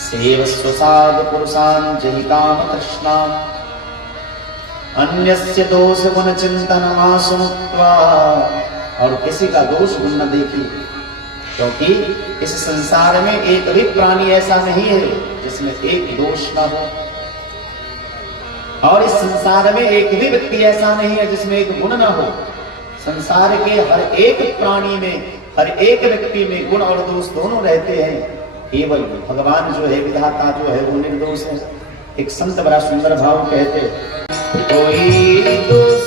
सेवस्व साधु पुरुषान जहि काम तृष्णा अन्यस्य दोष गुण चिंतन मासुत्वा। और किसी का दोष गुण न देखिए, क्योंकि इस संसार में एक भी प्राणी ऐसा नहीं है जिसमें एक दोष न हो, और इस संसार में एक भी व्यक्ति ऐसा नहीं है जिसमें एक गुण न हो। संसार के हर एक प्राणी में, हर एक व्यक्ति में गुण और दोष दोनों रहते हैं। केवल भगवान जो है, विधाता जो है, वो निर्दोष है। एक संत बड़ा सुंदर भाव कहते, कोई दोष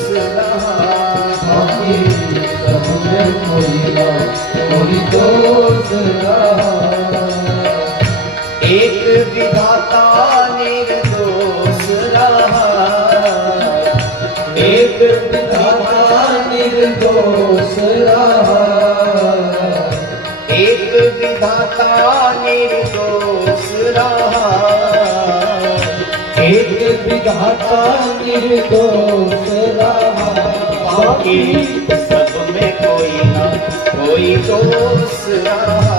एक विधाता निर्दोष रहा, एक विधाता निर्दोष रहा, एक विधाता निर्दोष रहा, एक विधाता निर्दोष रहा। बाकी सब में कोई ना कोई दोष रहा,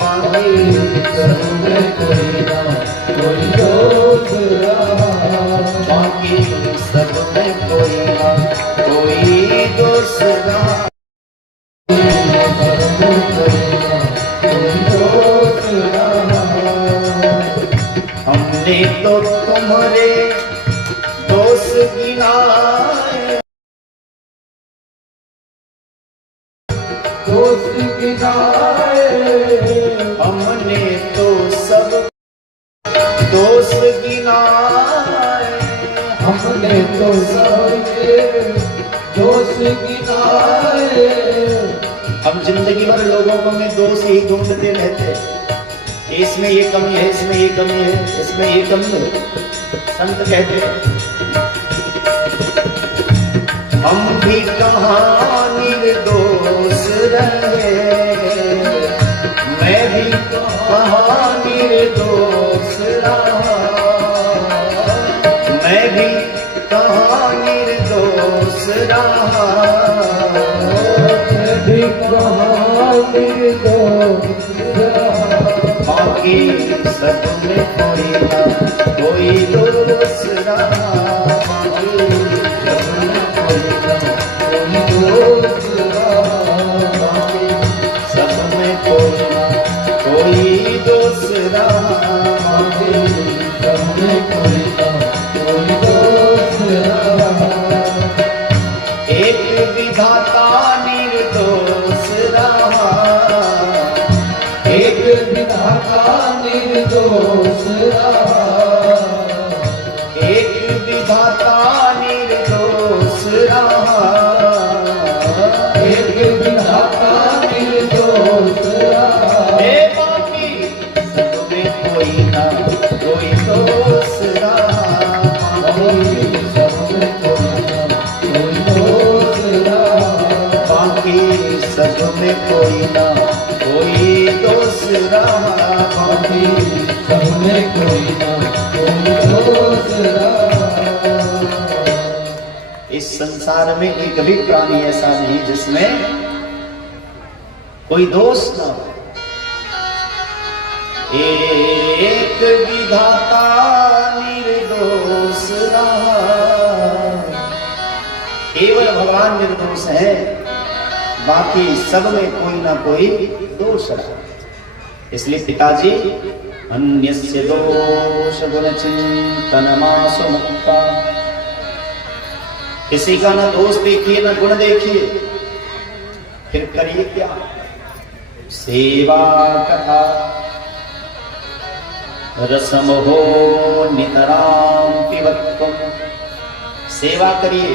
बाकी सब में कोई ना कोई दोष रहा, बाकी सब में कोई ना कोई दोष रहा। हमने तो तुम्हारे दोष गिनाए, दोष गिनाए, हमने तो सब दोष गिनाए, हमने तो सबके दोष गिनाए। हम जिंदगी भर लोगों को में दोष ही ढूंढते रहते, इसमें ये कमी है, इसमें ये कमी है, इसमें ये कमी है। संत कहते हैं, हम भी कहाँ निर्दोष रहे, मैं भी कहाँ निर्दोष रहा, मैं भी कहाँ निर्दोष रहा, मैं भी कहाँ निर्दोष रहा। बाकी सब में कोई ना कोई दोष रहा, बाकी सब में कोई ना कोई दोष रहा, बाकी सब में कोई ना कोई दोष रहा, बाकी सब में कोई ना कोई दोष रहा। एक विधाता निर्दोष रहा, एक विधाता निर्दोष रहा, एक विधाता निर्दोष रहा, एक विधाता निर्दोष रहा। बाकी सब में कोई ना कोई दोष रहा, बाकी सब में कोई ना कोई दोष रहा, बाकी सब में कोई ना कोई दोष रहा, बाकी सब में कोई ना कोई दोष रहा। इस संसार में एक भी प्राणी ऐसा नहीं जिसमें कोई दोष न हो। एक विधाता निर्दोष रहा, केवल भगवान निर्दोष है, बाकी सब में कोई ना कोई दोष रहा। इसलिए पिताजी अन्यस्य दोष गुण चिंतन मासु मुक्ता, किसी का ना दोष देखिए ना गुण देखिए, फिर करिए क्या? सेवा कथा रसमहो नितराम पिबत्वम, सेवा करिए।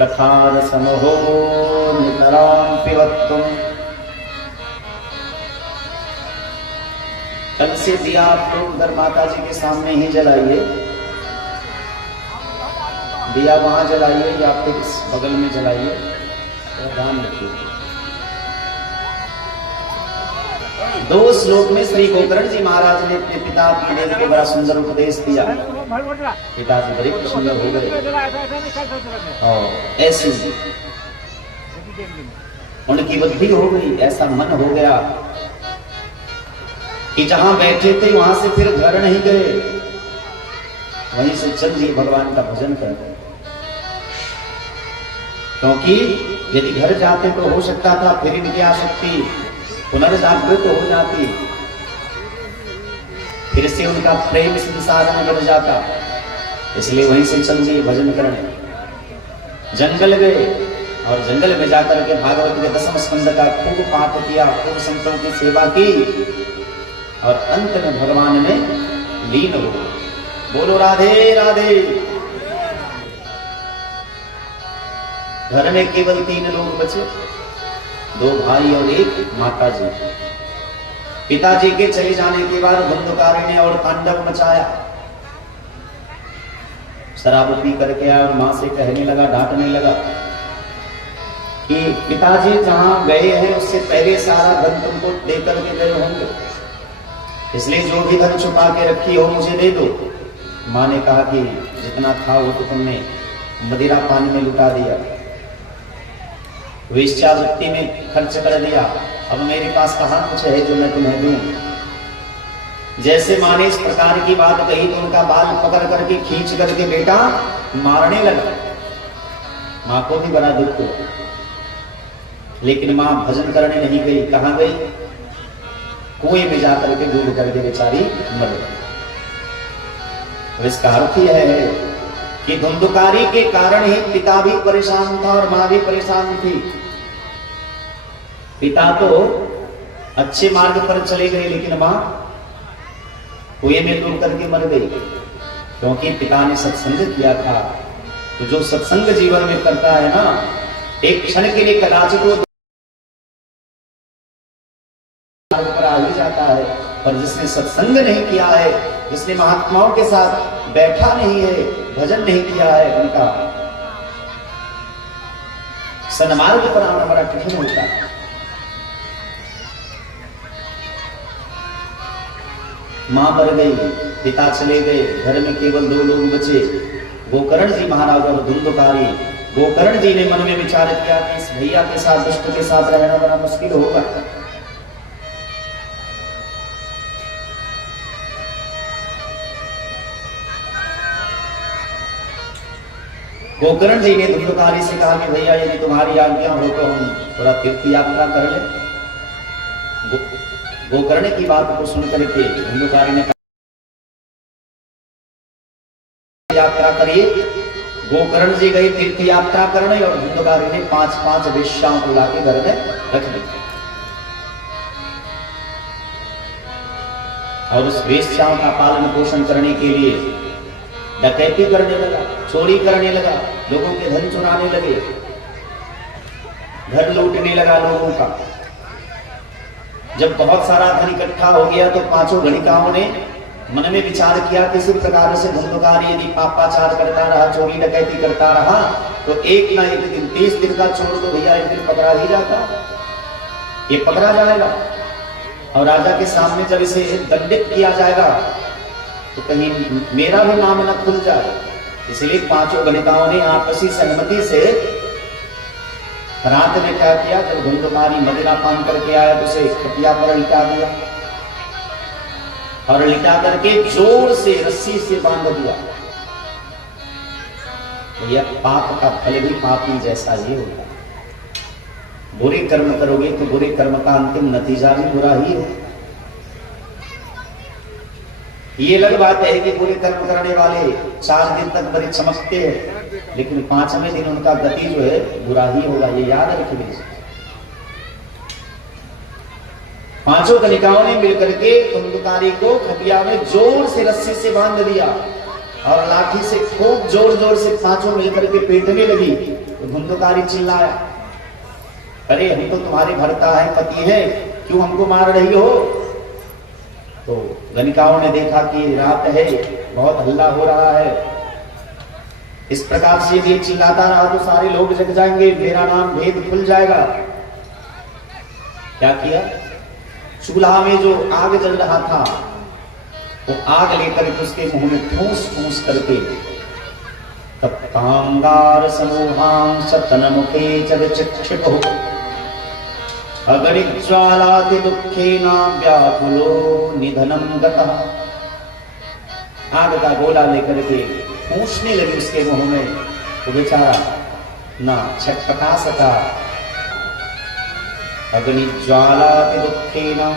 कथा रसमहो नितराम पिबत्वम। कल से दिया आप लोग उधर माता जी के सामने ही जलाइए, दिया वहां जलाइए या आपके बगल में जलाइए, तो ध्यान रखिए। 2 श्लोक में श्री गोकर्ण जी महाराज ने अपने पिता की को बड़ा सुंदर उपदेश दिया। पिताजी बड़े प्रसन्न हो गए और ऐसी उनकी बुद्धि हो गई, ऐसा मन हो गया कि जहां बैठे थे वहां से फिर घर नहीं गए, वहीं से चल दिए भगवान का भजन करते। क्योंकि यदि घर जाते तो हो सकता था फिर विद्या शक्ति पुनर्जागृत तो हो जाती, फिर से उनका प्रेम संसार में बढ़ जाता, इसलिए वहीं से चल दिए भजन करने। जंगल गए और जंगल में जाकर के भागवत के 10वें स्कंद का खूब पाठ किया, खूब संतों की सेवा की और अंत में भगवान में लीन हो। बोलो राधे राधे। घर में केवल 3 लोग बचे, 2 भाई और 1 माता जी। पिताजी के चले जाने के बाद धुंधकारी ने और तांडव मचाया, शराब पी करके आया और मां से कहने लगा, डांटने लगा कि पिताजी जहां गए हैं उससे पहले सारा धन तुमको देकर के गए होंगे, इसलिए जो भी धन छुपा के रखी हो मुझे दे दो। मां ने कहा कि जितना था वो तो तुमने मदिरा पानी में लुटा दिया, वेश्यावृत्ति में खर्च कर दिया, अब मेरे पास कहां कुछ है जो मैं तुम्हें दूं। जैसे मां ने इस प्रकार की बात कही तो उनका बाल पकड़ करके खींच करके बेटा मारने लगा। मां को भी बड़ा दुख हुआ, लेकिन मां भजन करने नहीं गई। कहां गई? कुएं में जाकर के डूब करके बेचारी मर गई। तो इसका अर्थ यह है कि धुंधकारी के कारण ही पिता भी परेशान था और मां भी परेशान थी। पिता तो अच्छे मार्ग पर चले गए, लेकिन मां कुएं में डूब करके मर गई, क्योंकि पिता ने सत्संग किया था। तो जो सत्संग जीवन में करता है ना, एक क्षण के लिए कदाचित वो पर आ ही जाता है, पर जिसने सत्संग नहीं किया है, जिसने महात्माओं के साथ बैठा नहीं है, भजन नहीं किया है, उनका सन्मार्ग पर आना बड़ा कठिन होता है। मां मर गई, पिता चले गए, घर में केवल 2 लोग बचे, गोकर्ण जी महाराज और धुंधकारी। गोकर्ण जी ने मन में विचार किया कि इस भैया के साथ, दुष्ट के साथ रहना बड़ा मुश्किल होगा। गोकर्ण जी ने धुंधकारी से कहा कि भैया यदि तुम्हारी आज्ञा हो तो हम थोड़ा तीर्थ यात्रा कर ले। गोकर्ण की बात को सुनकर के धुंधकारी ने यात्रा करिए। गोकर्ण जी गए तीर्थ यात्रा करने और धुंधकारी ने 5-5 वेश्याओं को लाके घर में रख दिया और उस वेश्याओं का पालन पोषण करने के लिए डकैती करने लगा, चोरी करने लगा, लोगों के धन चुराने लगे, घर लूटने लगा लोगों का। जब बहुत सारा धन इकट्ठा हो गया तो 5 गणिकाओं ने मन में विचार किया कि इसी प्रकार से धुंधकारी यदि पापाचार करता रहा, चोरी डकैती करता रहा, तो एक ना एक दिन 30 दिन का चोर तो भैया एक दिन पकड़ा ही जाता, ये पकड़ा जाएगा और राजा के सामने जब इसे दंडित किया जाएगा तो कहीं मेरा भी नाम न खुल जाए। इसलिए 5 गणिकाओं ने आपसी सहमति से रात में क्या किया, जब धुंधकारी मदिरा पान करके आया तो उसे खटिया पर लिटा दिया और लिटा करके जोर से रस्सी से बांध दिया। तो यह पाप का फल भी पापी जैसा ही होगा। बुरे कर्म करोगे तो बुरे कर्म का अंतिम नतीजा भी बुरा ही हो। ये अलग बात है कि बुरे कर्म करने वाले 4 दिन तक बड़े चमकते हैं, लेकिन 5वें दिन उनका गति जो है बुरा ही होगा, ये याद रखिए। पांचों कनिकाओं ने मिलकर के धुंधकारी को खटिया में जोर से रस्सी से बांध दिया और लाठी से खूब जोर जोर से पांचों मिलकर के पीटने लगी। तो धुंधकारी चिल्लाया, अरे हम तो तुम्हारे भर्ता है, पति है, क्यों हमको मार रही हो? तो गणिकाओं ने देखा कि रात है, बहुत हल्ला हो रहा है, इस प्रकार से ये चिल्लाता रहा तो सारे लोग जग जाएंगे, मेरा नाम भेद खुल जाएगा। क्या किया? चूल्हा में जो आग जल रहा था वो आग लेकर उसके मुंह में ठूस ठूस करके तब कांगार समूहां सतन मुखे चल चिक्षिप हो अगणित ज्वालाति दुखेना व्याकुलो निधनम गतः। आग का गोला लेकर के पूछने लगी उसके मुंह में, तो बेचारा ना छटपटा सका। अग्नि ज्वालाति दुखेना,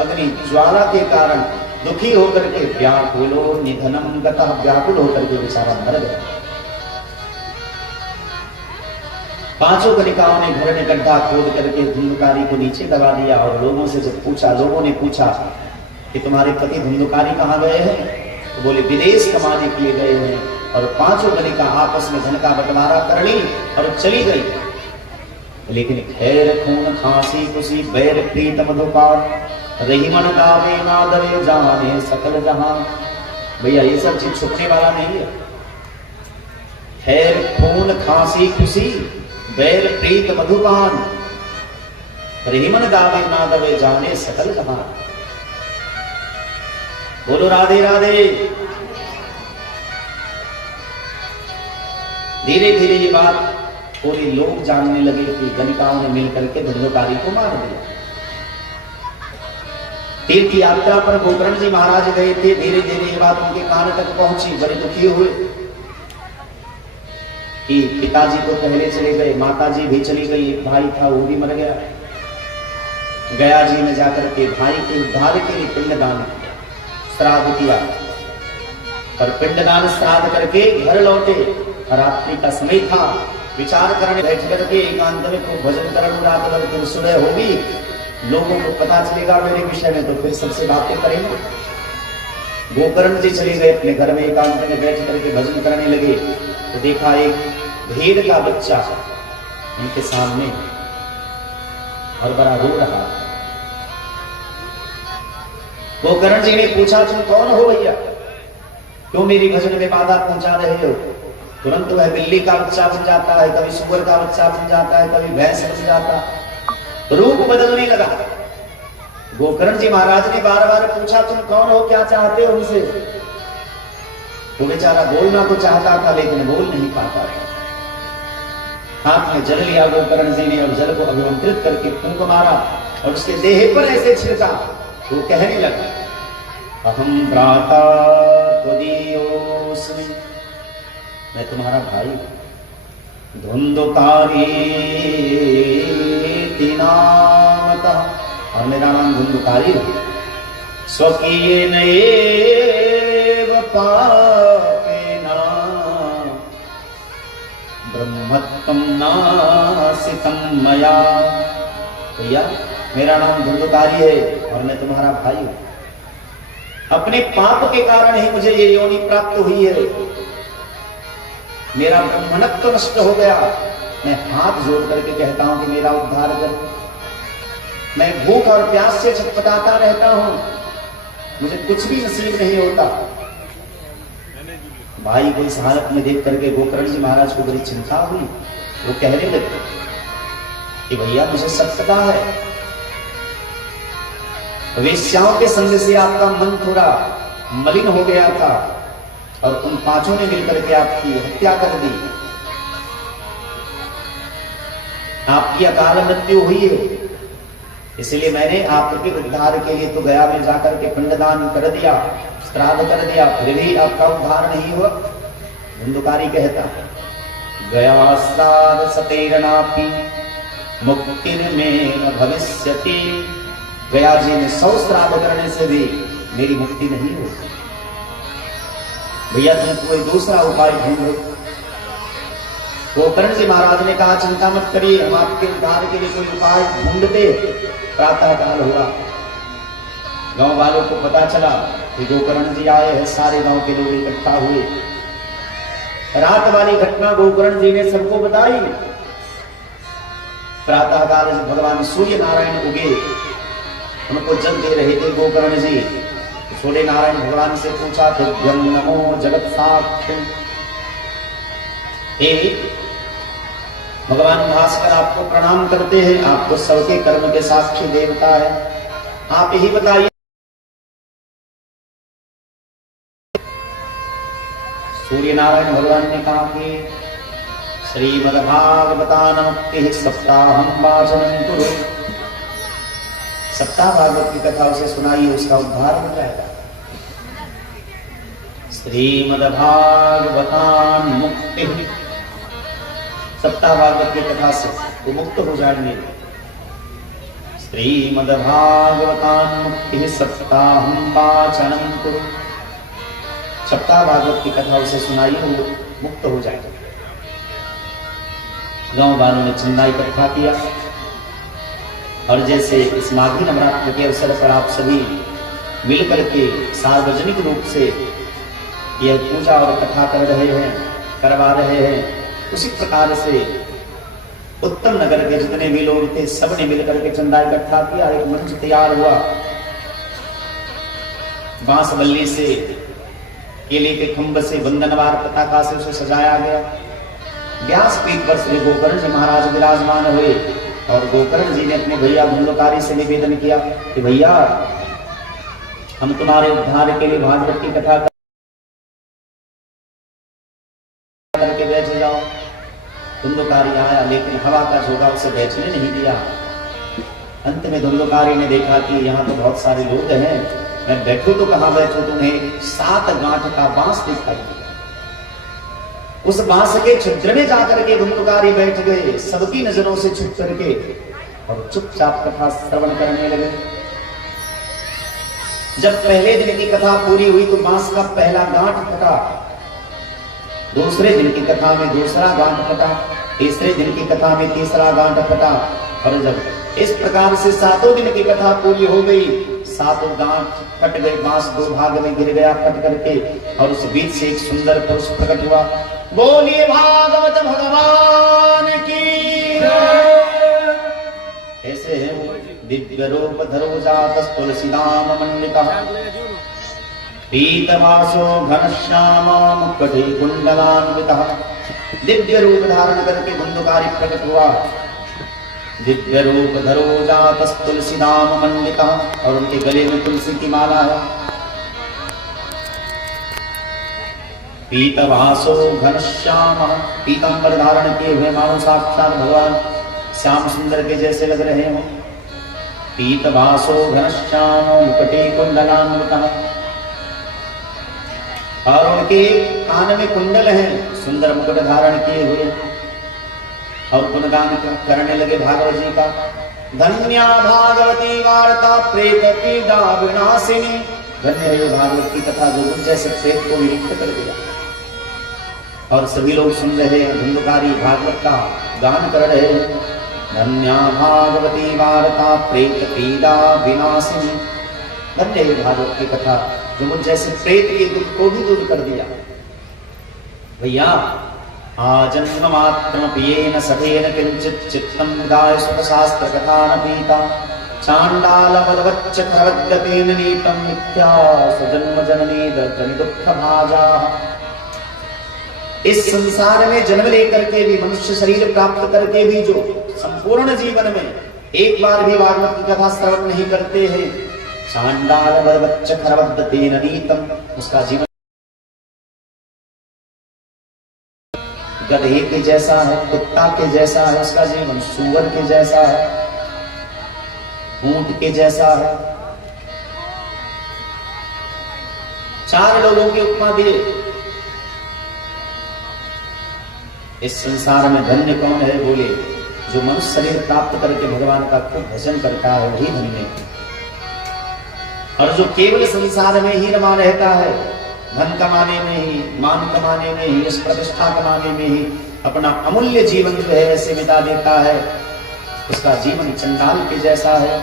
अग्नि ज्वाला के कारण दुखी होकर के व्याकुलो निधनम गतः, व्याकुल होकर के बेचारा मर गया। पांचों कनिकाओं ने घर में गड्ढा खोद करके धुंधकारी को नीचे दबा दिया और लोगों से जब पूछा, लोगों ने पूछा कि तुम्हारे पति धुंधकारी कहाँ गए हैं? तो बोले विदेश कमाने के लिए गए हैं। और पांचों कनिका आपस में धन का बंटवारा कर ली और चली गई। लेकिन खैर खून खांसी खुशी बैर प्रीत मधुपार रही मन दावे नादरे जाने सकल जहां। भैया ये सब चीज छुपने वाला नहीं है। खैर खून खांसी खुशी बैर प्रीत मधुपान रही मन दावे नादरे जाने सकल जहां। बोलो राधे राधे। धीरे धीरे ये बात पूरे लोग जानने लगे कि गणिकाओं ने मिलकर के धुंधकारी को मार दिया। तीर्थ यात्रा पर गोकर्ण जी महाराज गए थे। धीरे धीरे ये बात उनके कान तक पहुंची। बड़े दुखी हुए कि पिताजी तो पहले चले गए, माता जी भी चली गई, एक भाई था वो भी मर गया। गया जी ने जाकर के भाई के उद्धार के लिए पिंडदान किया, श्राद्ध किया और पिंडदान श्राद्ध करके घर लौटे। रात्रि का समय था। विचार करने बैठ करके एकांत में खूब भजन करण, रात भर फिर सुबह होगी, लोगों को पता चलेगा मेरे विषय में, तो फिर सबसे बातें करेंगे। गोकर्ण जी चले गए अपने घर में, एकांत में बैठ करके भजन करने लगे। तो देखा एक भेड़ का बच्चा उनके सामने और बड़ा रो रहा। गोकर्ण जी ने पूछा, तुम कौन हो भैया, क्यों मेरी भजन में बाधा पहुंचा रहे हो? तुरंत वह बिल्ली का बच्चा बन जाता है, कभी सुअर का बच्चा बन जाता है, कभी भैंस बन जाता, रूप बदलने लगा। गोकर्ण जी महाराज ने बार बार पूछा, तुम कौन हो, क्या चाहते हो उनसे? वो बेचारा बोलना तो चाहता था लेकिन बोल नहीं पाता था। हाथ में जल लिया गोकर्ण जी ने और जल को अभिमंत्रित करके फूंक मारा और उसके देह पर ऐसे छिड़का। वो कहने लगा, अहम भ्राता त्वदीयोऽस्मि, मैं तुम्हारा भाई धुंधकारी नामतः, और मेरा नाम धुंधकारी है। स्वकीय नएव पापेन ब्रह्मत्वं नासितं मया। भैया मेरा नाम धुंधकारी है और मैं तुम्हारा भाई हूं। अपने पाप के कारण ही मुझे ये योनि प्राप्त हुई है। मेरा ब्रह्मणत्व नष्ट हो गया। मैं हाथ जोड़ करके कहता हूं कि मेरा उद्धार कर। मैं भूख और प्यास से छटपटाता रहता हूं, मुझे कुछ भी नसीब नहीं होता। भाई को इस हालत में देख करके गोकर्ण जी महाराज को बड़ी चिंता हुई। वो कहने लगे कि भैया मुझे सब पता है, वेश्याओं के संग से आपका मन थोड़ा मलिन हो गया था और उन पांचों ने मिलकर के आपकी हत्या कर दी। आपकी अकाल मृत्यु हुई है, इसलिए मैंने आपके उद्धार के लिए तो गया में जाकर के पिंडदान कर दिया, श्राद्ध कर दिया, फिर भी आपका उद्धार नहीं हुआ। धुंधकारी कहता, गया श्राद्ध सतेरनापि मुक्तिर्मे न भविष्यति। गया जी ने 100 श्राद्ध करने से भी मेरी मुक्ति नहीं होती। भैया तुम कोई दूसरा उपाय ढूंढो। गोकर्ण जी महाराज ने कहा, चिंता मत करिए, हम आपके उद्धार के लिए कोई उपाय ढूंढते। प्रातः काल हुआ, गांव वालों को पता चला कि गोकर्ण जी आए हैं, सारे गांव के लोग इकट्ठा हुए। रात वाली घटना गोकर्ण जी ने सबको बताई। प्रातः काल भगवान सूर्य नारायण उगे, उनको जल दे रहे थे गोकर्ण जी। सूर्य नारायण भगवान से पूछा, तुभ्यं नमो जगत साक्षी। भगवान भास्कर आपको प्रणाम करते हैं, आप तो सबके कर्म के साक्षी देवता है, आप यही बताइए। सूर्य नारायण भगवान ने कहा कि श्रीमद्भागवतानुक्ति सप्ताहं वाचनं कुरु। सप्ताह भागवत की कथा उसे सुनाइए, उसका उद्धार हो जाएगा। श्रीमद्भागवतानुक्ति, सप्ताह भागवत की कथा से वो मुक्त हो जाएंगे। श्रीमद्भागवतानुक्ति सप्ताहं वाचनं कुरु। सप्ताह भागवत की कथा उसे सुनाइए, वो मुक्त हो जाएगा। गांव वालों ने चंदा इकट्ठा किया और जैसे इस माघी नवरात्र के अवसर पर आप सभी मिलकर के सार्वजनिक रूप से यह पूजा और कथा कर रहे हैं, करवा रहे हैं, उसी प्रकार से उत्तम नगर के जितने भी लोग थे सबने मिलकर के चंदा इकट्ठा किया। एक मंच तैयार हुआ, बांस बल्ली से, केले के खंभ से, बंधनवार पताका से उसे सजाया गया। व्यासपीठ पर श्री गोकर्ण जी महाराज विराजमान हुए और गोकर्ण जी ने अपने भैया धुंधकारी से निवेदन किया कि भैया, हम तुम्हारे उद्धार के लिए भागवत की कथा करके बैठ जाओ। धुंधकारी आया, लेकिन हवा का झोंका उसे बैठने नहीं दिया। अंत में धुंधकारी ने देखा कि यहाँ तो बहुत सारे लोग हैं, मैं बैठू तो कहाँ बैठू, तुम्हें 7 गांठ का बांस दिखाई दिया। उस बांस के छिद्र में जाकर के धुंधकारी बैठ गए, सबकी नजरों से छुप करके, और चुपचाप कथा श्रवण करने लगे। जब पहले दिन की कथा पूरी हुई तो बांस का पहला गांठ फटा, दूसरे दिन की कथा में दूसरा गांठ फटा, तीसरे दिन की कथा में तीसरा गांठ फटा, और जब इस प्रकार से 7 दिन की कथा पूरी हो गई, 7 गांठ फट गए, बांस 2 भाग में गिर गया फट करके, और उस बीच से एक सुंदर पुरुष प्रकट हुआ। बोलिए भागवत भगवान की। ऐसे है वो, दिव्य रूप धरो जातस् तुलसीदाम मंडितः, पीतवासो घनश्याम मुकुटे कुंडलान्वितः। दिव्य रूप धारण करके धुंधकारी प्रकट हुआ। दिव्य रूप धरो जातस् तुलसीदाम मंडितः, और उनके गले में तुलसी की माला है। पीतवासो घनश्याम, पीतांबर धारण किए हुए मानो साक्षात भगवान श्याम सुंदर के जैसे लग रहे हो। पीतवासो घनश्याम मुकुटे कुंडलान्वितः, और उनके कान में कुंडल हैं, सुंदर मुकुट धारण किए हुए, और गुणगान करने लगे भागवत जी का। धन्या भागवती वार्ता प्रेत पीड़ा विनाशिनी। धन्य है भागवत की कथा जो जैसे प्रेत को विमुक्त कर दिया। और सभी लोग सुन रहे हैं, धुंधकारी भागवत का गान कर रहे हैं। धन्या भागवती वार्ता प्रेत पीड़ा विनाशिनी। धन्य है भागवत की कथा जो मुझ जैसे प्रेत के दुख को भी दूर कर दिया। भैया, आजन्म मात्रम पियेन सठेन किंचित चित्तम गाय सुख शास्त्र कथा न पीता। चांडाल पदवच्च खरवद्गतेन नीतम मिथ्या सुजन्म जननी दर्जनि दुख भाजा। इस संसार में जन्म लेकर के भी, मनुष्य शरीर प्राप्त करके भी जो संपूर्ण जीवन में एक बार भी भागवत की कथा श्रवण नहीं करते हैं, चांडाल पदवच्च खरवद्गतेन नीतम, उसका जीवन गधे के जैसा है, कुत्ता के जैसा है, उसका जीवन सूअर के जैसा है, ऊंट के जैसा है। 4 लोगों की उपमा दिए। इस संसार में धन्य कौन है? बोले, जो मनुष्य शरीर प्राप्त करके भगवान का खूब भजन करता है वही धन्य है। और जो केवल संसार में ही रमा रहता है, धन कमाने में ही, मान कमाने में ही, इस प्रतिष्ठा कमाने में ही अपना अमूल्य जीवन जो है ऐसे बिता देता है, उसका जीवन चंडाल के जैसा है।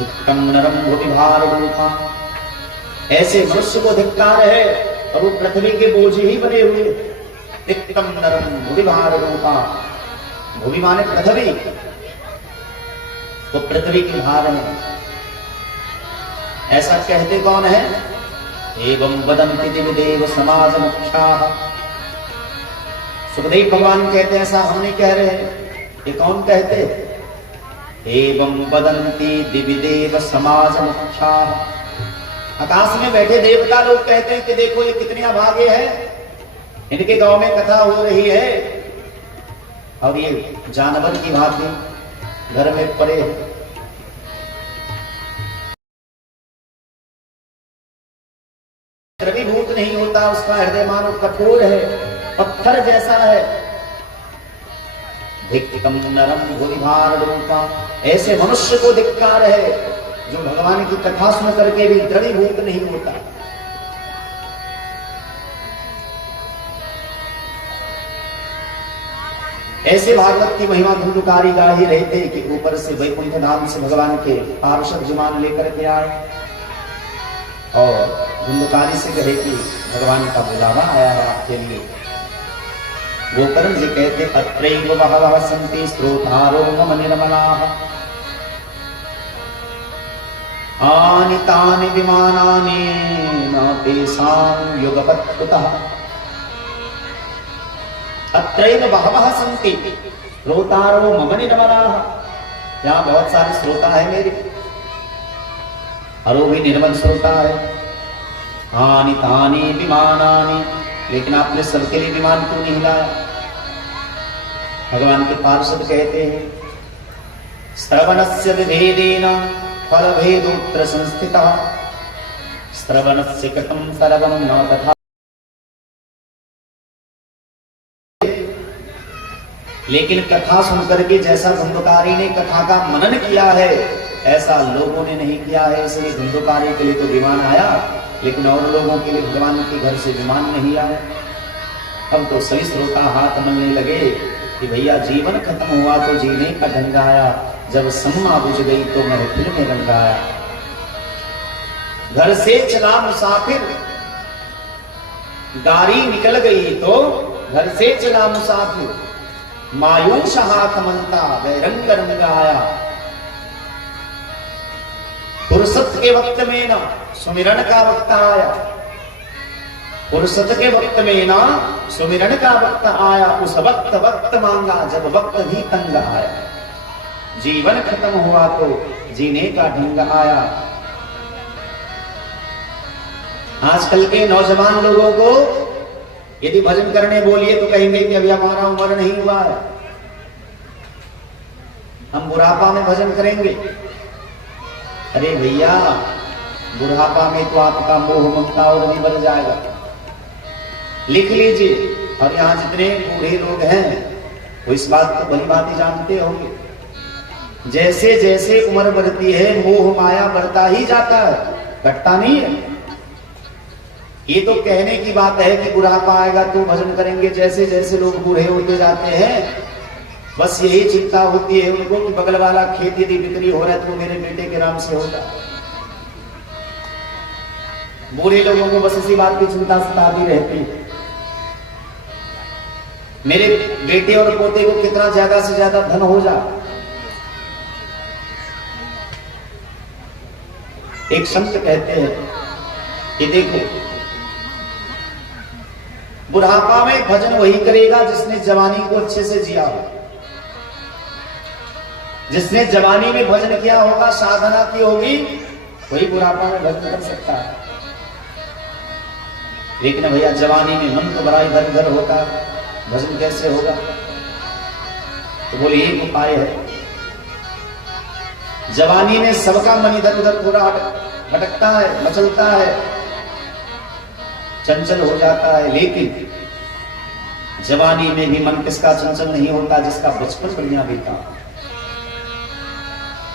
धिक्कं नरं भुविभाररूपा, ऐसे मनुष्य को धिक्कार है और वो पृथ्वी के बोझ ही बने हुए। धिक्कं नरं भुविभाररूपा, भूमि माने पृथ्वी, वो पृथ्वी की भार है। ऐसा कहते कौन है? एवं वदन्ति दिव्यदेव समाज मुख्याः। सुखदेव भगवान कहते हैं ऐसा हम नहीं कह रहे हैं, ये कौन कहते? एवं वदन्ति दिव्यदेव समाज मुख्याः। आकाश में बैठे देवता लोग कहते हैं कि देखो ये कितने अभागे हैं, इनके गांव में कथा हो रही है और ये जानवर की भांति घर में पड़े। द्रवीभूत नहीं होता, उसका हृदय मानो कठोर है, पत्थर जैसा है। धिक्कं नरं भुविभाररूपा, ऐसे मनुष्य को धिक्कार है जो भगवान की कथा सुन करके भी द्रवीभूत नहीं होता। ऐसे भागवत की महिमा धुंधुकारी गा ही रहे थे कि ऊपर से वैकुंठ धाम से भगवान के पार्षद जुमान लेकर के आए और धुंधुकारी से कहे कि भगवान का बुलावा आया है आपके लिए। गोकर्ण जी कहते अत्रैव बहवः सन्ति स्रोतारो मम निर्मलाः, आनि तानि विमानानि न तेषां युगपत् कुतः। अत्रैव बहवः सन्ति स्रोतारो मम निर्मलाः, यहाँ बहुत सारे श्रोता है मेरे और वो भी निर्मल श्रोता है। आनि तानि विमानानि, लेकिन आपने सबके लिए विमान क्यों नहीं हिलाया? भगवान के पार्षद कहते हैं श्रवणस्य विभेदेन फलभेदोत्र संस्थितः, श्रवणस्य कृतं सर्वं न तथा। लेकिन कथा सुनकर के जैसा धुंधुकारी ने कथा का मनन किया है ऐसा लोगों ने नहीं किया है। इसलिए धुंधुकारी के लिए तो विमान आया, लेकिन और लोगों के लिए भगवान के घर से विमान नहीं आया। अब तो सभी श्रोता हाथ मलने लगे कि भैया जीवन खत्म हुआ तो जीने का ढंग आया, जब सम्मा बुझ गई तो महफिल में रंग आया। घर से चला मुसाफिर, गाड़ी निकल गई तो घर से चला मुसाफिर, मायूस हाथ मनता वह रंग रंग आया। फुर्सत के वक्त में ना सुमिरन का वक्त आया, फुर्सत के वक्त में ना सुमिरन का वक्त आया। उस वक्त वक्त मांगा जब वक्त भी तंग आया। जीवन खत्म हुआ तो जीने का ढंग आया। आजकल के नौजवान लोगों को यदि भजन करने बोलिए तो कहेंगे कि अभी हमारा उम्र नहीं हुआ है, हम बुढ़ापा में भजन करेंगे। अरे भैया बुढ़ापा में तो आपका मोह ममता और भी बढ़ जाएगा। लिख लीजिए। और यहाँ जितने बूढ़े लोग हैं वो इस बात को भली भांति जानते होंगे, जैसे जैसे उम्र बढ़ती है मोह माया बढ़ता ही जाता है, घटता नहीं है। ये तो कहने की बात है कि बुढ़ापा आएगा तो भजन करेंगे। जैसे जैसे लोग बूढ़े होते जाते हैं बस यही चिंता होती है उनको कि बगल वाला खेत यदि बिक्री हो रहा है तो मेरे बेटे के नाम से होगा। बूढ़े लोगों को बस इसी बात की चिंता सताती रहती है, मेरे बेटे और पोते को कितना ज्यादा से ज्यादा धन हो जा। एक संत कहते हैं कि देखो बुढ़ापा में भजन वही करेगा जिसने जवानी को अच्छे से जिया हो। जिसने जवानी में भजन किया होगा, साधना की होगी, वही बुढ़ापा में भजन कर सकता है। लेकिन भैया जवानी में मन तो बड़ा इधर उधर होता है, भजन कैसे होगा? तो बोले एक उपाय है। जवानी में सबका मन इधर उधर थोड़ा भटकता है, मचलता है, चंचल हो जाता है। लेकिन जवानी में भी मन किसका चंचल नहीं होता? जिसका बचपन बढ़िया बीता,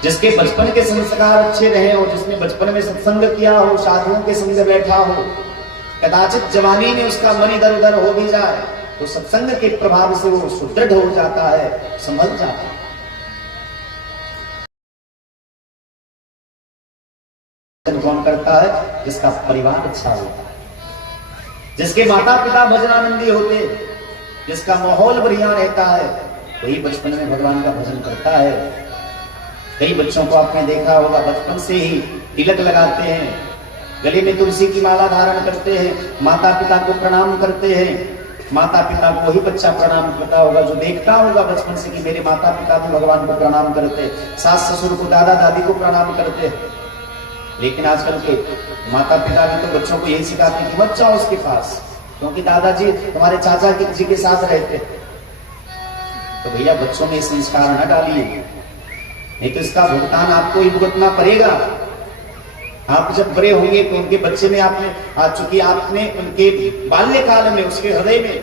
जिसके बचपन के संस्कार अच्छे रहे हो, जिसने बचपन में सत्संग किया हो, साधुओं के संग बैठा हो। कदाचित जवानी में उसका मन इधर उधर हो भी जाए तो सत्संग के प्रभाव से वो सुदृढ़ हो जाता है, संभल जाता है। भजन कौन करता है? जिसका परिवार अच्छा होता है, जिसके माता पिता भजनानंदी होते, जिसका माहौल बढ़िया रहता है, वही बचपन में भगवान का भजन करता है। कई बच्चों को आपने देखा होगा बचपन से ही तिलक लगाते हैं, गले में तुलसी की माला धारण करते हैं, माता पिता को प्रणाम करते हैं। माता पिता को ही बच्चा प्रणाम करता होगा, जो देखता होगा बचपन से कि मेरे माता पिता भी भगवान को प्रणाम करते, सास ससुर को दादा दादी को प्रणाम करते। लेकिन आजकल के माता पिता भी तो बच्चों को यही सिखाते हैं कि मत जाओ उसके पास, क्योंकि दादाजी तुम्हारे चाचा जी के साथ रहते। तो भैया बच्चों में संस्कार न डालिए, नहीं तो इसका भुगतान आपको ही भुगतना पड़ेगा। आप जब बड़े होंगे तो उनके बच्चे में आपने चूंकि आपने उनके बाल्यकाल में उसके हृदय में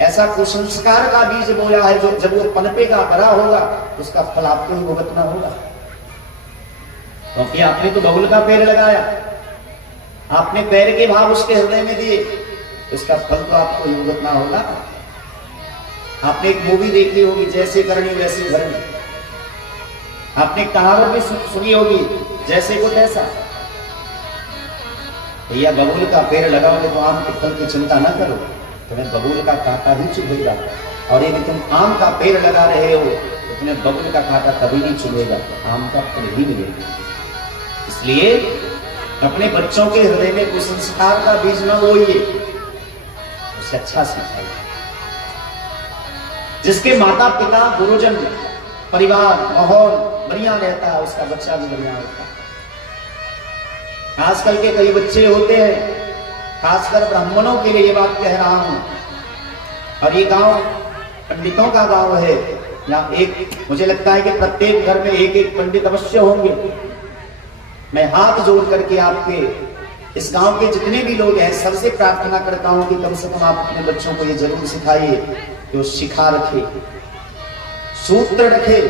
ऐसा कुसंस्कार का बीज बोया है, जो जब वो पनपेगा बड़ा होगा उसका फल आपको ही भुगतना होगा। क्योंकि आपने तो बबुल का पेड़ लगाया, आपने पैर के भाव उसके हृदय में दिए, उसका फल तो आपको ही भुगतना होगा। आपने एक मूवी देखी होगी, जैसे करनी वैसे भरनी। आपने कहावत भी सुनी होगी, जैसे को तैसा। भैया बबूल का पेड़ लगाओगे तो आम के फल की चिंता न करो, तुम्हें बबूल का कांटा ही चुभेगा। और यदि तुम आम का पेड़ लगा रहे हो तो तुम्हें बबूल का कांटा कभी नहीं चुभेगा, आम का फल ही मिलेगा। इसलिए अपने बच्चों के हृदय में कुसंस्कार का बीज न बोइए, उसे अच्छा सिखाइए। जिसके माता पिता गुरुजन परिवार माहौल बढ़िया रहता है, उसका बच्चा भी बढ़िया होता है। आजकल के कई बच्चे होते हैं, खासकर ब्राह्मणों के लिए ये बात कह रहा हूं, और ये गांव पंडितों का गांव है, यहाँ एक मुझे लगता है कि प्रत्येक घर में एक एक पंडित अवश्य होंगे। मैं हाथ जोड़ करके आपके इस गांव के जितने भी लोग हैं सबसे प्रार्थना करता हूं कि कम से कम आप अपने बच्चों को ये जरूर सिखाइए कि वो शिखा रखे, सूत्र रखे।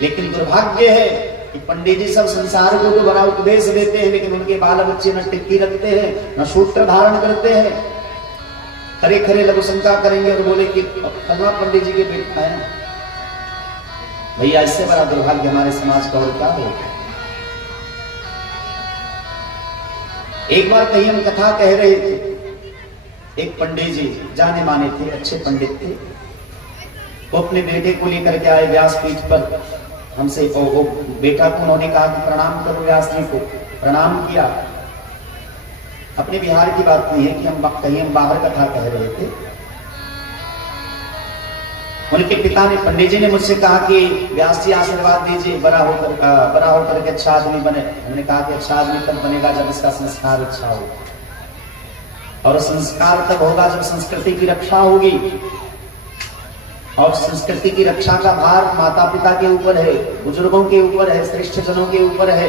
लेकिन दुर्भाग्य है कि पंडित जी सब संसार को तो बड़ा उपदेश देते हैं, लेकिन उनके बाल बच्चे न टिक्की रखते हैं न सूत्र धारण करते हैं। खरे खरे लघु शंका करेंगे और बोले कि फलना पंडित जी के बेटा है। भैया इससे बड़ा दुर्भाग्य हमारे समाज का और क्या हो। एक बार कहीं हम कथा कह रहे थे, एक पंडित जी जाने माने थे, अच्छे पंडित थे, वो अपने बेटे को लेकर के आए व्यासपीठ पर। हमसे वो बेटा को उन्होंने कहा कि प्रणाम करो व्यास जी को। प्रणाम किया। अपने बिहार की बात नहीं है कि हम बाहर कथा कह रहे थे। उनके पिता ने, पंडित जी ने मुझसे कहा कि व्यास जी आशीर्वाद दीजिए, बड़ा होकर के अच्छा आदमी बने। हमने कहा कि अच्छा आदमी तब बनेगा जब इसका संस्कार अच्छा हो, और संस्कार तब होगा जब संस्कृति की रक्षा होगी। और संस्कृति की रक्षा का भार माता पिता के ऊपर है, बुजुर्गों के ऊपर है, श्रेष्ठ जनों के ऊपर है।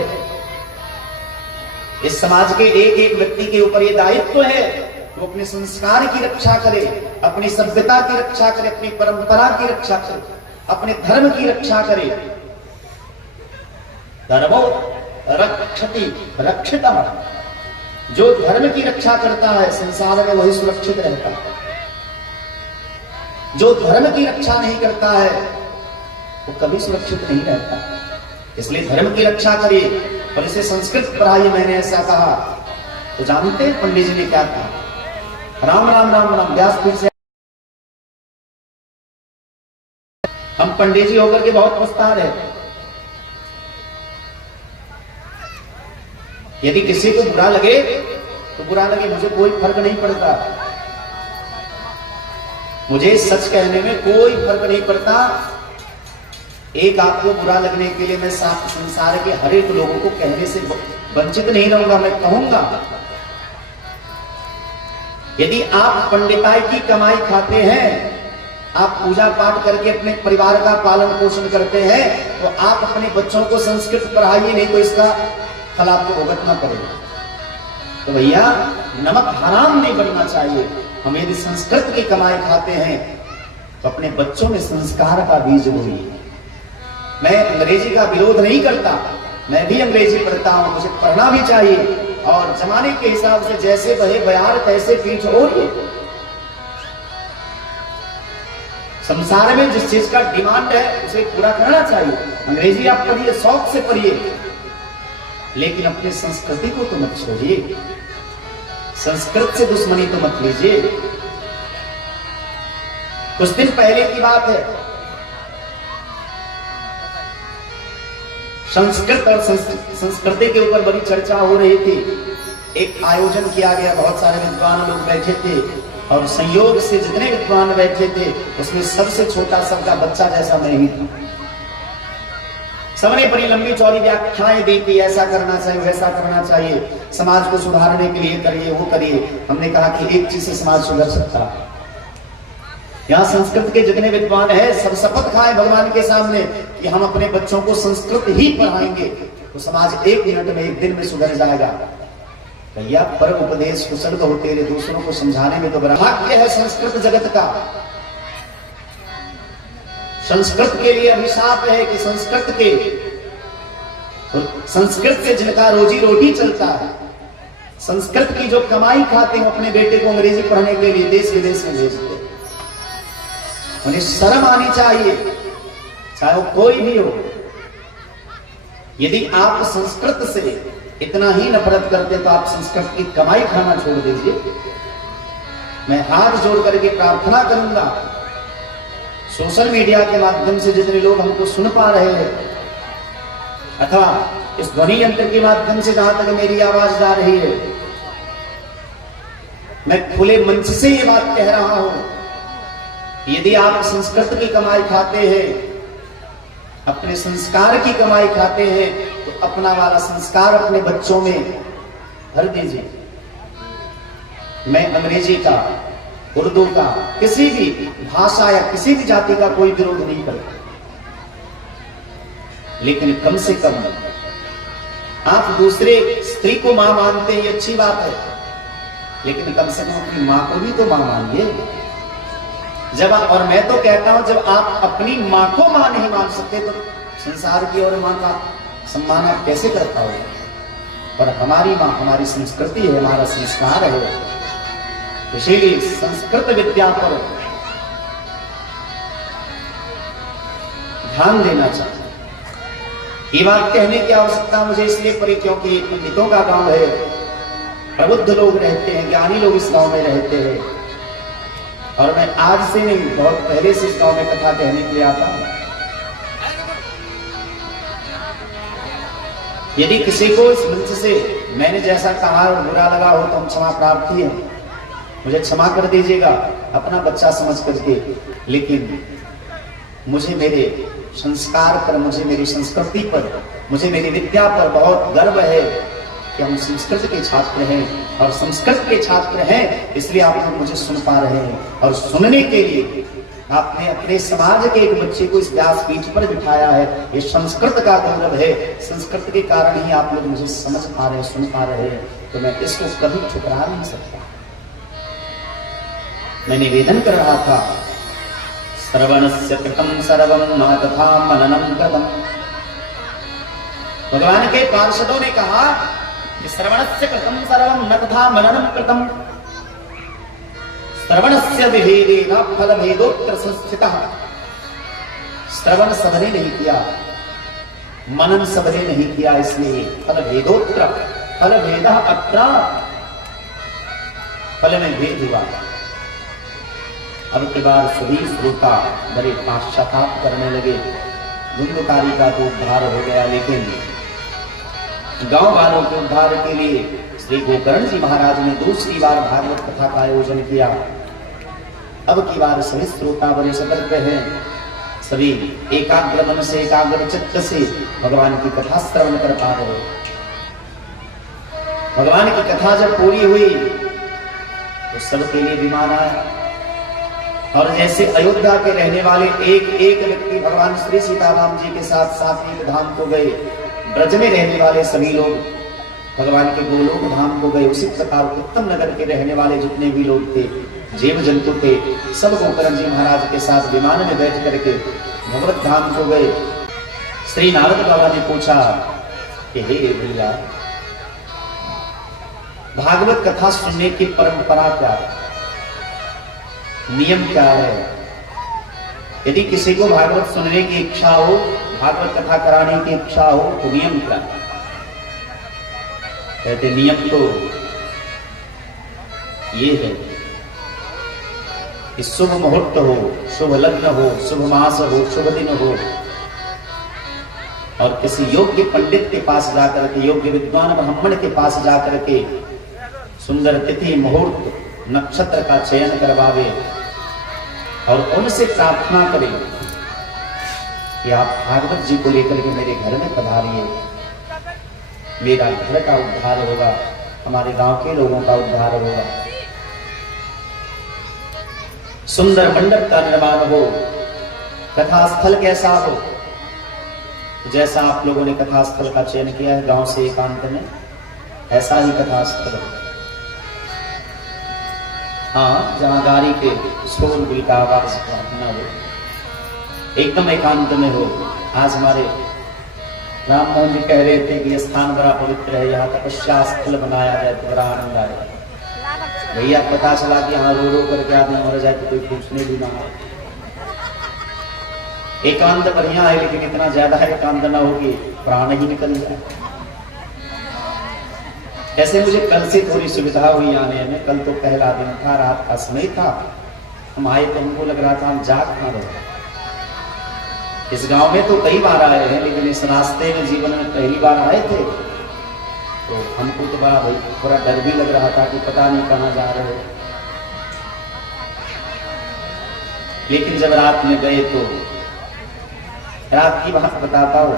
इस समाज के एक एक व्यक्ति के ऊपर यह दायित्व है वो अपने संस्कार की रक्षा करे, अपनी सभ्यता की रक्षा करे, अपनी परंपरा की रक्षा करे, अपने धर्म की रक्षा करे। धर्मो रक्षति रक्षितः, जो धर्म की रक्षा करता है संसार में वही सुरक्षित रहता है। जो धर्म की रक्षा नहीं करता है वो कभी सुरक्षित नहीं रहता। इसलिए धर्म की रक्षा करिए। और इसे संस्कृत पढ़ाइए, मैंने ऐसा कहा तो जानते हैं पंडित जी ने क्या कहा? राम राम राम राम। व्यासपीठ से हम पंडित जी होकर के बहुत पछता रहे। यदि किसी को बुरा लगे तो बुरा लगे, मुझे कोई फर्क नहीं पड़ता। मुझे सच कहने में कोई फर्क नहीं पड़ता। एक आपको बुरा लगने के लिए मैं संसार के हर एक लोगों को कहने से वंचित नहीं रहूंगा। मैं कहूंगा यदि आप पंडिताई की कमाई खाते हैं, आप पूजा पाठ करके अपने परिवार का पालन पोषण करते हैं, तो आप अपने बच्चों को संस्कृत पढ़ाइए, नहीं तो इसका फल आपको भुगतना पड़ेगा। तो भैया नमक हराम नहीं बनना चाहिए। हम यदि संस्कृत की कमाई खाते हैं तो अपने बच्चों में संस्कार का बीज बोइए। मैं अंग्रेजी का विरोध नहीं करता, मैं भी अंग्रेजी पढ़ता हूं, मुझे पढ़ना भी चाहिए। और जमाने के हिसाब से जैसे बहे बयार तैसे पीठ ओढ़िए। संसार में जिस चीज का डिमांड है उसे पूरा करना चाहिए। अंग्रेजी आप पढ़िए, शौक से पढ़िए, लेकिन अपनी संस्कृति को तो मत छोड़िए, संस्कृत से दुश्मनी तो मत लीजिए। कुछ दिन पहले की बात है, संस्कृत और संस्कृति के ऊपर बड़ी चर्चा हो रही थी। एक आयोजन किया गया, बहुत सारे विद्वान लोग बैठे थे और संयोग से जितने विद्वान बैठे थे उसमें सबसे छोटा सबका बच्चा जैसा मैं ही था। सबने बड़ी लंबी चौड़ी व्याख्याएं दी कि ऐसा करना चाहिए, वैसा करना चाहिए, समाज को सुधारने के लिए करिए, वो करिए। हमने कहा कि एक चीज से समाज सुधर सकता है। यहाँ संस्कृत के जितने विद्वान हैं सब शपथ खाए भगवान के सामने कि हम अपने बच्चों को संस्कृत ही पढ़ाएंगे तो समाज 1 मिनट में, 1 दिन में सुधर जाएगा। भैया पर उपदेश कुशल को होते रहे, दूसरों को समझाने में तो बड़ा भाग्य है संस्कृत जगत का। संस्कृत के लिए अभिशाप है कि संस्कृत से जिनका रोजी रोटी चलता है, संस्कृत की जो कमाई खाते हैं, अपने बेटे को अंग्रेजी पढ़ने के लिए देश विदेश में भेजते हैं। उन्हें शर्म आनी चाहिए, चाहे वो कोई भी हो। यदि आप संस्कृत से इतना ही नफरत करते तो आप संस्कृत की कमाई खाना छोड़ दीजिए। मैं हाथ जोड़ करके प्रार्थना करूंगा, सोशल मीडिया के माध्यम से जितने लोग हमको सुन पा रहे हैं अथवा इस ध्वनि यंत्र के माध्यम से जहां तक मेरी आवाज जा रही है, मैं खुले मंच से ये बात कह रहा हूं, यदि आप संस्कृत की कमाई खाते हैं, अपने संस्कार की कमाई खाते हैं, तो अपना वाला संस्कार अपने बच्चों में भर दीजिए। मैं अंग्रेजी का, उर्दू का, किसी भी भाषा या किसी भी जाति का कोई विरोध नहीं करता, लेकिन कम से कम आप दूसरे स्त्री को मां मानते हैं, ये अच्छी बात है, लेकिन कम से कम अपनी मां को भी तो मां मानिए। जब आप, और मैं तो कहता हूं, जब आप अपनी मां को मां नहीं मान सकते तो संसार की और मां का सम्मान आप कैसे कर पाओगे? पर हमारी मां हमारी संस्कृति है, हमारा संस्कार है, इसीलिए संस्कृत विद्या पर ध्यान देना चाहिए। ये बात कहने की आवश्यकता मुझे इसलिए पड़ी क्योंकि पंडितों का गांव है, प्रबुद्ध लोग रहते हैं, ज्ञानी लोग इस गांव में रहते हैं, और मैं आज से नहीं बहुत पहले से इस गांव में कथा कहने के लिए आता हूं। यदि किसी को इस मंच से मैंने जैसा कहा और बुरा लगा हो तो हम क्षमा प्रार्थी हैं, मुझे क्षमा कर दीजिएगा अपना बच्चा समझ करके। लेकिन मुझे मेरे संस्कार पर, मुझे मेरी संस्कृति पर, मुझे मेरी विद्या पर बहुत गर्व है कि हम संस्कृत के छात्र हैं, और संस्कृत के छात्र हैं इसलिए आप लोग मुझे सुन पा रहे हैं। और सुनने के लिए आपने अपने समाज के एक बच्चे को इस व्यासपीठ पर बिठाया है, ये संस्कृत का गौरव है। संस्कृत के कारण ही आप लोग मुझे समझ पा रहे हैं, सुन पा रहे हैं, तो मैं इसको कभी ठुकरा नहीं सकता। मैं निवेदन कर रहा था, श्रवणस्य कृतं सर्वं न तथा मननं कृतं। भगवान के पार्षदों ने कहा कि श्रवणस्य कृतं सर्वं न तथा मननं कृतं। श्रवणस्य विभेदेन फलभेदोत्र संस्थितः। श्रवण सबने नहीं किया, मनन सबने नहीं किया, इसलिए फलभेदोत्र, फलभेदः अत्र, फल में भेद हुआ। अब की बार सभी श्रोता बड़े पश्चाताप करने लगे, धुंधकारी का तो उद्धार हो गया, लेकिन गांव वालों के उद्धार के लिए श्री गोकर्ण जी महाराज ने दूसरी बार भागवत कथा का आयोजन किया। अब की बार सभी श्रोता बड़े सतर्क हैं, सभी एकाग्र मन से, एकाग्र चित्त से भगवान की कथा श्रवण कर पा रहे। भगवान की कथा जब पूरी हुई तो सबके लिए विमान आया, और जैसे अयोध्या के रहने वाले एक एक व्यक्ति भगवान श्री सीताराम जी के साथ सात्विक धाम को गए, ब्रज में रहने वाले सभी लोग भगवान के गोलोक धाम को गए, उसी प्रकार उत्तम नगर के रहने वाले जितने भी लोग थे, जीव जंतु थे, सब गोकर्ण जी महाराज के साथ विमान में बैठ करके भगवत धाम को गए। श्री नारद बाबा ने पूछा कि हे भैया, भागवत कथा सुनने की परंपरा क्या है, नियम क्या है? यदि किसी को भागवत सुनने की इच्छा हो, भागवत कथा कराने की इच्छा हो, तो नियम क्या है? कहते नियम तो ये है कि शुभ मुहूर्त हो, शुभ लग्न हो, शुभ मास हो, शुभ दिन हो, और किसी योग्य पंडित के पास जाकर के, योग्य विद्वान ब्राह्मण के पास जाकर के सुंदर तिथि मुहूर्त नक्षत्र का चयन करवावे और उनसे प्रार्थना करें कि आप भागवत जी को लेकर के मेरे घर में पधारिए, मेरा घर का उद्धार होगा, हमारे गांव के लोगों का उद्धार होगा। सुंदर मंडप का निर्माण हो, कथा स्थल कैसा हो, जैसा आप लोगों ने कथा स्थल का चयन किया है गांव से एकांत में, ऐसा ही कथा स्थल हो। हाँ, जहां गाड़ी के शोरगुल का आवाज न हो, एकदम एकांत में हो। आज हमारे राम मोहन जी कह रहे थे कि यह स्थान बड़ा पवित्र है, यहाँ तपस्या स्थल बनाया जाए तो बड़ा आनंद आए। भैया पता चला कि यहाँ रो रो करके आदमी मर जाए तो कोई पूछने भी ना आए। एकांत बढ़िया है, लेकिन इतना ज्यादा एकांत ना हो कि प्राण ही निकल जाए। ऐसे मुझे कल से थोड़ी सुविधा हुई आने में। कल तो पहला दिन था, रात का समय था, हम आए तो हमको लग रहा था हम जाग ना रहे। इस गांव में तो कई बार आए हैं, लेकिन इस रास्ते में जीवन में पहली बार आए थे, तो हमको तो बड़ा भाई थोड़ा डर भी लग रहा था कि पता नहीं कहाँ जा रहे हो। लेकिन जब रात में गए तो, रात की बात बताता हूँ,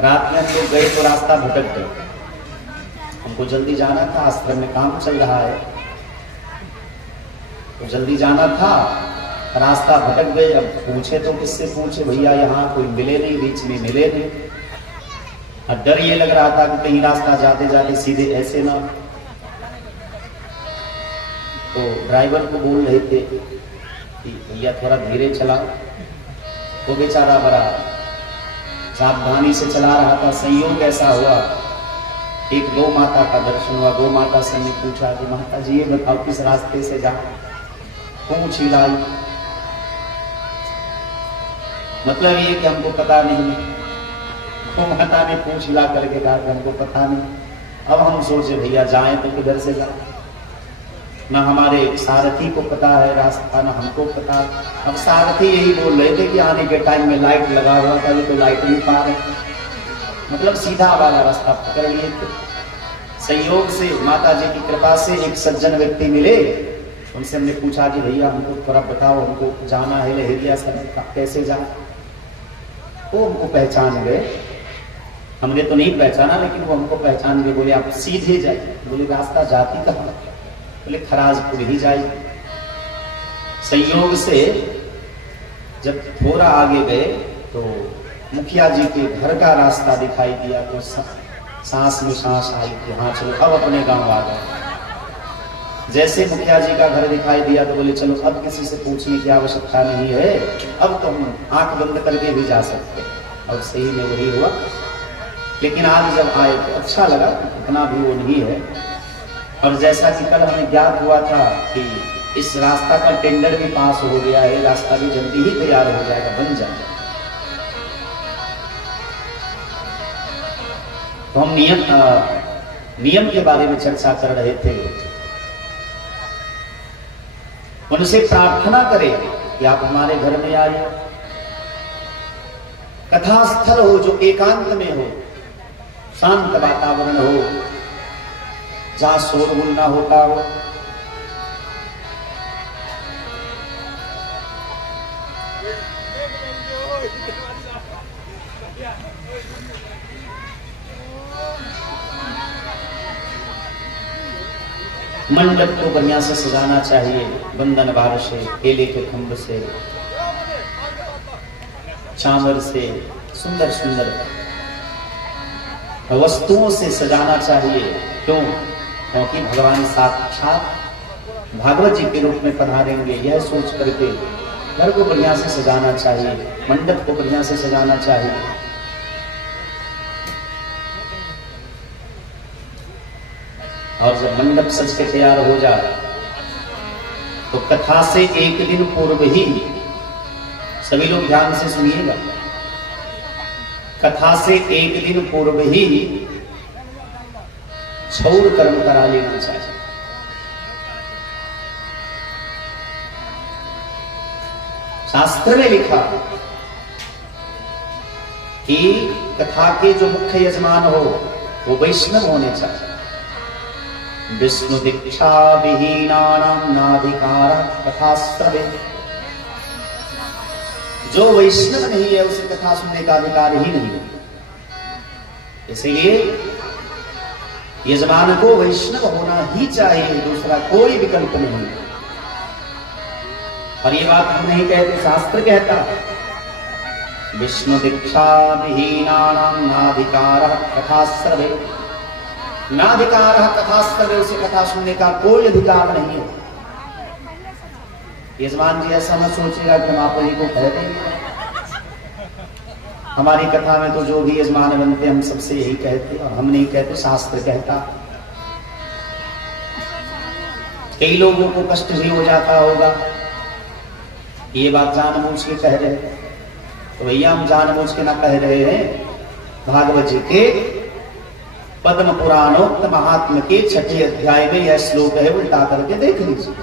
रात में हम लोग गए तो रास्ता भटक गए। हमको जल्दी जाना था, आश्रम में काम चल रहा है तो जल्दी जाना था, रास्ता भटक गए। अब पूछे तो किससे पूछे, भैया यहाँ कोई मिले नहीं, बीच में मिले नहीं। और डर ये लग रहा था कि कहीं रास्ता जाते जाते सीधे ऐसे ना। तो ड्राइवर को बोल रहे थे कि भैया थोड़ा धीरे चलाओ। वो बेचारा बड़ा सावधानी से चला रहा था। संयोग ऐसा हुआ, एक गौ माता का दर्शन हुआ। गौ माता से ने पूछा कि माता जी ये बताओ किस रास्ते से जा। पूछ हिलाई, मतलब ये कि हमको पता नहीं। गौ माता ने पूछ हिला करके कहा कि हमको पता नहीं। अब हम सोचे भैया जाएं तो किधर से जाए, ना हमारे सारथी को पता है रास्ता, ना हमको पता। अब सारथी यही बोल रहे थे कि आने के टाइम में लाइट लगा हुआ था, तो लाइट नहीं पा रहे, मतलब सीधा वाला रास्ता पकड़ लिए थे। संयोग से माता जी की कृपा से एक सज्जन व्यक्ति मिले, उनसे हमने पूछा कि भैया हमको थोड़ा बताओ, हमको जाना है लहेरिया सर, कैसे जाए। वो हमको पहचान गए, हमने तो नहीं पहचाना, लेकिन वो हमको पहचान गए। बोले आप सीधे जाइए। बोले रास्ता जाती कहाँ? बोले खराजपुर ही जाइए। संयोग से जब थोड़ा आगे गए तो मुखिया जी के घर का रास्ता दिखाई दिया, तो सांस में सांस आई कि हाँ चलो अब अपने गांव आ गए। जैसे मुखिया जी का घर दिखाई दिया तो बोले चलो अब किसी से पूछने की आवश्यकता नहीं है, अब तो हम आंख बंद करके भी जा सकते। और सही में वही हुआ। लेकिन आज जब आए तो अच्छा लगा, इतना भी वो नहीं है। और जैसा कि कल हमें ज्ञात हुआ था कि इस रास्ता का टेंडर भी पास हो गया है, रास्ता भी जल्दी ही तैयार हो जाएगा, बन जाएगा। तो हम नियम के बारे में चर्चा कर रहे थे। उनसे प्रार्थना करें कि आप हमारे घर में आइए। कथा स्थल हो जो एकांत में हो, शांत वातावरण हो, जहां शोरगुल ना होता हो। मंडप को बढ़िया से सजाना चाहिए, बंधन बार से, केले के खंभ से, चावल से, सुंदर सुंदर वस्तुओं से सजाना चाहिए। क्यों? क्योंकि भगवान साक्षात भागवत जी के रूप में पधारेंगे। यह सोच करके घर को बढ़िया से सजाना चाहिए, मंडप को बढ़िया से सजाना चाहिए। और जब मंडप सज के तैयार हो जाए तो कथा से एक दिन पूर्व ही, सभी लोग ध्यान से सुनिएगा, कथा से एक दिन पूर्व ही छौर कर्म करा लेना चाहिए। शास्त्र में लिखा कि कथा के जो मुख्य यजमान हो वो वैष्णव होने चाहिए। विष्णु दीक्षा विहीनानां नाधिकार कथास्तवे। जो वैष्णव नहीं है उसे कथा सुनने का अधिकार ही नहीं है। इसलिए यजमान को वैष्णव होना ही चाहिए, दूसरा कोई विकल्प नहीं। और ये बात हम नहीं कहते, शास्त्र कहता विष्णु दीक्षा विहीनानां नाधिकार कथाश्रवे। नाधिकार कथाश्रवे, उसे कथा सुनने का कोई अधिकार नहीं है। यजमान जी ऐसा मत सोचेगा कि हम आप ही को कह देंगे। हमारी कथा में तो जो भी यजमान बनते हम सबसे यही कहते, और हम नहीं कहते, शास्त्र कहता। कई लोगों को कष्ट भी हो जाता होगा, ये बात जानबूझ के कह रहे हैं। तो भैया हम जानबूझ के ना कह रहे हैं। भागवत जी के पद्म पुराणोक्त महात्म के 6ठे अध्याय में यह श्लोक है, उल्टा करके देख लीजिए।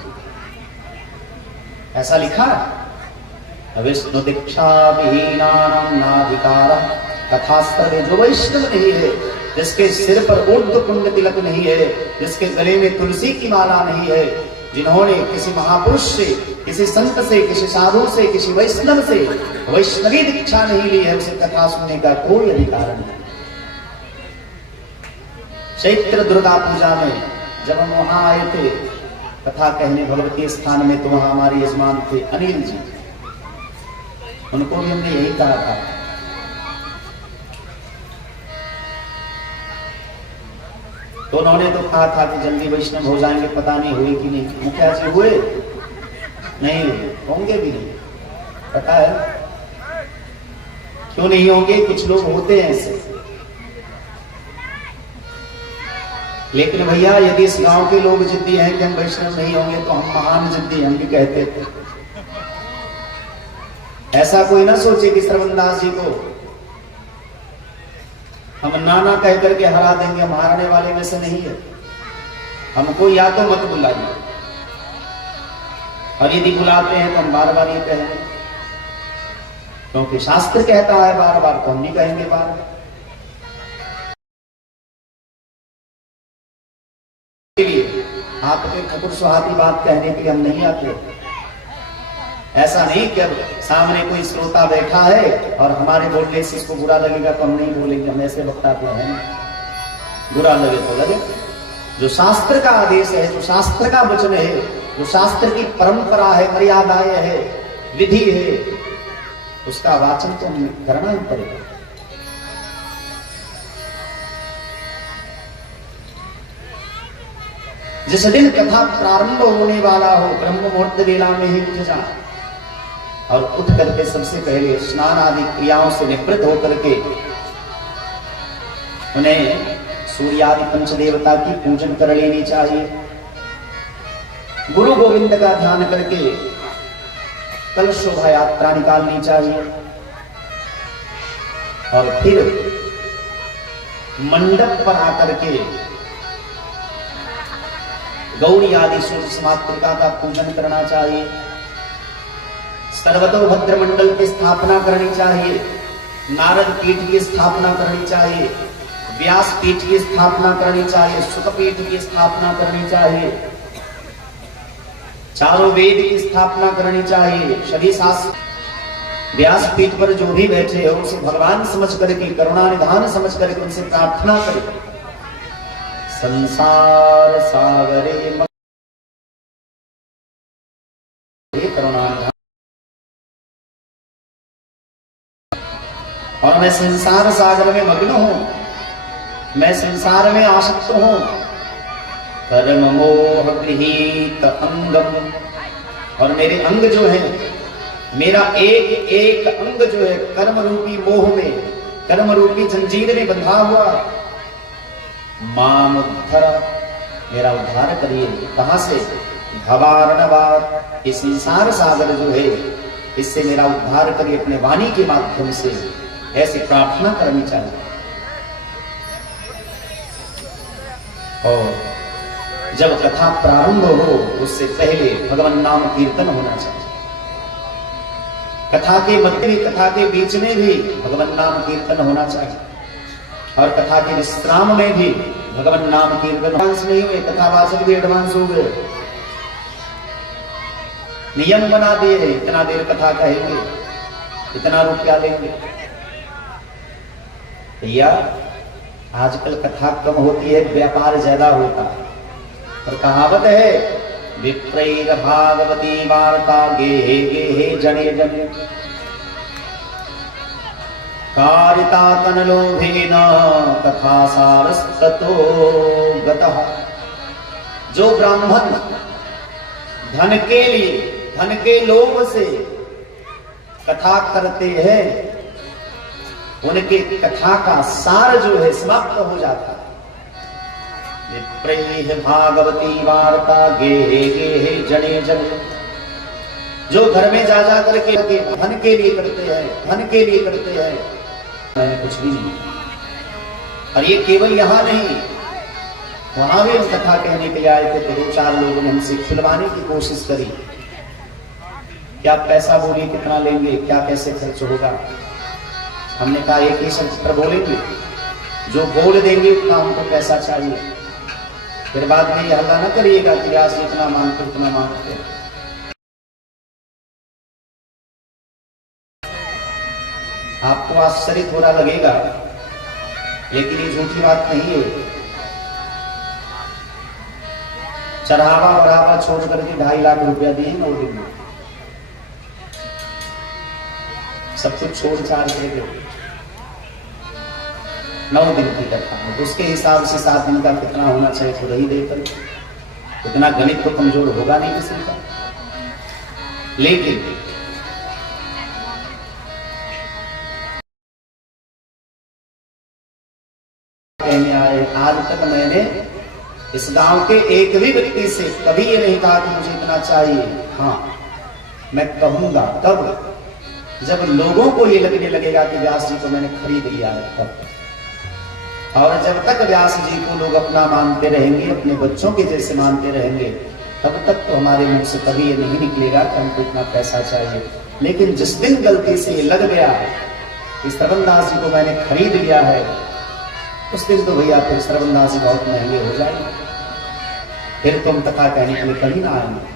ऐसा लिखा है, विष्णु दीक्षा विहीनानां नाधिकार कथास्तवे। जो वैष्णव नहीं है, जिसके सिर पर ऊर्ध्व पुण्य तिलक नहीं है, जिसके गले में तुलसी की माला नहीं है, जिन्होंने किसी महापुरुष से, किसी संत से, किसी साधु से, किसी वैष्णव से वैष्णवी दीक्षा नहीं ली है, उसे कथा सुनने का कोई अधिकार नहीं। चैत्र दुर्गा पूजा में जब हम वहां आए थे कथा कहने भगवती स्थान में, तो वहां हमारे यजमान थे अनिल जी। उनको भी हमने यही कहा था, तो उन्होंने तो कहा था कि जल्दी वैष्णव हो जाएंगे, पता नहीं हुए कि नहीं। मुखिया जी हुए नहीं, होंगे भी नहीं, पता है क्यों नहीं होंगे। कुछ लोग होते हैं ऐसे। लेकिन भैया यदि इस गांव के लोग जिद्दी हैं कि हम वैष्णव नहीं होंगे, तो हम महान जिद्दी, हम भी कहते थे। ऐसा कोई ना सोचे कि श्रवणदास जी को हम नाना कह करके हरा देंगे, हम हारने वाले में से नहीं है। हमको या तो मत बुलाइए, और यदि बुलाते हैं तो हम बार बार ये कहेंगे, क्योंकि शास्त्र कहता है बार बार, तो हम नहीं कहेंगे बार बार। आपके ठकुर सुहाती बात कहने के लिए हम नहीं आते। ऐसा नहीं कि अब सामने कोई श्रोता बैठा है और हमारे बोलने से इसको बुरा लगेगा तो हम नहीं बोलेंगे। हम ऐसे वक्ता तो है नहीं, बुरा लगे तो लगे। जो शास्त्र का आदेश है, जो शास्त्र का वचन है, जो शास्त्र की परंपरा है, मर्यादाएं है, विधि है, उसका वाचन तो हमें करना ही पड़ेगा। जिस दिन कथा प्रारंभ होने वाला हो, ब्रह्म मुहूर्त वेला में ही उठ जाए और उठ करके सबसे पहले स्नान आदि क्रियाओं से निवृत्त होकर के उन्हें सूर्यादि पंचदेवता की पूजन कर लेनी चाहिए। गुरु गोविंद का ध्यान करके कल शोभा यात्रा निकालनी चाहिए, और फिर मंडप पर आकर के गौरी आदि सूर्य समात्रिका का पूजन करना चाहिए। सर्वतोभद्र मंडल की स्थापना करनी चाहिए, नारद पीठ की स्थापना करनी चाहिए, व्यास पीठ की स्थापना करनी चाहिए, सुख पीठ की स्थापना करनी चाहिए, चारों वेद की स्थापना करनी चाहिए। सभी शास्त्र व्यास पीठ पर जो भी बैठे हो उसे भगवान समझ करके, करुणा निधान समझ करके उनसे प्रार्थना करें। संसार सागरे करुणा, और मैं संसार सागर में मग्न हूं, मैं संसार में आसक्त हूं। कर्म मोह गृहीत अंगम, और मेरे अंग जो है, मेरा एक एक अंग जो है कर्म रूपी मोह में, कर्म रूपी जंजीर में बंधा हुआ। माम उद्धर, मेरा उद्धार करिए। कहां से? भवार्णवात्, ये संसार सागर जो है इससे मेरा उद्धार करिए अपने वाणी के माध्यम से। ऐसी प्रार्थना करनी चाहिए। और जब कथा प्रारंभ हो उससे पहले भगवान नाम कीर्तन होना चाहिए। कथा के मध्य में, कथा के बीच में भी भगवान नाम कीर्तन होना चाहिए और कथा के विश्राम में भी भगवान नाम कीर्तन। एडवांस नहीं हुए, कथावाचक भी एडवांस हो गए, नियम बना दिए, इतना देर कथा कहेंगे, इतना रुपया लेंगे। भैया आजकल कथा कम होती है, व्यापार ज्यादा होता है। और कहावत है विप्रैर भागवती वार्ता गेहे गेहे जने जने कारिता तनलोभेन कथा सारस्ततो गतः। जो ब्राह्मण धन के लिए, धन के लोभ से कथा करते हैं उनके कथा का सार जो है समाप्त हो जाता है। विप्रैः भागवती वार्ता गेहे गेहे जने जने। जो घर में जा जा करके धन के लिए करते हैं, धन के लिए करते हैं, मैंने कुछ भी नहीं। और ये केवल यहां नहीं, वहां भी हम कथा कहने के लिए आए थे तो 2-4 लोगों ने हमसे खिलवाने की कोशिश करी। क्या पैसा बोलिए, कितना लेंगे, क्या कैसे खर्च होगा। हमने कहा एक ही शब्द बोलेंगे, जो बोल देंगे उतना हमको पैसा चाहिए। फिर बाद में ये हल्ला ना करिएगा कि आज इतना मांगते उतना मांगते। आपको आश्चर्य थोड़ा लगेगा लेकिन ये झूठी बात नहीं है। चढ़ावा बढ़ावा छोड़ करके 2.5 लाख रुपया दिए 9 दिन में, सब कुछ छोड़ छाड़ करके 9 दिन की कथा है। तो उसके हिसाब से 7 दिन का कितना होना चाहिए खुद ही देकर। इतना गणित तो कमजोर होगा नहीं किसी का। लेकिन कहने आ रहे, आज तक मैंने इस गांव के एक भी व्यक्ति से कभी ये नहीं कहा कि मुझे इतना चाहिए। हाँ, मैं कहूंगा तब जब लोगों को ये लगने लगेगा कि व्यास जी को मैंने खरीद लिया है तब। और जब तक व्यास जी को लोग अपना मानते रहेंगे, अपने बच्चों के जैसे मानते रहेंगे, तब तक तो हमारे मुंह से कभी ये नहीं निकलेगा कि हमको इतना पैसा चाहिए। लेकिन जिस दिन गलती से ये लग गया कि श्रवणदास जी को मैंने खरीद लिया है, उस दिन तो भैया फिर श्रवणदास जी बहुत महंगे हो जाएंगे। फिर तुम कथा कहने के लिए कभी ना आएंगे।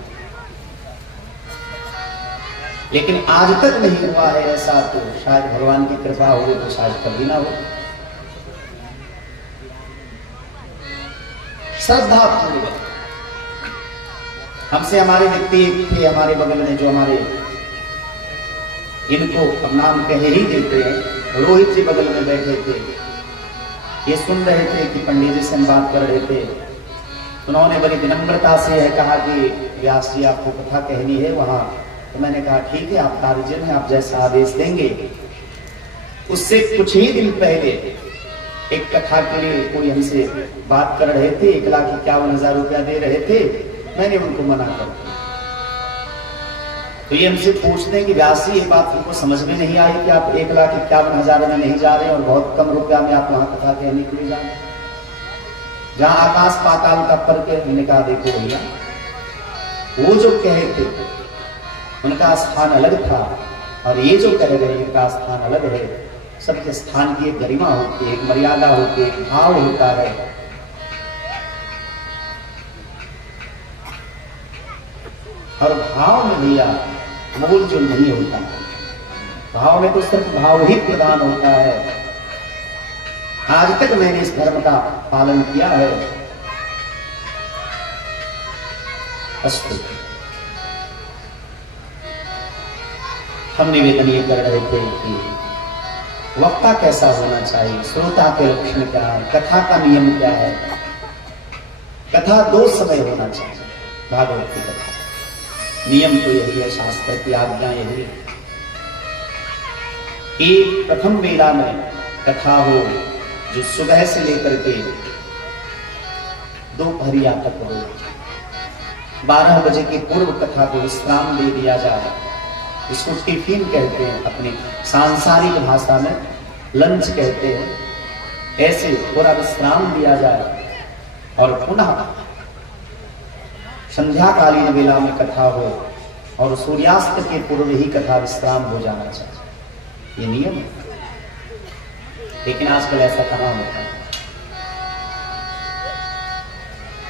लेकिन आज तक नहीं हुआ है ऐसा, तो शायद भगवान की कृपा हो तो शायद कभी ना हो। श्रद्धा पूर्वक हमसे हमारे व्यक्ति थे हमारे बगल में, जो हमारे इनको अब नाम कह ही देते हैं, रोहित जी बगल में बैठे थे। ये सुन रहे थे कि पंडित जी से हम बात कर रहे थे। उन्होंने बड़ी विनम्रता से यह कहा कि व्यास जी आपको कथा कहनी है वहां। तो मैंने कहा ठीक है, आप तार्जन है, आप जैसा आदेश देंगे। उससे कुछ ही दिन पहले एक कथा के लिए कोई हमसे बात कर रहे थे, 1,51,000 रुपया दे रहे थे। मैंने उनको मना कर दिया। तो ये हमसे पूछते हैं कि व्यास जी ये बात उनको समझ में नहीं आई कि आप 1,51,000 में नहीं जा रहे और बहुत कम रुपया में आप वहां कथा कहने के लिए जा रहे, जहां आकाश पाताल का फर्क है। मैंने कहा देखो भैया, वो जो कहे थे उनका स्थान अलग था और ये जो कह रहे हैं इनका स्थान अलग है। सबके स्थान की एक गरिमा होती है, एक मर्यादा होती है, एक भाव होता है। और भाव में भैया मोल जो नहीं होता, भाव में तो सिर्फ भाव ही प्रदान होता है। आज तक मैंने इस धर्म का पालन किया है। अस्तु, हम निवेदन ये कर रहे थे कि वक्ता कैसा होना चाहिए, श्रोता के लक्षण क्या है, कथा का नियम क्या है। कथा 2 समय होना चाहिए। भागवत की कथा नियम तो यही है, शास्त्र की आज्ञा यही है कि प्रथम वेला में कथा हो जो सुबह से लेकर के दोपहरिया तक हो। 12 बजे की पूर्व कथा को विश्राम दे दिया जाए। इसको टिफिन कहते हैं, अपनी सांसारिक भाषा में लंच कहते हैं। ऐसे पूरा विश्राम दिया जाए और पुनः संध्याकालीन वेला में कथा हो और सूर्यास्त के पूर्व ही कथा विश्राम हो जाना चाहिए, ये नियम है। लेकिन आजकल ऐसा कहाँ होता है,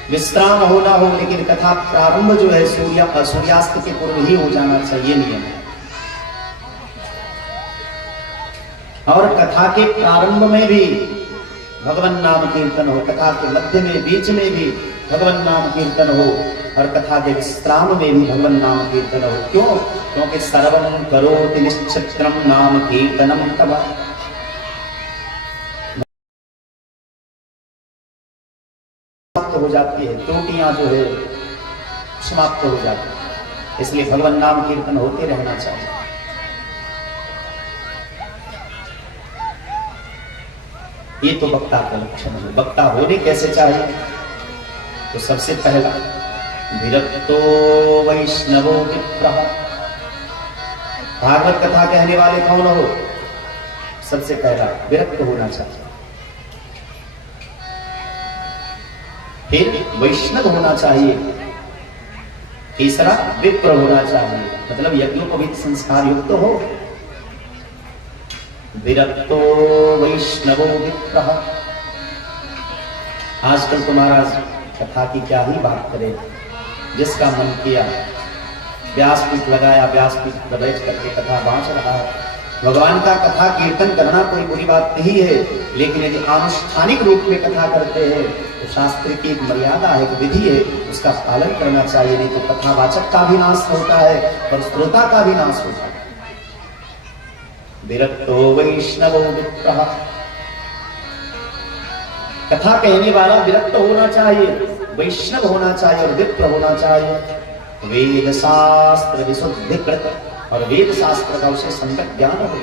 विश्राम होना हो लेकिन कथा प्रारंभ जो है सूर्यास्त के पूर्व ही हो जाना चाहिए, नियम है। और कथा के प्रारंभ में भी भगवान नाम कीर्तन हो, कथा के मध्य में बीच में भी भगवान नाम कीर्तन हो, और कथा के विश्राम में भी भगवान नाम कीर्तन हो। क्यों? क्योंकि सर्वं करोति निश्चित्रम नाम कीर्तनम तव, समाप्त हो जाती है, त्रुटियां जो है समाप्त हो जाती है। इसलिए भगवान नाम कीर्तन होते रहना चाहिए। ये तो वक्ता का लक्षण है। वक्ता होने कैसे चाहिए? तो सबसे पहला विरक्तो वैष्णवो विप्रः। भागवत कथा कहने वाले कौन हो? सबसे पहला विरक्त होना चाहिए, फिर वैष्णव होना चाहिए, तीसरा विप्र होना चाहिए, मतलब यज्ञोपवीत संस्कार युक्त हो। विरक्तो वैष्णवो विप्रः। आजकल तो महाराज कथा की क्या ही बात करें, जिसका मन किया व्यासपीठ लगाया, व्यासपीठ पर बैठ करके कथा बांट रहा है। भगवान का कथा कीर्तन करना कोई बुरी बात नहीं है, लेकिन यदि आनुष्ठानिक रूप में कथा करते हैं तो शास्त्र की एक मर्यादा है, एक विधि है, उसका पालन करना चाहिए। नहीं तो कथावाचक का भी नाश होता है और श्रोता का भी नाश होता है। विरक्तो वैष्णवो विप्रः। कथा कहने वाला विरक्त होना चाहिए, वैष्णव होना चाहिए और विप्र होना चाहिए। वेद शास्त्र विशुद्धिकृत, और वेद शास्त्र का उसे संगत ज्ञान हो।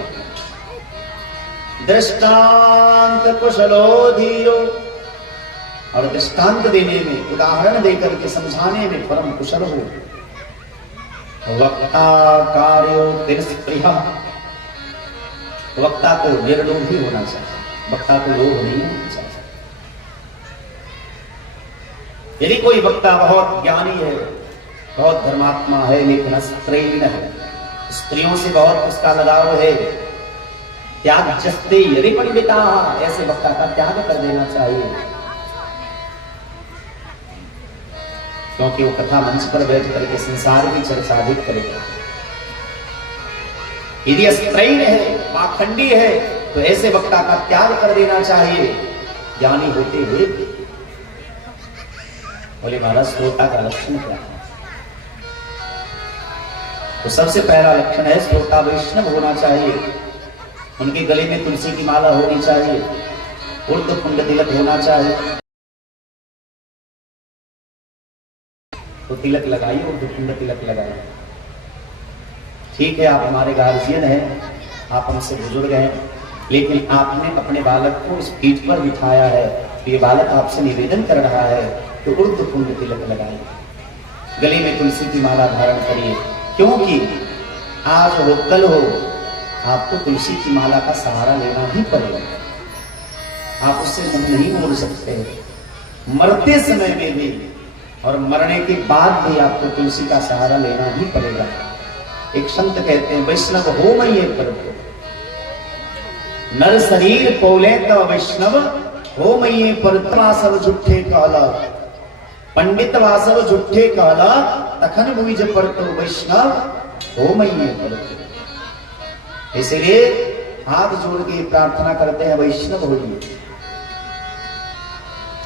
दृष्टांत कुशलो धीरो, और दृष्टांत देने में, उदाहरण देकर के समझाने में परम कुशल हो। वक्ता कार्यो तिरस्प्रिय, वक्ता को निर्लोभी होना चाहिए, वक्ता को लोभ नहीं होना चाहिए। यदि कोई वक्ता बहुत ज्ञानी है, बहुत धर्मात्मा है, लेकिन स्त्रीण है, स्त्रियों से बहुत उसका लगाव है, त्याग जस्ते यदि पंडिता, ऐसे वक्ता का त्याग कर देना चाहिए, क्योंकि वो कथा मंच पर बैठ करके संसार की चर्चा अधिक करेगा। यदि स्त्रीण है, पाखंडी है, तो ऐसे वक्ता का त्याग कर देना चाहिए, ज्ञानी होते हुए। बोले महाराज श्रोता का लक्षण क्या है? तो सबसे पहला लक्षण है श्रोता वैष्णव होना चाहिए, उनके गले में तुलसी की माला होनी चाहिए, उर्द पुंड तिलक होना चाहिए। तो तिलक लगाइए, उर्द पुंड तिलक लगाइए। ठीक है, आप हमारे गार्जियन हैं, आप हमसे बुजुर्ग हैं, लेकिन आपने अपने बालक को इस पीठ पर बिठाया है, तो ये बालक आपसे निवेदन कर रहा है, तो उर्द पुंड तिलक लगाइए, गले में तुलसी की माला धारण करिए। क्योंकि आज हो कल हो आपको तुलसी की माला का सहारा लेना ही पड़ेगा, आप उससे मुंह नहीं मोड़ सकते। मरते समय में भी और मरने के बाद भी आपको तुलसी का सहारा लेना ही पड़ेगा। एक संत कहते हैं, वैष्णव हो मये पर नर शरीर पौले तो वैष्णव हो मये पर, वासव झूठे कहला, पंडित वासव झूठे कहला, तखन मुझ पर तो वैष्णव हो मये पर। इसलिए हाथ जोड़ के प्रार्थना करते हैं, वैष्णव होइए।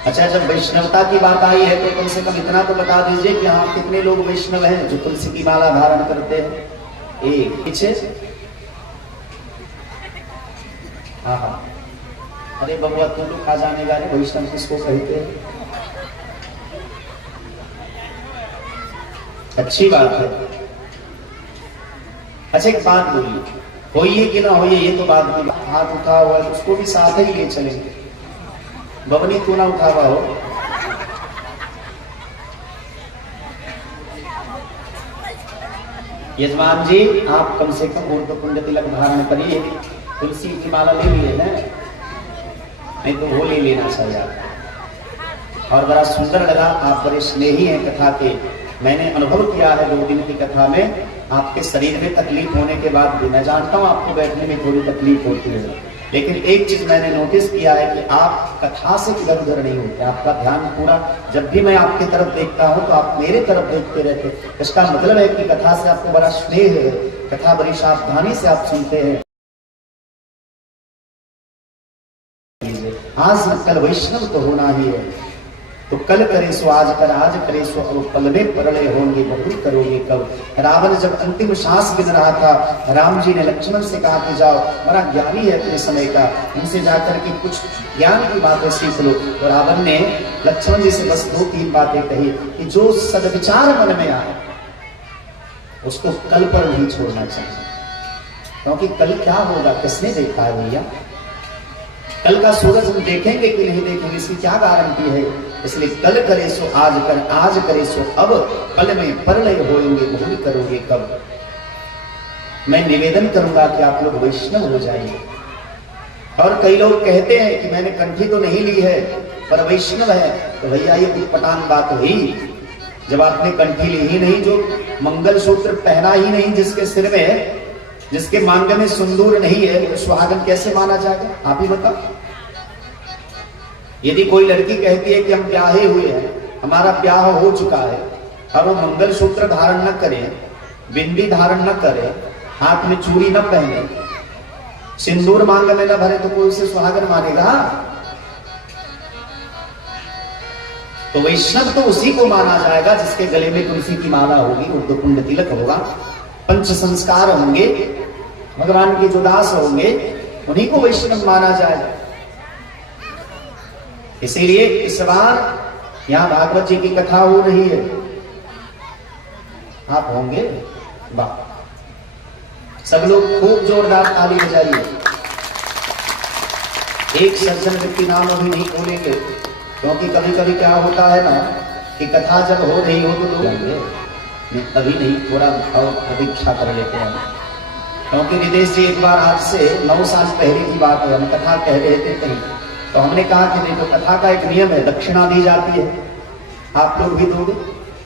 अच्छा, जब वैष्णवता की बात आई है तो कम से कम इतना तो बता दीजिए कि यहाँ कितने लोग वैष्णव हैं जो तुलसी की माला धारण करते हैं? एक पीछे, हाँ, अरे बबुआ तुम लोग खा जाने वाले, वैष्णव किसको कहते हैं? अच्छी बात है। अच्छा एक बात बोलिए, होइए कि ना होइए ये तो बात की, हाथ उठा हुआ है तो उसको भी साथ ही ले चलेंगे। बबनी तू ना उठावा हो, यजमान जी आप कम से कम उर्द पुंड तिलक धारण करिए, तुलसी की माला ले लिए ना, नहीं तो वो ले लेना चाहिए। और बड़ा सुंदर लगा। आप बड़े स्नेही हैं कथा के। मैंने अनुभव किया है 2 दिन की कथा में, आपके शरीर में तकलीफ होने के बाद भी, मैं जानता हूँ आपको बैठने में थोड़ी तकलीफ होती है, लेकिन एक चीज मैंने नोटिस किया है कि आप कथा से इधर उधर नहीं होते। आपका ध्यान पूरा, जब भी मैं आपकी तरफ देखता हूँ तो आप मेरे तरफ देखते रहते। इसका मतलब है कि कथा से आपको बड़ा स्नेह है, कथा बड़ी सावधानी से आप सुनते हैं। आज न कल वैष्णव तो होना ही है, तो कल करे सो आज कर, आज करे सो अब पल में परले होंगे, बहुत करोगे कब। रावण जब अंतिम सांस गिन रहा था, राम जी ने लक्ष्मण से कहा कि जाओ, बड़ा ज्ञानी है अपने समय का, उनसे जाकर के कुछ ज्ञान की बातें सीख लो। तो रावण ने लक्ष्मण जी से बस 2-3 बातें कही कि जो सदविचार मन में आए उसको कल पर नहीं छोड़ना चाहिए, क्योंकि कल क्या होगा किसने देखा है भैया। कल का सूरज हम देखेंगे कि नहीं देखेंगे, इसकी क्या गारंटी है। इसलिए कल करे सो आज कर, आज करे सो अब पल में परलय होएंगे, भूल करोगे कब। मैं निवेदन करूंगा कि आप लोग वैष्णव हो जाइए। और कई लोग कहते हैं कि मैंने कंठी तो नहीं ली है पर वैष्णव है, तो भैया ये पटान बात हुई। जब आपने कंठी ली ही नहीं, जो मंगलसूत्र पहना ही नहीं, जिसके सिर में, जिसके मांग में सिंदूर नहीं है, तो सुहागन कैसे माना जाएगा? आप ही बताओ। यदि कोई लड़की कहती है कि हम ब्याहे हुए हैं, हमारा ब्याह हो चुका है, और वो मंगलसूत्र धारण न करे, बिंदी धारण न करे, हाथ में चूड़ी न पहने, सिंदूर मांग में न भरे, तो कोई उसे सुहागन मानेगा? तो वैष्णव तो उसी को माना जाएगा जिसके गले में तुलसी की माला होगी, उर्धपुंड तिलक होगा, पंच संस्कार होंगे, भगवान के जो दास होंगे, उन्हीं को वैष्णव माना जाएगा। इसीलिए इस बार यहां भागवत जी की कथा हो रही है, आप होंगे? वाह, सब लोग खूब जोरदार ताली बजाइए। एक सज्जन व्यक्ति नाम अभी नहीं खोलेंगे, क्योंकि कभी कभी क्या होता है ना कि कथा जब हो रही हो तो लोग अभी नहीं, थोड़ा और प्रतीक्षा कर लेते हैं। क्योंकि निदेश जी एक बार आज से 9 साल पहले की बात है, हम कथा कह रहे थे कहीं, तो हमने कहा कि देखो कथा का एक नियम है, दक्षिणा दी जाती है, आप लोग भी दोगे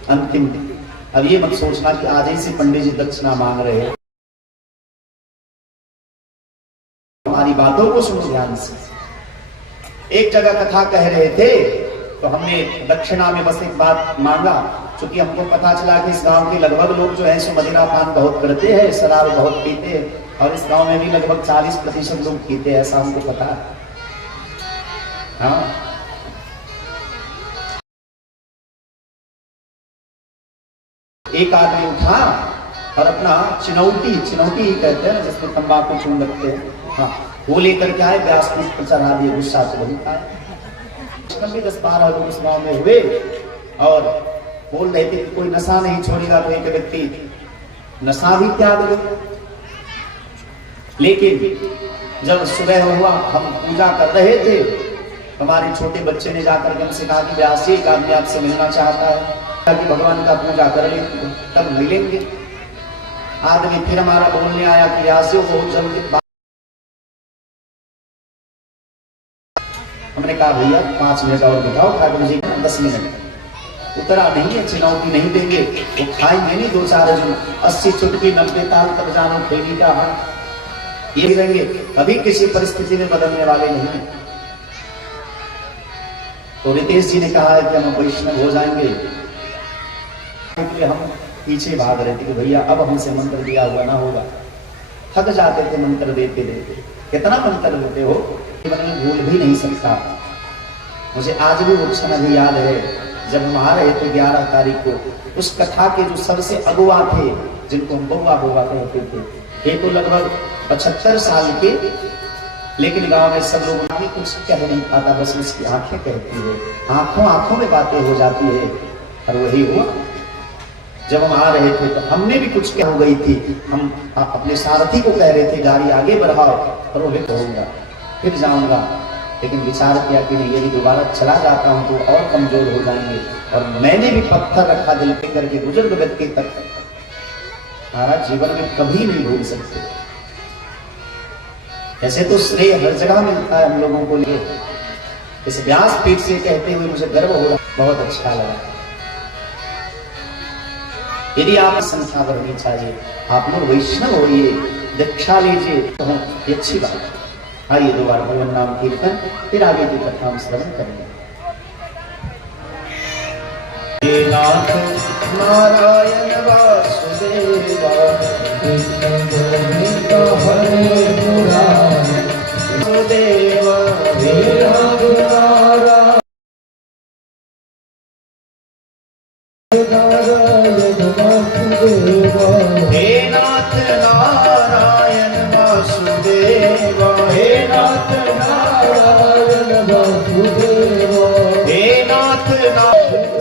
अंतिम दिन। अब ये मत सोचना कि आज ही से पंडित जी दक्षिणा मांग रहे हैं। हमारी बातों को सुनो ध्यान से। एक जगह कथा कह रहे थे तो हमने दक्षिणा में बस एक बात मांगा, क्योंकि हमको पता चला कि इस गांव के लगभग लोग जो है सो मदिरा पान बहुत करते हैं, शराब बहुत पीते हैं, और इस गांव में भी लगभग 40% लोग पीते हैं, ऐसा हमको पता है। हाँ, एक आदमी उठा और अपना चिनौटी ही कहते हैं जिसको तंबाकू चून रखते हैं, हाँ, वो लेकर के आए, व्यासपीठ पर चढ़ा दिए, गुस्सा से वही खाए। 10-12 लोग उस गांव में हुए और बोल रहे थे कि कोई नशा नहीं छोड़ेगा तो एक व्यक्ति नशा भी त्याग दे। लेकिन जब सुबह हुआ, हम पूजा कर रहे थे, हमारे छोटे बच्चे ने जाकर के हमसे कहा कि व्यास जी, एक आदमी आपसे मिलना चाहता है, कि भगवान का पूजा कर ले तब मिलेंगे। आदमी फिर हमारा बोलने आया कि व्यास जी बहुत जल्दी। हमने कहा भैया 5 मिनट और बिताओ, ठाकुर जी 10 मिनट। उतरा नहीं है, चुनौती नहीं देंगे, वो खाएंगे नहीं 2-4 जन, 80 चुटकी 90 ताल तक जानो ठेली का है, ये रहेंगे, कभी किसी परिस्थिति में बदलने वाले नहीं है। तो रितेश जी ने कहा है कि हम वैष्णव हो जाएंगे, इसलिए हम पीछे भाग रहे थे कि भैया अब हमसे मंत्र दिया हुआ ना होगा। थक जाते थे मंत्र देते देते, कितना मंत्र देते हो, मैं भूल भी नहीं सकता। मुझे आज भी वो क्षण अभी याद है जब हम आ रहे थे 11 तारीख को, उस कथा के जो सबसे अगुआ थे, जिनको हम बउआ कहते थे, ये तो लगभग 75 साल के, लेकिन गांव में सब लोग भी कुछ कह नहीं पाता, बस उसकी आंखें कहती है, आंखों में बातें हो जाती है। और वही हुआ, जब हम आ रहे थे तो हमने भी कुछ क्या हो गई थी, हम अपने सारथी को कह रहे थे गाड़ी आगे बढ़ाओ, और वो कहूंगा फिर जाऊंगा, लेकिन विचार किया कि नहीं, यदि दोबारा चला जाता हूं तो और कमजोर हो जाएंगे। और मैंने भी पत्थर रखा दिल पे करके बुजुर्ग व्यक्ति तक, हमारा जीवन में कभी नहीं भूल सकते। ऐसे तो श्रेय हर जगह मिलता है हम लोगों को लिए, इस व्यासपीठ से कहते हुए मुझे गर्व हो रहा, बहुत अच्छा लगा। यदि आप संख्या बढ़नी चाहिए, आप लोग वैष्णव होइए, दीक्षा लीजिए, तो ये अच्छी बात है। आइए 2 बार भगवान नाम कीर्तन, फिर आगे की कथा हम श्रवण करेंगे। नाथ नारायण वासुदेवा कृष्ण गोविंद हरे मुरारी वासुदेवा हे रघुनारायण वासुदेवा हे नाथ नारायण वासुदेवा हे नाथ नारायण वासुदेवा हे नाथ नारायण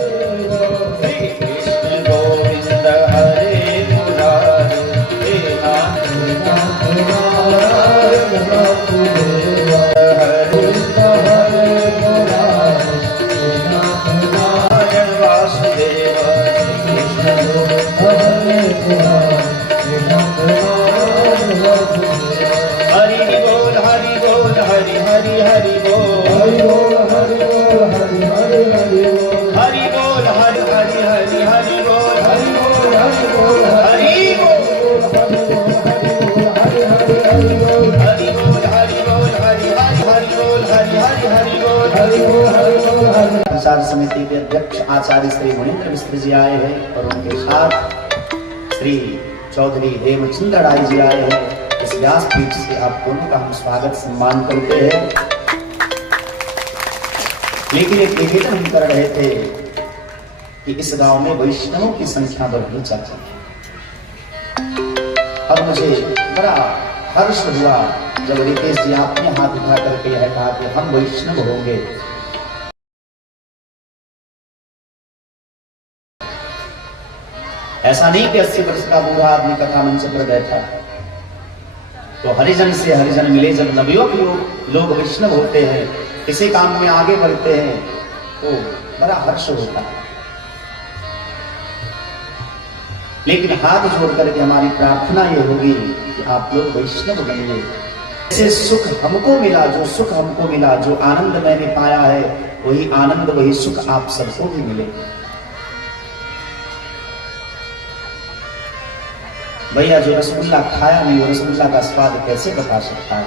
प्रसाद समिति के अध्यक्ष आचार्य श्री मणिन्द्र मिश्र जी आए हैं और उनके साथ श्री चौधरी हेमचंद्र राय जी आए हैं। इस व्यासपीठ से आप दोनों का हम स्वागत सम्मान करते हैं। लेकिन एक निवेदन हम कर रहे थे कि इस गांव में वैष्णवों की संख्या बढ़नी चाहिए। अब मुझे बड़ा हर्ष हुआ जब रितेश जी आपने हाथ उठा करके यह कहा कि हम वैष्णव होंगे। ऐसा नहीं कि 80 वर्ष का बूढ़ा आदमी कथा मंच पर बैठा तो हरिजन से हरिजन मिले। जब नवयुवक लोग वैष्णव होते हैं, किसी काम में आगे बढ़ते हैं, तो बड़ा हर्ष होता है। लेकिन हाथ जोड़ करके हमारी प्रार्थना ये होगी कि आप लोग वैष्णव बनिए। ऐसे सुख हमको मिला, जो सुख हमको मिला, जो आनंद मैंने पाया है, वही आनंद वही सुख आप सबको भी मिले। भैया जो रसगुल्ला खाया नहीं, वो रसगुल्ला का स्वाद कैसे बता सकता है।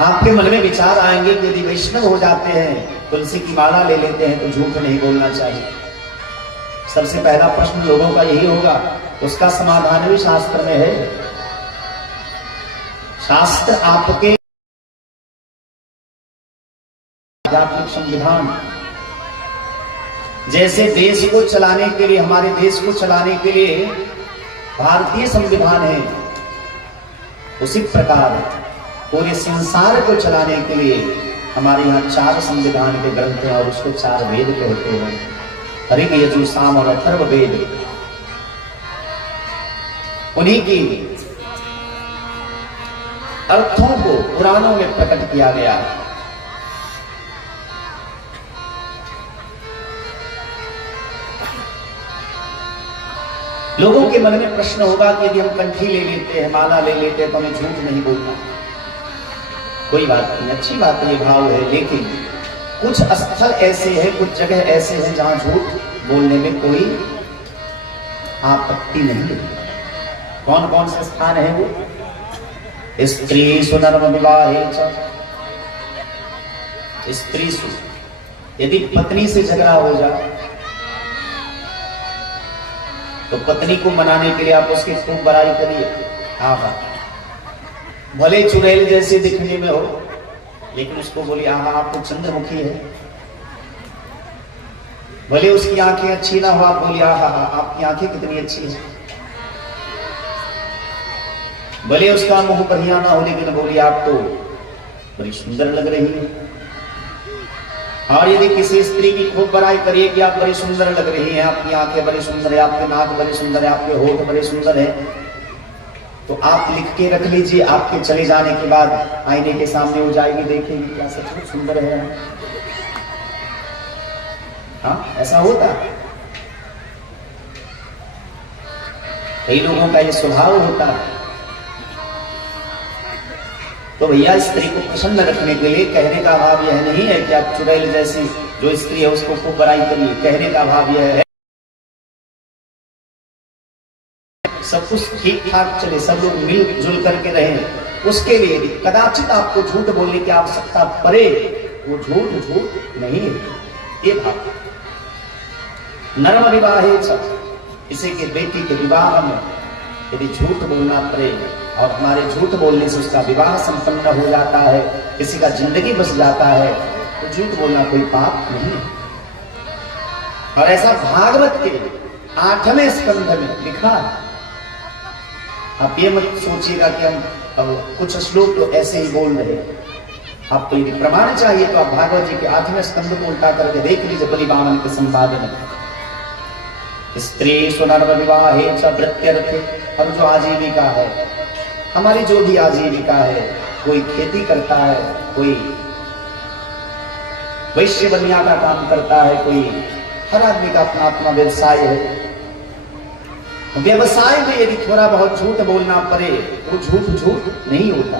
आपके मन में विचार आएंगे कि यदि वैष्णव हो जाते हैं, तुलसी की माला ले लेते हैं, तो झूठ नहीं बोलना चाहिए। सबसे पहला प्रश्न लोगों का यही होगा, उसका समाधान भी शास्त्र में है। शास्त्र आपके आध्यात्मिक संविधान, जैसे देश को चलाने के लिए, हमारे देश को चलाने के लिए भारतीय संविधान है, उसी प्रकार पूरे संसार को चलाने के लिए हमारे यहाँ 4 संविधान के ग्रंथ हैं और उसको 4 वेद कहते हैं। ऋग यजु साम और अथर्व वेद, उन्हीं की अर्थों को पुराणों में प्रकट किया गया है। लोगों के मन में प्रश्न होगा कि यदि हम कंठी ले लेते हैं, माला ले लेते हैं, तो हमें झूठ नहीं बोलना। कोई बात नहीं, अच्छी बात ये भाव है। लेकिन कुछ स्थल ऐसे हैं, कुछ जगह ऐसे हैं जहां झूठ बोलने में कोई आपत्ति नहीं है। कौन कौन से स्थान है वो? स्त्री सुनर्म विवाहे, स्त्री सु, यदि पत्नी से झगड़ा हो जाए तो पत्नी को मनाने के लिए आप उसकी खूब बड़ाई करिए। हाँ, भले चुड़ैल जैसे दिखने में हो, लेकिन उसको बोलिए आहा आप तो चंद्रमुखी है। भले उसकी आंखें अच्छी ना हो, आप बोलिए आहा आपकी आंखें कितनी अच्छी है। भले उसका मुंह बढ़िया ना हो, लेकिन बोलिए आप तो बड़ी सुंदर लग रही है। और यदि किसी स्त्री की खूब बड़ाई करिए कि आप बड़ी सुंदर लग रही हैं, आपकी आंखें बड़ी सुंदर है, आपके नाक बड़े सुंदर है, आपके होठ बड़े सुंदर है, तो आप लिख के रख लीजिए। आपके चले जाने के बाद आईने के सामने हो जाएगी, देखेंगे क्या सच सुंदर है। हाँ, ऐसा होता। कई लोगों का ये स्वभाव होता है। तो भैया स्त्री को प्रसन्न रखने के लिए कहने का भाव यह नहीं है कि आप चुड़ैल जैसी जो स्त्री है उसको खूब बड़ाई करिए। कहने का भाव यह है सब कुछ ठीक ठाक चले, सब लोग मिलजुल करके रहें। उसके लिए भी कदाचित आपको झूठ बोलने की आवश्यकता पड़े, वो झूठ नहीं है। ये भाव नर्म विवाहे किसी के बेटी के विवाह में यदि झूठ बोलना पड़े और हमारे झूठ बोलने से उसका विवाह संपन्न हो जाता है, किसी का जिंदगी बच जाता है, तो झूठ बोलना कोई पाप नहीं है। और ऐसा भागवत के 8वें स्कंध में लिखा है। आप ये मत सोचिएगा कि हम अब कुछ श्लोक तो ऐसे ही बोल रहे हैं। आपको यदि प्रमाण चाहिए तो आप भागवत जी के 8वें स्कंध को उल्टा करके देख लीजिए। बलि बामन के संपादन में स्त्री सुनर्म विवाहे च वृत्यर्थे, और जो आजीविका है, हमारी जो भी आजीविका है, कोई खेती करता है, कोई वैश्य बनिया का काम करता है, कोई हर आदमी का अपना अपना व्यवसाय है। व्यवसाय में यदि थोड़ा बहुत झूठ बोलना पड़े तो झूठ नहीं होता।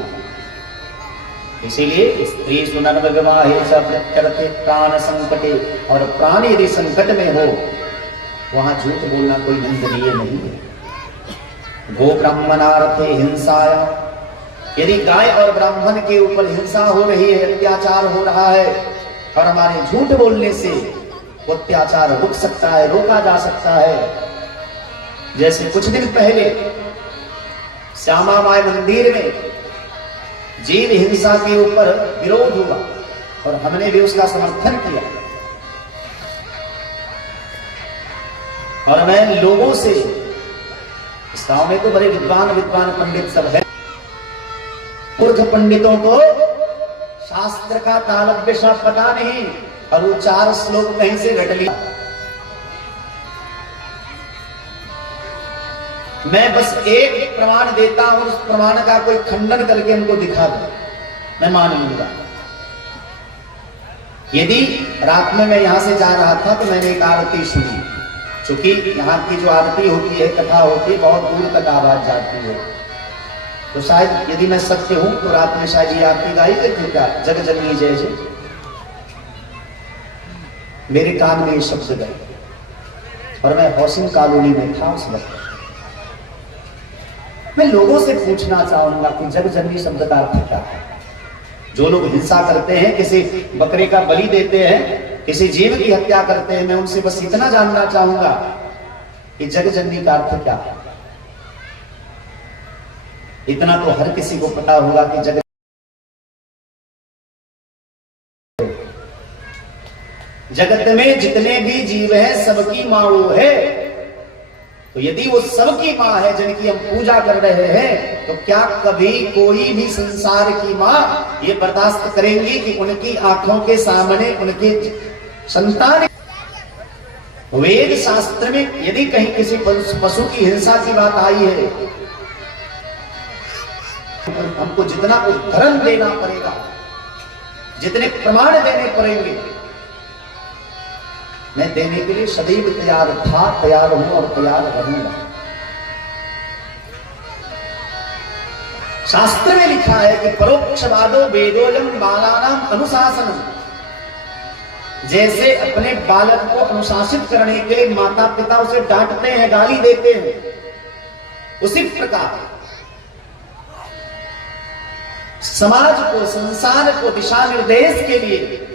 इसीलिए स्त्री सुनर्म विवाहे च वृत्यर्थे प्राण संकटे, और प्राण यदि संकट में हो वहां झूठ बोलना कोई निंदनीय नहीं है। गो ब्राह्मणार्थे हिंसाया, यदि गाय और ब्राह्मण के ऊपर हिंसा हो रही है, अत्याचार हो रहा है, और हमारे झूठ बोलने से वो अत्याचार रुक सकता है, रोका जा सकता है। जैसे कुछ दिन पहले श्यामा माई मंदिर में जीव हिंसा के ऊपर विरोध हुआ और हमने भी उसका समर्थन किया। और मैं लोगों से, इस गांव में तो बड़े विद्वान पंडित सब है, मूर्ख पंडितों को शास्त्र का तालव्य सा पता नहीं, और वो 4 श्लोक कहीं से रट लिया। मैं बस एक प्रमाण देता हूं, उस प्रमाण का कोई खंडन करके उनको दिखा दो, मैं मान लूंगा। यदि रात में मैं यहां से जा रहा था तो मैंने एक आरती सुनी। चूंकि यहाँ की जो आरती होती है, कथा होती है, बहुत दूर तक आवाज जाती है, तो शायद यदि मैं सत्य हूं तो रात में शायद ये आरती गाई गई थी क्या, जग जननी जय जय, मेरे कान में ये शब्द गए और मैं हौसिंग कॉलोनी में था उस वक्त। मैं लोगों से पूछना चाहूंगा कि जग जननी शब्द का अर्थ क्या है। जो लोग हिंसा करते हैं, किसी बकरे का बलि देते हैं, किसी जीव की हत्या करते हैं, मैं उनसे बस इतना जानना चाहूंगा कि जग जननी का अर्थ क्या है। इतना तो हर किसी को पता होगा कि जगत में जितने भी जीव हैं सबकी मां वो है। तो यदि वो सबकी मां है जिनकी हम पूजा कर रहे हैं, तो क्या कभी कोई भी संसार की मां ये बर्दाश्त करेंगी कि उनकी आंखों के सामने उनके संतान। वेद शास्त्र में यदि कहीं किसी पशु की हिंसा की बात आई है, हमको जितना उदाहरण देना पड़ेगा, जितने प्रमाण देने पड़ेंगे, मैं देने के लिए सदैव तैयार था, तैयार हूं और तैयार रहूंगा। शास्त्र में लिखा है कि परोक्षवादो वेदोयम बालानाम अनुशासनम। जैसे अपने बालक को अनुशासित करने के लिए माता पिता उसे डांटते हैं, गाली देते हैं, उसी प्रकार समाज को, संसार को दिशा निर्देश के लिए,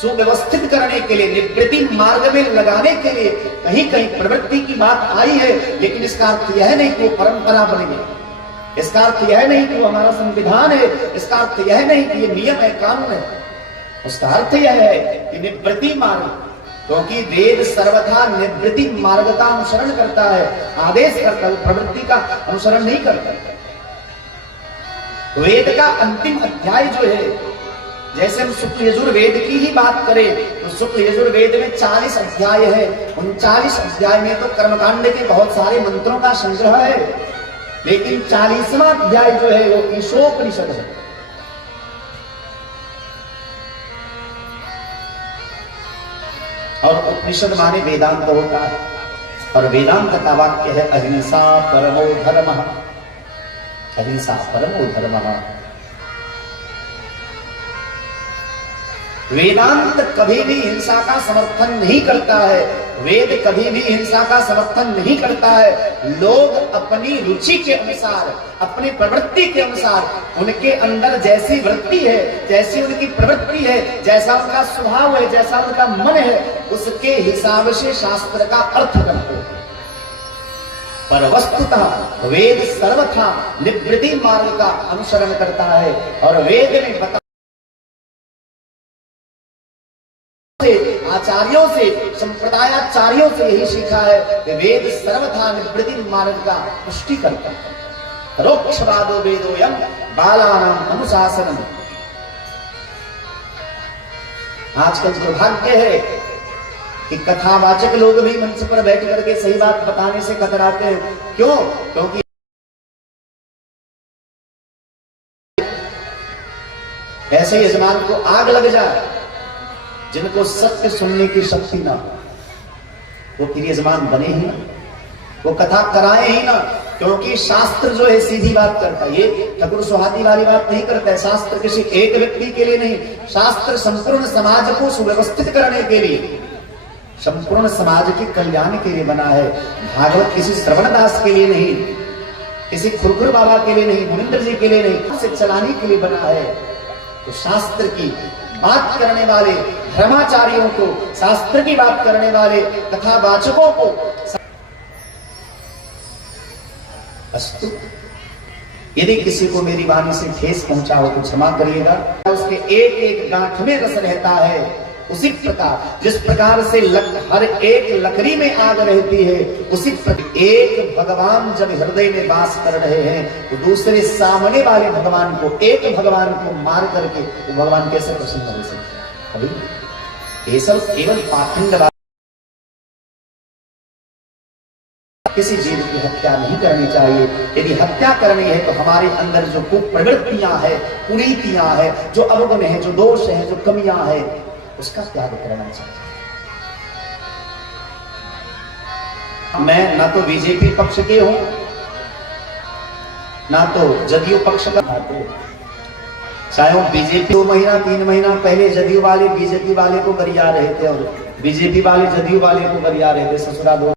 सुव्यवस्थित करने के लिए, निवृत्ति मार्ग में लगाने के लिए कहीं कहीं प्रवृत्ति की बात आई है। लेकिन इसका अर्थ यह नहीं कि वो परंपरा बनेगी, इसका अर्थ यह नहीं कि वो हमारा संविधान है, इसका अर्थ यह नहीं कि ये नियम है, कानून है। उसका अर्थ यह है कि निवृत्ति मार्ग, क्योंकि वेद सर्वथा निवृत्ति मार्ग का अनुसरण करता है, आदेश करता है, प्रवृत्ति का अनुसरण नहीं करता। वेद का अंतिम अध्याय जो है, जैसे हम शुक्ल यजुर्वेद की ही बात करें तो शुक्ल यजुर्वेद में 40 अध्याय है। उन 40 अध्याय में तो कर्मकांड के बहुत सारे मंत्रों का संग्रह है, लेकिन 40वां अध्याय जो है वो ईशोपनिषद है। और उपनिषद माने वेदांत होता है, और वेदांत का वाक्य है अहिंसा परमो धर्मः। अहिंसा परमो धर्मः। वेदांत कभी भी हिंसा का समर्थन नहीं करता है, वेद कभी भी हिंसा का समर्थन नहीं करता है। लोग अपनी रुचि के अनुसार, अपनी प्रवृत्ति के अनुसार, उनके अंदर जैसी वृत्ति है, जैसी उनकी प्रवृत्ति है, जैसा उनका स्वभाव है, जैसा उनका मन है, उसके हिसाब से शास्त्र का अर्थ करते हैं। पर वस्तुतः वेद सर्वथा निवृत्ति मार्ग का अनुसरण करता है और वेद में बता आचार्यों से, संप्रदायाचार्यों से यही सीखा है कि वेद सर्वथा निवृत्ति मार्ग का पुष्टि करता है। रोक्षवादो वेदोयम बालानाम अनुशासनम। आजकल दुर्भाग्य है कि कथावाचक लोग भी मंच पर बैठ करके सही बात बताने से कतराते हैं। क्यों? क्योंकि ऐसे यजमान को आग लग जाए जिनको सत्य सुनने की शक्ति ना, वो फिर यजमान बने ही ना, वो कथा कराए ही ना। क्योंकि शास्त्र जो है सीधी बात करता है, ये ठाकुर सुहाती वाली बात नहीं करता है। शास्त्र किसी एक व्यक्ति के लिए नहीं, शास्त्र संपूर्ण समाज को सुव्यवस्थित करने के लिए, संपूर्ण समाज के कल्याण के लिए बना है। भागवत किसी श्रवणदास के लिए नहीं, किसी खुरखुर बाबा के लिए नहीं, मुनिंद्र जी के लिए नहीं, से चलाने के लिए बना है। तो शास्त्र की बात करने वाले धर्माचार्यों को, शास्त्र की बात करने वाले कथावाचकों को अस्तु, यदि किसी को मेरी वाणी से ठेस पहुंचा हो तो क्षमा करिएगा। उसके एक एक गांठ में रस रहता है। उसी प्रकार जिस प्रकार से हर एक लकड़ी में आग रहती है, उसी प्रकार एक भगवान जब हृदय में वास कर रहे हैं तो दूसरे सामने वाले भगवान को, एक भगवान को मार करके तो भगवान कैसे प्रसन्न हो सकते? अभी ये सब केवल पाखंड। किसी जीव की हत्या नहीं करनी चाहिए। यदि हत्या करनी है तो हमारे अंदर जो कुप्रवृत्तियां है, कुरीतियां है, जो अवगुण है, जो दोष है, जो कमियां है, उसका त्याग करना चाहिए। मैं ना तो बीजेपी पक्ष के हूं, ना तो जदयू पक्ष का। चाहे वो बीजेपी 2 महीना 3 महीना पहले जदयू वाले बीजेपी वाले को गरिया रहे थे और बीजेपी वाले जदयू वाले को गरिया रहे थे। ससुरा दो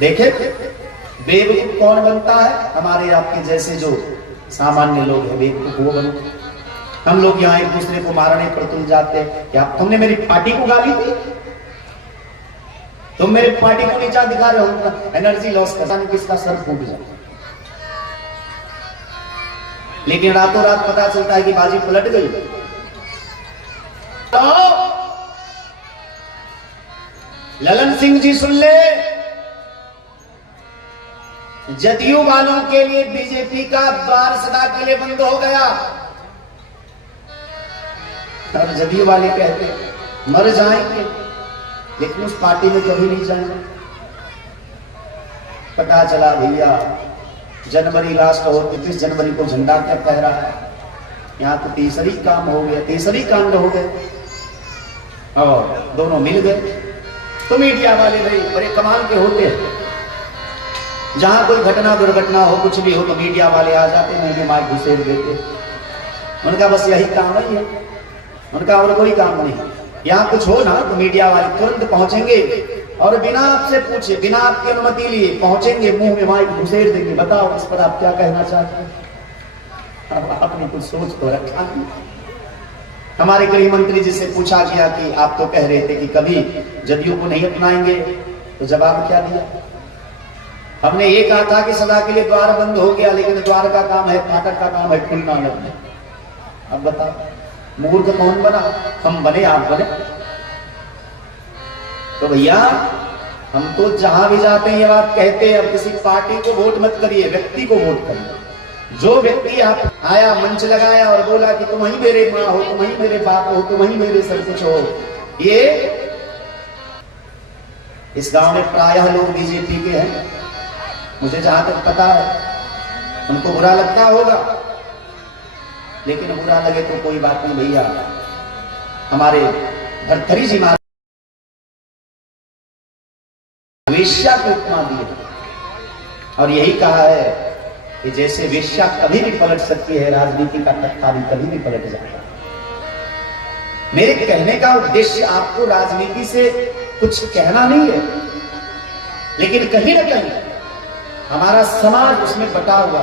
देखे बेवकूफ कौन बनता है? हमारे आपके जैसे जो सामान्य लोग हैं, बेवकूफ वो बनते। हम लोग यहाँ एक दूसरे को मारने पर तुल जाते हैं। क्या तुमने मेरी पार्टी को गाली दी? तुम मेरे पार्टी को नीचा दिखा रहे हो, एनर्जी लॉस करने किसका सर फूट जाए। लेकिन रातों रात पता चलता है कि बाजी पलट गई। तो ललन सिंह जी सुन ले, जदयू वालों के लिए बीजेपी का द्वार सदा के लिए बंद हो गया। और जदयू वाले कहते मर जाएंगे लेकिन उस पार्टी में कभी नहीं जाएंगे। पता चला भैया जनवरी लास्ट हो, 31 जनवरी को झंडा क्या कह रहा है। यहां तो तीसरी काम हो गया, तीसरी कांड हो गए और दोनों मिल गए। तो मीडिया वाले भाई बड़े कमाल के होते हैं। जहां कोई घटना दुर्घटना हो, कुछ भी हो, तो मीडिया वाले आ जाते हैं, मुंह में माइक घुसेड़ देते। उनका बस यही काम ही है, उनका और कोई काम नहीं। यहाँ कुछ हो ना तो मीडिया वाले तुरंत पहुंचेंगे और बिना आपसे पूछे, बिना आपकी अनुमति लिए पहुंचेंगे, मुंह में माइक घुसेड़ देंगे। बताओ इस पर आप क्या कहना चाहते हैं? अब आपने कुछ सोच तो रखा नहीं। हमारे गृह मंत्री जी से पूछा गया कि आप तो कह रहे थे कि कभी जदयू को नहीं अपनाएंगे, तो जवाब क्या दिया? हमने ये कहा था कि सदा के लिए द्वार बंद हो गया, लेकिन द्वार का काम है, फाटक का काम है खुलना लगना। अब बताओ मूर्ख कौन बना? हम बने, आप बने? तो भैया हम तो जहां भी जाते हैं ये बात कहते हैं, अब किसी पार्टी को वोट मत करिए, व्यक्ति को वोट करिए। जो व्यक्ति आप आया, मंच लगाया और बोला कि तुम ही मेरे माँ हो, तुम ही मेरे बाप हो, तुम ही मेरे सब कुछ हो, ये इस गांव में प्रायः लोग बीजेपी के हैं। मुझे जहां तक पता है उनको बुरा लगता होगा, लेकिन बुरा लगे तो कोई बात नहीं भैया। हमारे भरथरी जी महाराज वेश्या को उपमा दी और यही कहा है कि जैसे वेश्या कभी भी पलट सकती है, राजनीति का तख्ता भी कभी भी पलट जाता है। मेरे कहने का उद्देश्य आपको राजनीति से कुछ कहना नहीं है, लेकिन कहीं ना कहीं हमारा समाज उसमें बटा हुआ,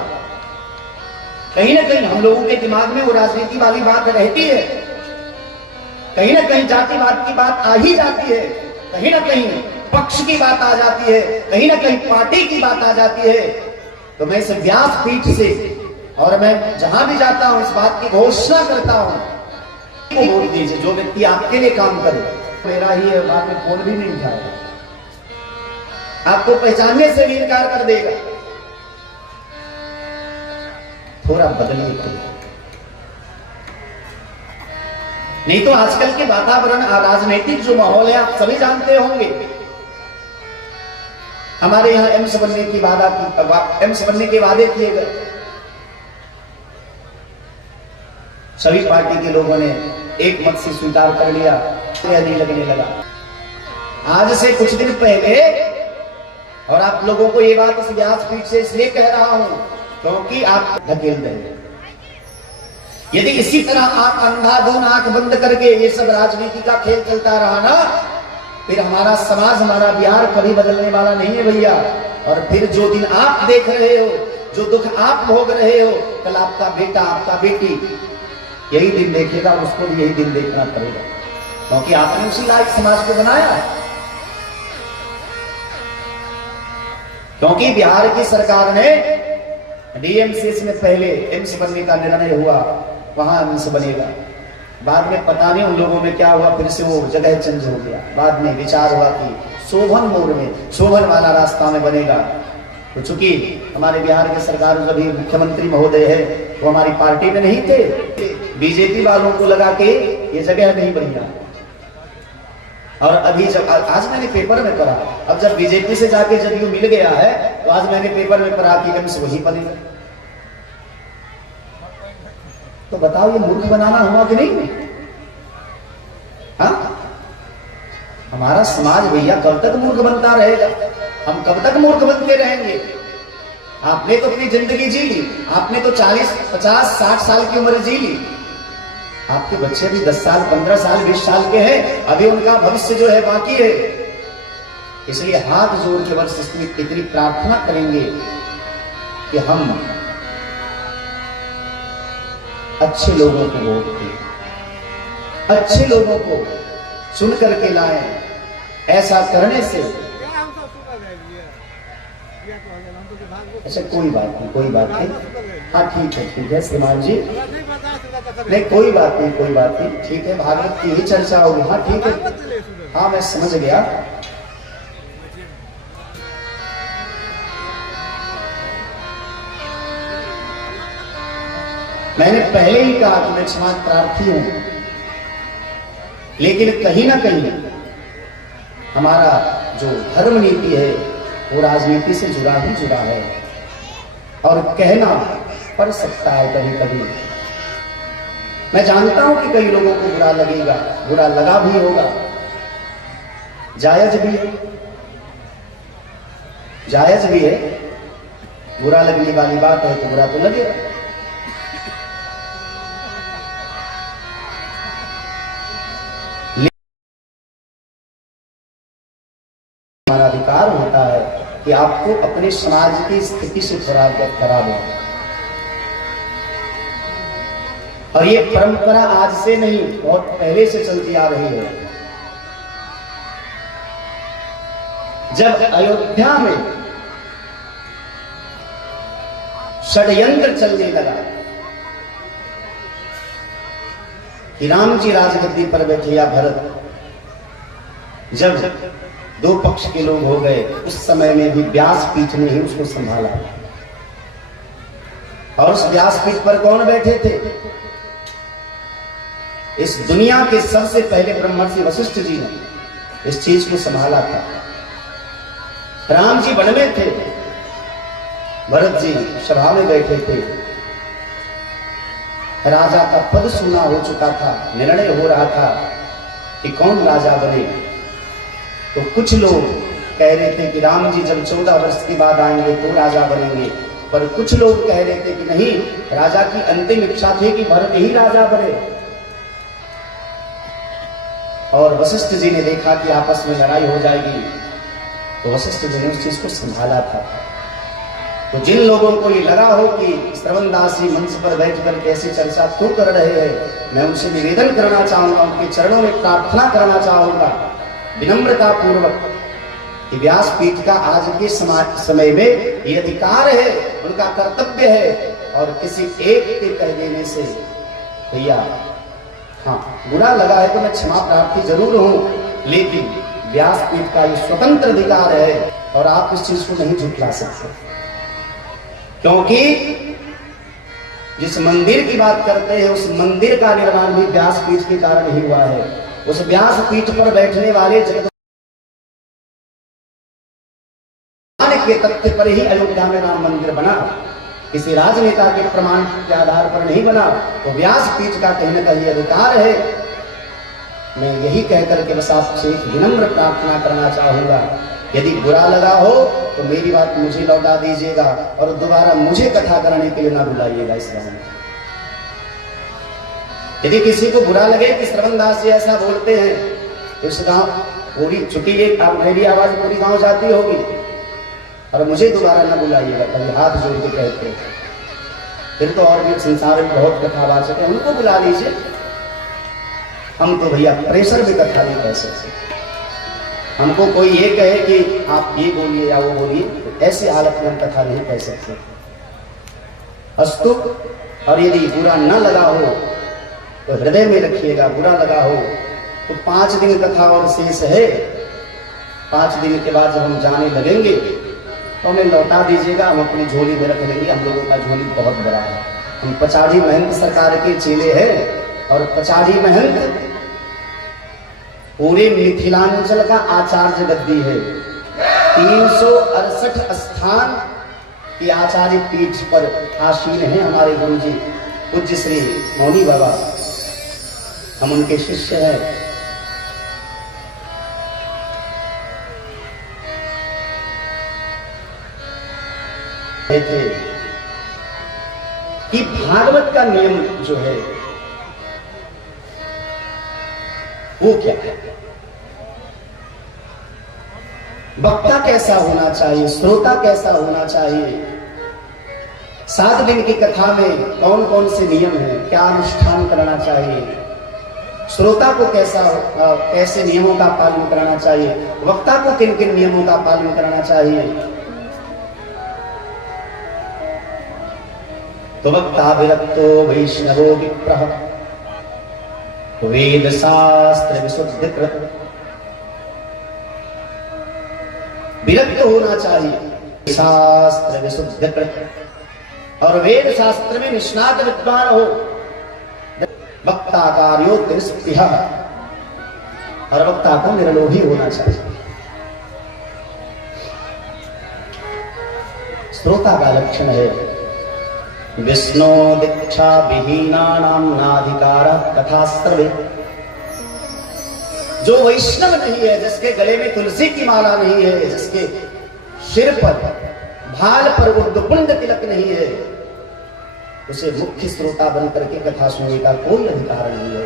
कहीं ना कहीं हम लोगों के दिमाग में वो राजनीति वाली बात रहती है, कहीं ना कहीं जातिवाद की बात आ ही जाती है, कहीं ना कहीं पक्ष की बात आ जाती है, कहीं ना कहीं पार्टी की बात आ जाती है। तो मैं इस व्यासपीठ से और मैं जहां भी जाता हूं इस बात की घोषणा करता हूं को वोट दीजिए, जो व्यक्ति आपके लिए काम करे। मेरा ही है, बाद में फोन भी नहीं उठाएगा, आपको पहचानने से भी इनकार कर देगा। थोड़ा बदलिए, नहीं तो आजकल के वातावरण, राजनीतिक जो माहौल है आप सभी जानते होंगे। हमारे यहां एम्स बनने के वादे किए गए, सभी पार्टी के लोगों ने एक मत से स्वीकार कर लिया, नहीं लगने लगा। आज से कुछ दिन पहले, और आप लोगों को ये बात इस व्यासपीठ से इसलिए कह रहा हूं क्योंकि आप धकेल देंगे। यदि इसी तरह आप अंधाधुन आंख बंद करके ये सब राजनीति का खेल चलता रहा ना, फिर हमारा समाज, हमारा बिहार कभी बदलने वाला नहीं है भैया। और फिर जो दिन आप देख रहे हो, जो दुख आप भोग रहे हो, कल आपका बेटा, आपका बेटी यही दिन देखेगा, उसको भी यही दिन देखना पड़ेगा, क्योंकि आपने उसी लायक समाज को बनाया। क्योंकि बिहार की सरकार ने डीएमसीएच में पहले एम्स बनने का निर्णय हुआ, वहां एम्स बनेगा। बाद में पता नहीं उन लोगों में क्या हुआ, फिर से वो जगह चेंज हो गया। बाद में विचार हुआ कि शोभन मोड़ में, शोभन वाला रास्ता में बनेगा। तो चूंकि हमारे बिहार के सरकार जो भी मुख्यमंत्री महोदय है वो हमारी पार्टी में नहीं थे, बीजेपी वालों को लगा के ये जगह नहीं बनेगा। और अभी जब आज मैंने पेपर में पढ़ा, अब जब बीजेपी से जाके जदयू मिल गया है, तो आज मैंने पेपर में पढ़ा कि एम्स वही बनेगा। तो बताओ ये मूर्ख बनाना हुआ कि नहीं? हाँ, हमारा समाज भैया कब तक मूर्ख बनता रहेगा? हम कब तक मूर्ख बनते रहेंगे? आपने तो अपनी जिंदगी जी ली, आपने तो 40, 50, 60 साल की उम्र जी ली। आपके बच्चे भी 10 साल, 15 साल, 20 साल के हैं, अभी उनका भविष्य जो है बाकी है। इसलिए हाथ जोड़ के वर्ष इतनी प्रार्थना करेंगे कि हम अच्छे लोगों को वोट दें, अच्छे लोगों को चुन करके लाएं। ऐसा करने से अच्छा कोई बात नहीं, कोई बात नहीं, हाँ ठीक है श्रीमान जी, नहीं कोई बात नहीं, कोई बात नहीं, ठीक है, भागवत की ही चर्चा होगी। हाँ ठीक है, हाँ मैं समझ गया। मैंने पहले ही कहा कि मैं क्षमा प्रार्थी हूं, लेकिन कहीं ना कहीं हमारा जो धर्म नीति है वो राजनीति से जुड़ा ही जुड़ा है, और कहना पड़ सकता है कभी कभी। मैं जानता हूं कि कई लोगों को बुरा लगेगा, बुरा लगा भी होगा, जायज भी है, जायज भी है। बुरा लगने वाली बात है तो बुरा तो लगेगा। हमारा अधिकार होता है कि आपको अपने समाज की स्थिति से थोड़ा अवगत करा दो। और ये परंपरा आज से नहीं, बहुत पहले से चलती आ रही है। जब अयोध्या में षड्यंत्र चलने लगा कि राम जी राजगद्दी पर बैठे या भरत, जब दो पक्ष के लोग हो गए, उस समय में भी व्यासपीठ ने ही उसको संभाला। और उस व्यासपीठ पर कौन बैठे थे? इस दुनिया के सबसे पहले ब्रह्मर्षि वशिष्ठ जी ने इस चीज को संभाला था। राम जी वन में थे, भरत जी सभा में बैठे थे। राजा का पद सुना हो चुका था, निर्णय हो रहा था कि कौन राजा बने। तो कुछ लोग कह रहे थे कि राम जी जब 14 वर्ष के बाद आएंगे तो राजा बनेंगे, पर कुछ लोग कह रहे थे कि नहीं, राजा की अंतिम इच्छा थी कि भरत ही राजा बने। और वशिष्ठ जी ने देखा कि आपस में लड़ाई हो जाएगी, तो वशिष्ठ जी ने उस चीज को संभाला था। तो जिन लोगों को ये लगा हो कि श्रवणदास जी मंच पर बैठकर कैसी चर्चा क्यों कर रहे हैं, मैं उनसे निवेदन करना चाहूंगा, उनके चरणों में प्रार्थना करना चाहूंगा विनम्रता पूर्वक कि व्यासपीठ का आज के समय में ये अधिकार है, उनका कर्तव्य है, और किसी एक के कह देने से भैया हाँ बुरा लगा है तो मैं क्षमा प्रार्थी जरूर हूं, लेकिन व्यासपीठ का ये स्वतंत्र अधिकार है और आप इस चीज को नहीं झुठला सकते। क्योंकि जिस मंदिर की बात करते हैं उस मंदिर का निर्माण भी व्यासपीठ के कारण ही हुआ है। उस व्यासपीठ पर बैठने वाले जगत के तथ्य पर ही अयोध्या में राम मंदिर बना, किसी राजनेता के प्रमाण के आधार पर नहीं बना। तो व्यासपीठ का कहने का ये अधिकार है। मैं यही कहकर के बस आपसे एक विनम्र प्रार्थना करना चाहूंगा, यदि बुरा लगा हो तो मेरी बात मुझे लौटा दीजिएगा और दोबारा मुझे कथा करने के लिए ना बुलाइएगा इस गांव में। यदि किसी को बुरा लगे कि श्रवणदास जी ऐसा बोलते हैं तो इस गांव पूरी चुकी है, मेरी आवाज पूरी गांव जाती होगी, और मुझे दोबारा ना बुलाइएगा, कभी हाथ जोड़ के कहते हैं। फिर तो और भी संसार में बहुत कथावाचक है, उनको बुला लीजिए। हम तो भैया प्रेशर में कथा नहीं कह सकते। हमको कोई ये कहे कि आप ये बोलिए या वो बोलिए, तो ऐसे हालत में हम कथा नहीं कह सकते। अस्तु, और यदि बुरा न लगा हो तो हृदय में रखिएगा, बुरा लगा हो तो 5 दिन कथा और शेष है। 5 दिन के बाद जब हम जाने लगेंगे तो हमें लौटा दीजिएगा, हम अपनी झोली में रख लेंगे। हम लोगों का झोली बहुत बड़ा है। हम पचाड़ी महंत सरकार के चेले हैं, और पचाड़ी महंत पूरे मिथिलांचल का आचार्य गद्दी है। 368 स्थान की आचार्य पीठ पर आसीन है हमारे गुरु जी पूज्य श्री मौनी बाबा। हम उनके शिष्य हैं। थे कि भागवत का नियम जो है वो क्या है, वक्ता कैसा होना चाहिए, श्रोता कैसा होना चाहिए, 7 दिन की कथा में कौन कौन से नियम है, क्या अनुष्ठान करना चाहिए, श्रोता को कैसे नियमों का पालन करना चाहिए, वक्ता को किन किन नियमों का पालन करना चाहिए। तो वक्ता विरक्तो वैष्णवो विप्रः वेद शास्त्र विशुद्ध कृत। विरक्त होना चाहिए, शास्त्र विशुद्ध कृत, और वेद शास्त्र में निष्णात विद्वान हो। वक्ता कार्यो तिरस्पिह, और वक्ता को निरलोभी होना चाहिए। श्रोता का लक्षण है विष्णु दीक्षा विहीनानां नाधिकार कथा श्रवे। जो वैष्णव नहीं है, जिसके गले में तुलसी की माला नहीं है, जिसके सिर पर भाल पर उर्दपुंड तिलक नहीं है, उसे मुख्य श्रोता बनकर के कथा सुनने का कोई अधिकार नहीं है।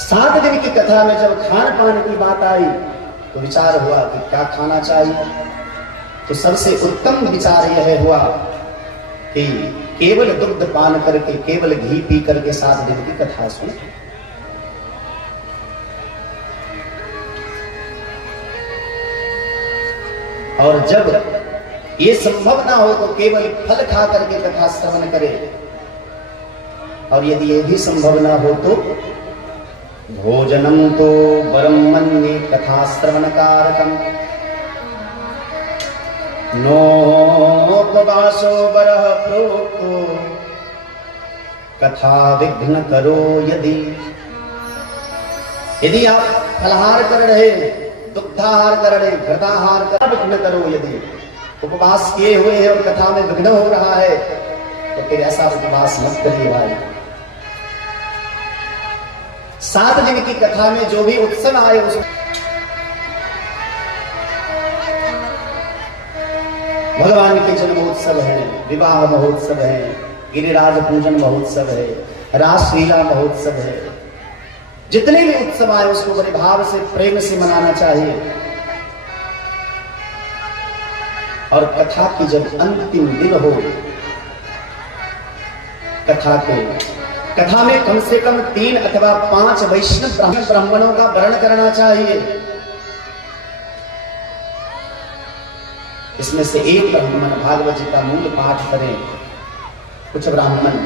7 दिन की कथा में जब खान पान की बात आई तो विचार हुआ कि क्या खाना चाहिए। तो सबसे उत्तम विचार यह हुआ कि केवल दुग्ध पान करके, केवल घी पी करके 7 दिन की कथा सुने। और जब ये संभव ना हो तो केवल फल खा करके कथा श्रवण करे, और यदि ये भी संभव ना हो तो भोजनम तो वरम मन्ये कथा श्रवण कारकम नोपवासो वरः प्रोक्तो कथा विघ्न करो। यदि आप फलहार कर रहे, दुग्धाहार कर रहे, घृताहार कर विघ्न करो, यदि उपवास किए हुए हैं और कथा में विघ्न हो रहा है तो फिर ऐसा उपवास मत करिए भाई। 7 दिन की कथा में जो भी उत्सव आए उस भगवान के जन्मोत्सव है, विवाह महोत्सव है, गिरिराज पूजन महोत्सव है, रासलीला महोत्सव है। जितने भी उत्सव आए उसको बड़े भाव से प्रेम से मनाना चाहिए। और कथा की जब अंतिम दिन हो, कथा में कम से कम 3 अथवा 5 वैष्णव ब्राह्मणों का वर्ण करना चाहिए। इसमें से एक ब्राह्मण भागवत जी का मूल पाठ करें, कुछ ब्राह्मण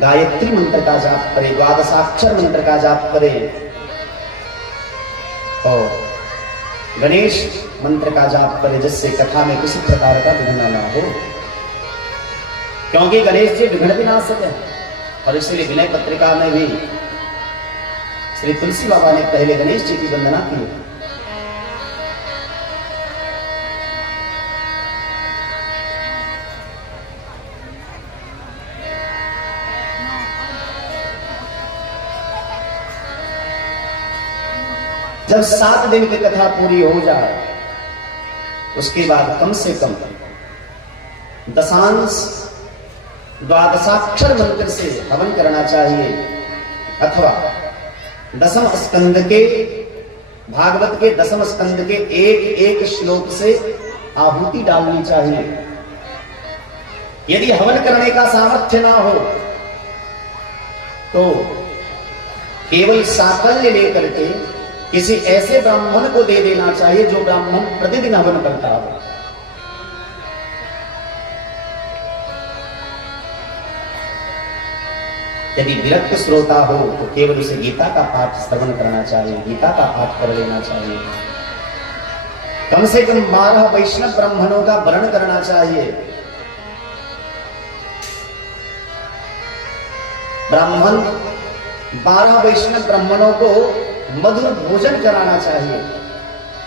गायत्री मंत्र का जाप करे, द्वादशाक्षर मंत्र का जाप करे और गणेश मंत्र का जाप करे, जिससे कथा में किसी प्रकार का विघ्न ना हो, क्योंकि गणेश जी विघ्न विनाशक है। और इसलिए विनय पत्रिका में भी श्री तुलसी बाबा ने पहले गणेश जी की वंदना की। जब 7 दिन की कथा पूरी हो जाए उसके बाद कम से कम दशांश द्वादशाक्षर मंत्र से हवन करना चाहिए, अथवा दसम स्कंद के भागवत के दसम स्कंद के एक श्लोक से आहुति डालनी चाहिए। यदि हवन करने का सामर्थ्य ना हो तो केवल साकल्य लेकर के किसी ऐसे ब्राह्मण को दे देना चाहिए जो ब्राह्मण प्रतिदिन हवन करता हो। यदि विरक्त श्रोता हो तो केवल उसे गीता का पाठ श्रवण करना चाहिए, गीता का पाठ कर लेना चाहिए। कम से कम 12 वैष्णव ब्राह्मणों का वर्ण करना चाहिए। ब्राह्मण 12 वैष्णव ब्राह्मणों को मधुर भोजन कराना चाहिए,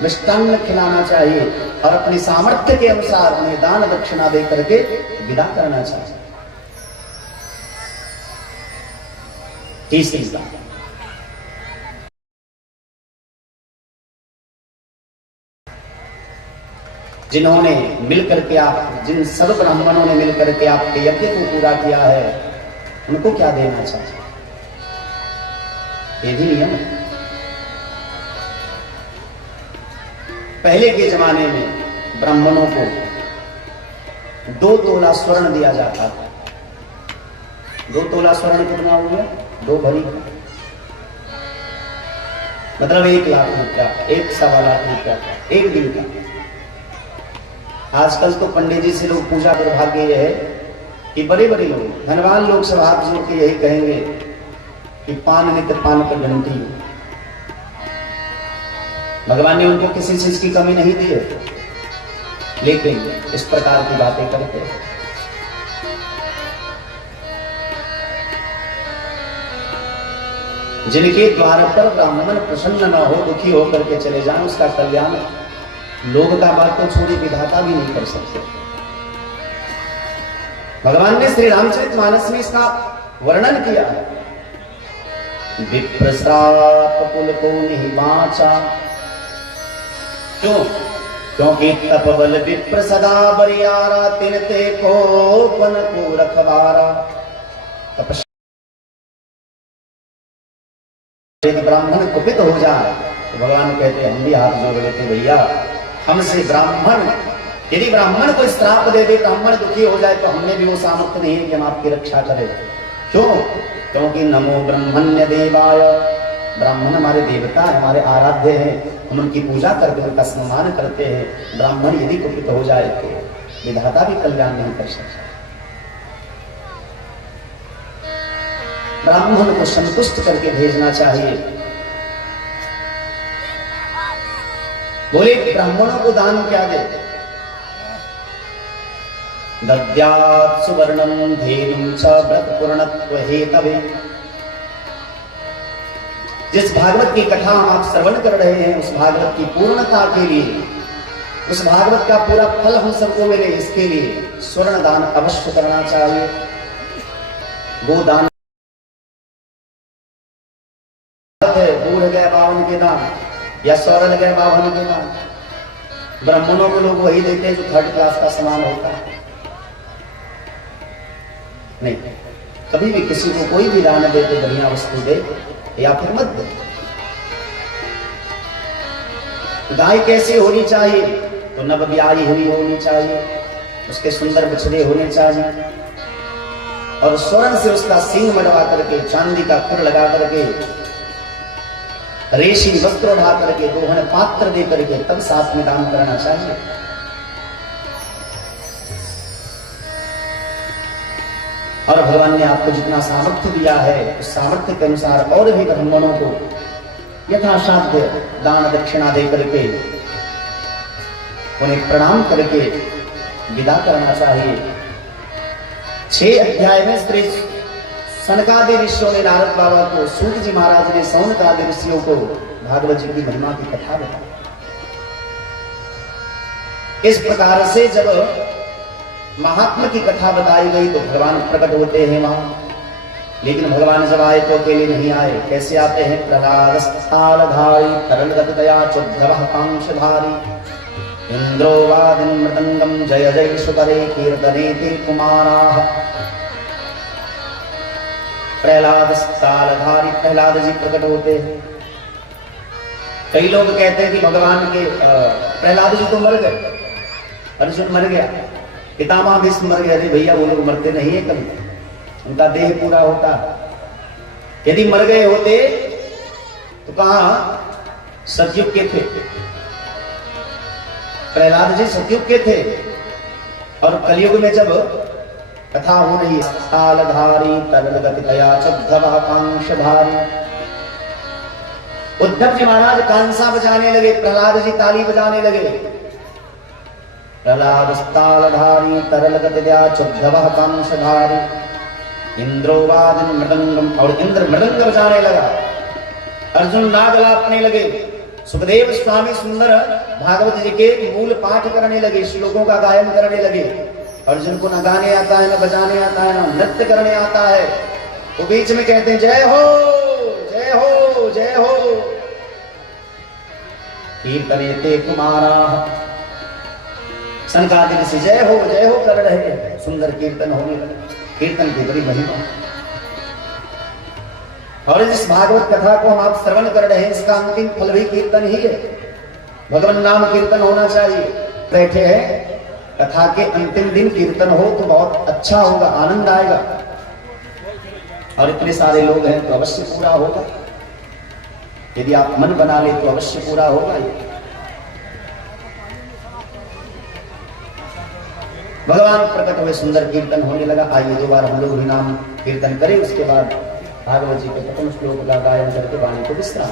मिष्टान्न खिलाना चाहिए और अपनी सामर्थ्य के अनुसार उन्हें दान दक्षिणा दे करके विदा करना चाहिए। तीसरी बात, जिन्होंने मिलकर के जिन सब ब्राह्मणों ने मिलकर के आपके यज्ञ को पूरा किया है उनको क्या देना चाहिए, ये भी नियम है। पहले के जमाने में ब्राह्मणों को 2 तोला स्वर्ण दिया जाता था। 2 तोला स्वर्ण कितना हो गया? 2 भरी, मतलब 1 लाख रुपया, 1.25 लाख रुपया एक दिन का। आजकल तो पंडित जी से लोग पूजा कर भाग्य ये है कि बड़े बड़े लोग, धनवान लोग सब हाथ जोड़ के यही कहेंगे कि पान नित्य पान पर घंटी। भगवान ने उनको किसी चीज की कमी नहीं दी है, लेकिन इस प्रकार की बातें करते हैं। जिनके द्वार पर ब्राह्मण प्रसन्न न हो, दुखी होकर के चले जाएं, उसका कल्याण लोग का बात तो छोड़ी विधाता भी नहीं कर सकते। भगवान ने श्री रामचरितमानस में इसका वर्णन किया है। विप्रश्राप कुल को नहीं बाचा, क्यों? क्योंकि तपबल विप्र सदा बरियारा, तिनते को पन को रखवारा। यदि ब्राह्मण कुपित हो जाए तो भगवान कहते हैं हम भी हाथ जोड़ लेते, भैया हमसे ब्राह्मण, यदि ब्राह्मण को श्राप दे दे, ब्राह्मण दुखी हो जाए तो हमने भी वो सामर्थ्य नहीं है कि हम आपकी रक्षा करें। क्यों? क्योंकि नमो ब्रह्मण्य देवाय, ब्राह्मण हमारे देवता है, हमारे आराध्य हैं, हम उनकी पूजा करके उनका सम्मान करते हैं। ब्राह्मण यदि कुपित हो जाए तो विधाता भी कल्याण नहीं कर सकता। ब्राह्मण को संतुष्ट करके भेजना चाहिए। बोले ब्राह्मणों को दान क्या दे? दद्यात् सुवर्णं धेनुं च व्रत पूर्णत्व हेतवे। जिस भागवत की कथा हम आप श्रवण कर रहे हैं, उस भागवत की पूर्णता के लिए, उस भागवत का पूरा फल हम सबको मिले, इसके लिए स्वर्ण दान अवश्य करना चाहिए। गोदान है, बूढ़ गए 52 के दान या सौरल गए 52 के दान, ब्राह्मणों को लोग वही देते हैं जो थर्ड क्लास का सामान होता है। नहीं, कभी भी किसी को कोई भी दान दे तो बढ़िया वस्तु दे या फिर मत दे। गाय कैसी होनी चाहिए? तो नव ब्याही हुई होनी चाहिए, उसके सुंदर बछड़े होने चाहिए और स्वर्ण से उसका सींग मडवा करके, चांदी का खुर लगा करके, रेशमी वस्त्र उठा करके, दोहन पात्र दे करके तब साथ में दान करना चाहिए। और भगवान ने आपको जितना सामर्थ्य दिया है उस सामर्थ्य के अनुसार और भी ब्राह्मणों को यथासाध्य दान दक्षिणा दे करके उन्हें प्रणाम करके विदा करना चाहिए। 6 अध्याय में श्री सनकादि ऋषियों ने नारद बाबा को, सूत जी महाराज ने सौनकादि ऋषियों को भागवत जी की महिमा की कथा बताई। इस प्रकार से जब महात्मा की कथा बताई गई तो भगवान प्रकट होते हैं वहां, लेकिन भगवान जब आए तो अकेले नहीं आए। कैसे आते हैं? प्रहलाद स्थालधारी तरलगतया चोद्धवः कांशधारी इंद्रो वादिन मृदंगम जय जय सुकरे कीर्तने ते कुमाराः। प्रहलाद स्थालधारी, प्रहलाद जी प्रकट होते हैं। कई लोग कहते हैं कि भगवान के प्रहलाद जी तो मर गए, अर्जुन मर गया, पितामह भीष्म मर गए। अरे भैया, वो लोग मरते नहीं है कभी, उनका देह पूरा होता। यदि मर गए होते तो कहां सतयुग के थे? प्रहलाद जी सतयुग के थे और कलयुग में जब कथा हो रही है, तालधारी तरलगतया चोद्धवः कांशधारी, उद्धव जी महाराज कांसा बजाने लगे, प्रहलाद जी ताली बजाने लगे। प्रहलाद तालधारी तरलगतया चोद्धवः कांशधारी इंद्रो वादन मृदंगम, और इंद्र मृदंग बजाने लगा। अर्जुन नाग लापने लगे। सुखदेव स्वामी सुंदर भागवत जी के मूल पाठ करने लगे, श्लोकों का गायन करने लगे। अर्जुन को न गाने आता है, न बजाने आता है, न नृत्य करने आता है। वो बीच में कहते हैं जय हो जय हो जय हो, कीर्तने ते कुमाराः। सनकादि ऋषि जय हो कर रहे हैं, सुंदर कीर्तन होने लगे। कीर्तन की बड़ी महिमा। और जिस भागवत कथा को हम आप श्रवण कर रहे हैं, इसका अंतिम फल भी कीर्तन ही है। भगवान नाम कीर्तन होना चाहिए। बैठे हैं, कथा के अंतिम दिन कीर्तन हो तो बहुत अच्छा होगा, आनंद आएगा। और इतने सारे लोग हैं तो अवश्य पूरा होगा। यदि आप मन बना ले तो अवश्य पूरा होगा। भगवान प्रकट हुए, सुंदर कीर्तन होने लगा। आइए 2 बार हम लोग भी नाम कीर्तन करें, उसके बाद भागवत जी के प्रथम श्लोक का गायन करके वाणी को विश्राम।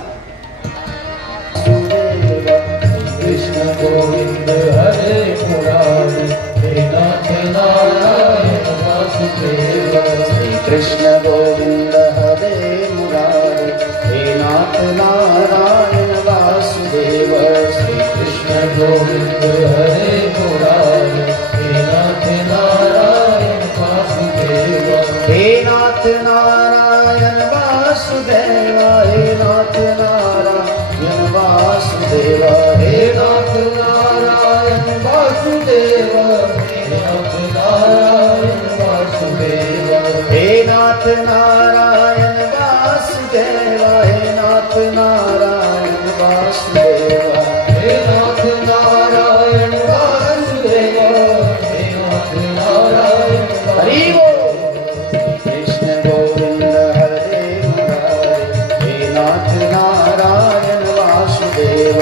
कृष्ण गोविंद हरे मुरारी, हे नाथ नारायण वासुदेव। श्री कृष्ण गोविंद हरे मुरारी, हे नाथ नारायण वासुदेव। श्री कृष्ण गोविंद हरे मुरारी, हे नाथ नारायण वासुदेव। हे नाथ नारायण वासुदेव, हे नाथ नारायण वासुदेव, हे नाथ नारायण वासुदेव, हे नाथ नारायण वासुदेव। हे नाथ नारायण वासुदेव, हे नाथ नारायण वासुदेव। हे नाथ नारायण वासुदेव, हे नाथ नारायण हरि बोल। कृष्ण गोविंद हरे मुरारी, हे नाथ नारायण वासुदेव।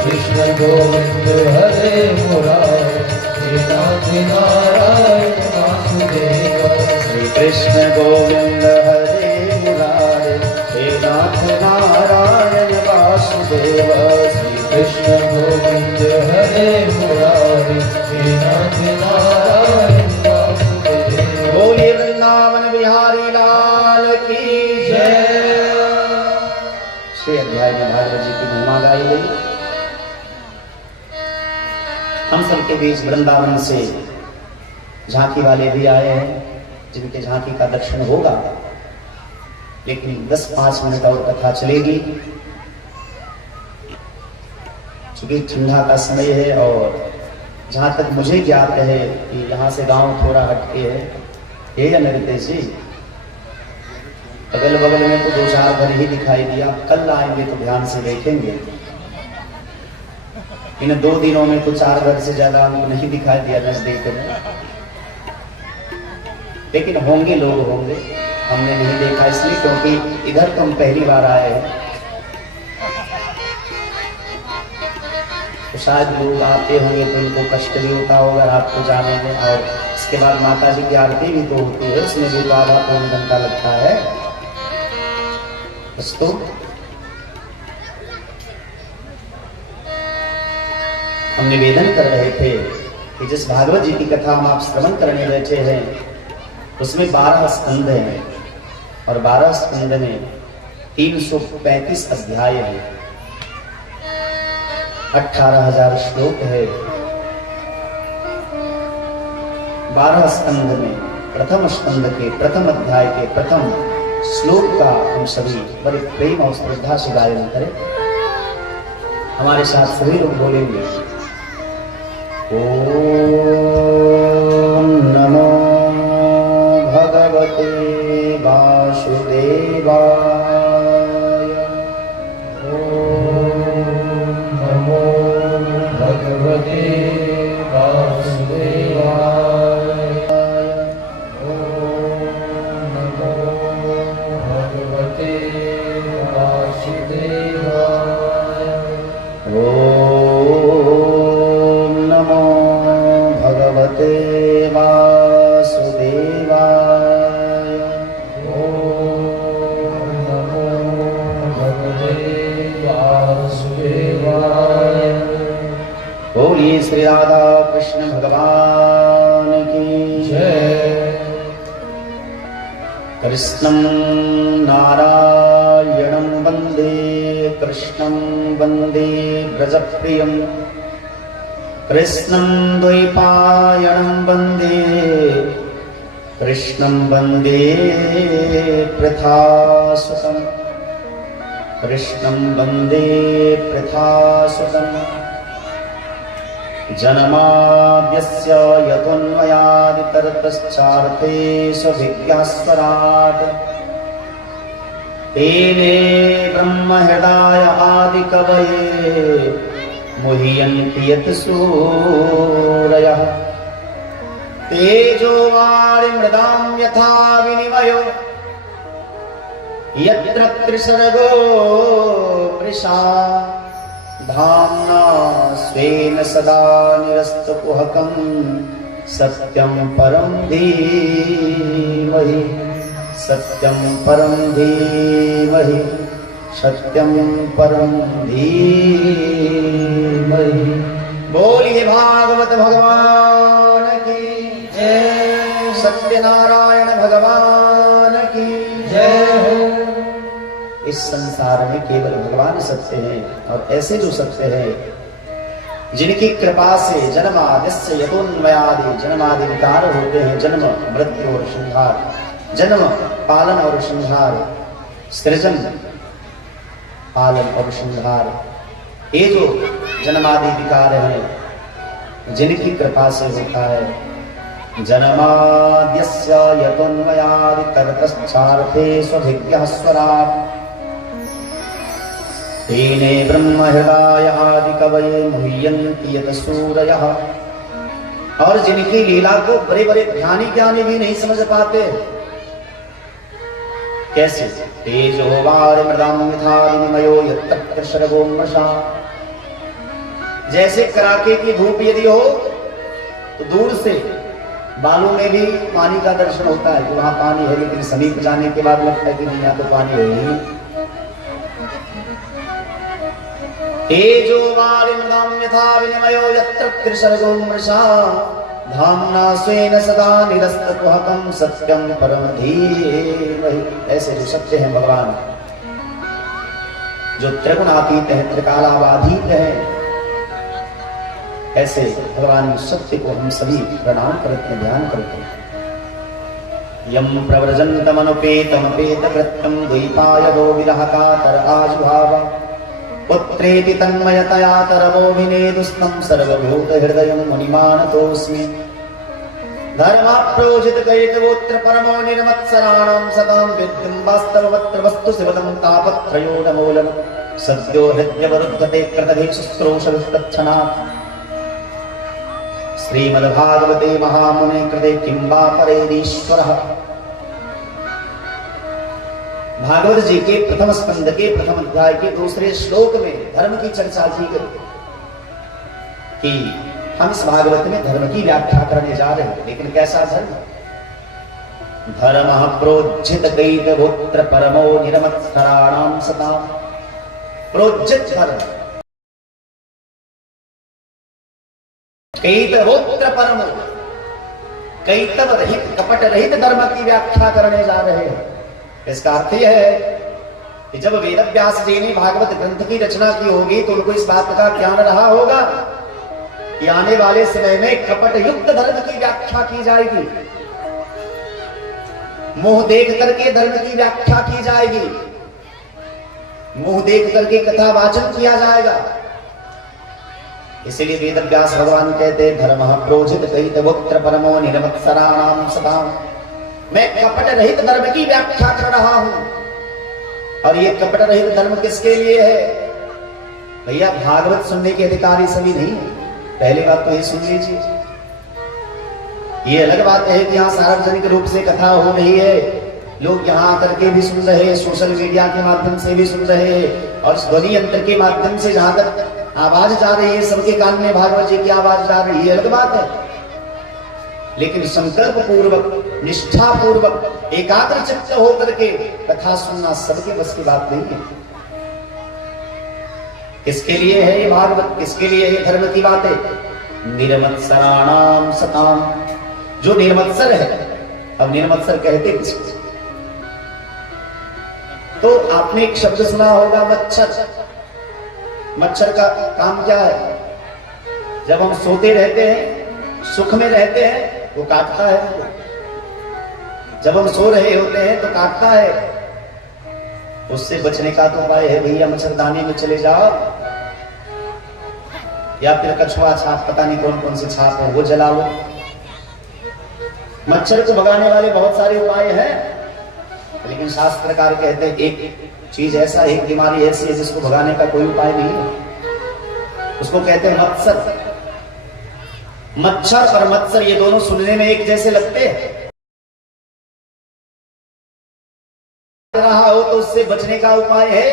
कृष्ण गोविंद हरे मुरारी, हे नाथ नारायण वासुदेव। श्री कृष्ण गोविंद हरे मुरारी, हे नाथ नारायण वासुदेव। श्री कृष्ण गोविंद हरे मुरारी, हे नाथ नारायण वासुदेव। बोलिए वृंदावन बिहारी लाल की जय। 6 अध्याय में भागवत जी की महिमा गाई गई। हम सबके बीच वृंदावन से झांकी वाले भी आए हैं, जिनके झांकी का दर्शन होगा, लेकिन 10-5 मिनट और कथा चलेगी। चूँकि ठंडा का समय है और जहाँ तक मुझे ज्ञात है कि यहाँ से गांव थोड़ा हटके है। ये नृत्य जी अगल बगल में तो 2-4 घर ही दिखाई दिया, कल आएंगे तो ध्यान से देखेंगे। इन 2 दिनों में तो 4 घर से ज्यादा हमको नहीं दिखाई दिया नजदीक में, लेकिन होंगे, लोग होंगे। हमने नहीं देखा इसलिए क्योंकि इधर तो हम पहली बार आए हैं, तो शायद लोग आते होंगे तो उनको कष्ट भी होता होगा रात को जाने में। और इसके बाद माता जी की आरती भी तो होती है, उसमें भी 12-3 घंटा लगता है। तो हम निवेदन कर रहे थे कि जिस भागवत जी की कथा हम आप श्रवण करने बैठे हैं उसमें 12 स्कंद हैं और 12 स्कंद में 335 अध्याय हैं, 18,000 श्लोक है। 12 स्कंद में प्रथम स्कंद के प्रथम अध्याय के प्रथम श्लोक का हम सभी बड़े प्रेम और श्रद्धा से गायन करें। हमारे साथ सभी लोग बोलेंगे ओम नमो भगवते वासुदेवाय। ओम नमो भगवते वासुदेवाय। ओम नमो भगवते वासुदेवाय। ओम नमो भगवते वासुदेवाय। ओम नमो भगवते वासुदेवाय। बोलिए श्री राधा कृष्ण भगवान की जय। कृष्णं नारायणं वन्दे कृष्णं वन्दे ब्रजप्रियं कृष्णं द्वैपायनं वन्दे कृष्णं वन्दे पृथासुतं कृष्णं वन्दे पृथासुतं। जन्माद्यस्य यतोऽन्वयादितरतश्चार्थे स्वभिज्ञास्वराट् तेने ब्रह्महृदाय आदिकवये मुह्यन्ति यत् सूरयः। तेजो वारिमृदां यथा विनिमयो यत्र त्रिसर्गो मृषा धाम्ना स्वेन सदा निरस्तकुहकं सत्यं परं धीमहि सत्यं परं धीमहि सत्यं परं धीमहि। बोलिए भागवत भगवान की जय, सत्यनारायण भगवान की जय हो। इस संसार में केवल भगवान सत्य हैं और ऐसे जो सत्य हैं जिनकी कृपा से जन्माद्यस्य यतोऽन्वयादि जन्मादि विकार होते हैं, जन्म मृत्यु और संहार, जन्म पालन और संहार, सृजन पालन और संहार, ये जो जन्मादि विकार हैं जिनकी कृपा से होता है। जन्माद्यस्य यतोऽन्वयादि ततश्चार्थे स्वभिज्ञः स्वराट् तेने ब्रह्महृदाय आदिकवये मुह्यन्ति यत् सूरयः। और जिनकी लीला को बड़े बड़े ज्ञानी ज्ञानी भी नहीं समझ पाते। कैसे? तेजो वारिमृदां यथा विनिमयो यत्र सर्गो मृषा। जैसे कड़ाके की धूप यदि हो तो दूर से बालों में भी पानी का दर्शन होता है कि वहां पानी है, लेकिन समीप जाने के बाद लगता है कि नहीं यहाँ तो पानी है ही। तेजो वारिमृदां यथा विनिमयो यत्र त्रिसर्गो मृषा धाम्ना स्वेन सदा निरस्तकुहकं सत्यं परं धीमहि। ऐसे जो सत्य हैं भगवान, जो त्रिगुणातीत है, त्रिकालाबाधीत है, ऐसे भगवान सत्य को हम सभी प्रणाम करते हैं, ध्यान करते हैं। यम प्रव्रजन्तमनुपेतमपेतकृत्यं द्वैपायनो विरह कातर आजुहाव पुत्रेति तन्मयतया तरवोऽभिनेदुस्तं सर्वभूतहृदयं मुनिमानतोऽस्मि धर्माप्रोजितकैतवोऽत्र परमो निर्मत्सराणां सतां विद्युं वास्तववत्र वस्तु शिवदं तापत्रयोडमूलम् सद्यो हृद्यवरुद्धते कृतभीशुश्रूषविस्तच्छनात् श्रीमद्भागवते महामुने कृते किं वा परेरीश्वरः। भागवत जी के प्रथम स्कंद के प्रथम अध्याय के दूसरे श्लोक में धर्म की चर्चा की गई कि हम इस भागवत में धर्म की व्याख्या करने जा रहे हैं, लेकिन कैसा धर्म? धर्मः प्रोज्झित कैतवोऽत्र परमो निरमत्सराणां सतां। प्रोज्झित धर्म, कैतवोऽत्र परमो, कैतव रहित कपट रहित धर्म की व्याख्या करने जा रहे हैं। इसका अर्थ यह है कि जब वेदव्यास जी ने भागवत ग्रंथ की रचना की होगी तो उनको इस बात का ज्ञान रहा होगा कि आने वाले समय में कपट युक्त धर्म की व्याख्या की जाएगी, मुंह देख करके धर्म की व्याख्या की जाएगी, मुंह देख करके कथा वाचन किया जाएगा। इसलिए वेदव्यास भगवान कहते हैं धर्मः प्रोजित कैतवोऽत्र परमो निरमत्सराणां सतां। मैं कपट रहित धर्म की व्याख्या कर रहा हूं। और ये कपट रहित धर्म किसके लिए है? भैया भागवत सुनने के अधिकारी सभी नहीं है, पहली बात तो ये सुन लीजिए। ये अलग बात है कि यहाँ सार्वजनिक रूप से कथा हो रही है, लोग यहाँ आकर के भी सुन रहे हैं, सोशल मीडिया के माध्यम से भी सुन रहे हैं, और ध्वनि यंत्र के माध्यम से जहां तक आवाज जा रही है सबके कान में भागवत जी की आवाज जा रही है, अलग बात है। लेकिन संकल्प पूर्वक, निष्ठा पूर्वक, एकाग्र चित्त होकर के कथा सुनना सबके बस की बात नहीं है। किसके लिए है ये भागवत, किसके लिए ये धर्म की बातें? निर्मत्सराणां सतां। जो निर्मत्सर है, अब निर्मत्सर कहते किसको? तो आपने एक शब्द सुना होगा मच्छर। मच्छर का काम क्या है? जब हम सोते रहते हैं, सुख में रहते हैं, वो काटता है। जब हम सो रहे होते हैं तो काटता है। उससे बचने का तो उपाय है भैया, मच्छरदानी में चले जाओ, या फिर कछुआ छाप, पता नहीं कौन कौन सी छाप है, वो जला लो। मच्छर को भगाने वाले बहुत सारे उपाय हैं, लेकिन शास्त्रकार कहते हैं एक चीज ऐसा, एक बीमारी ऐसी है जिसको भगाने का कोई उपाय नहीं है, उसको कहते हैं मत्सर। मच्छर और मत्सर ये दोनों सुनने में एक जैसे लगते हैं। रहा हो तो उससे बचने का उपाय है,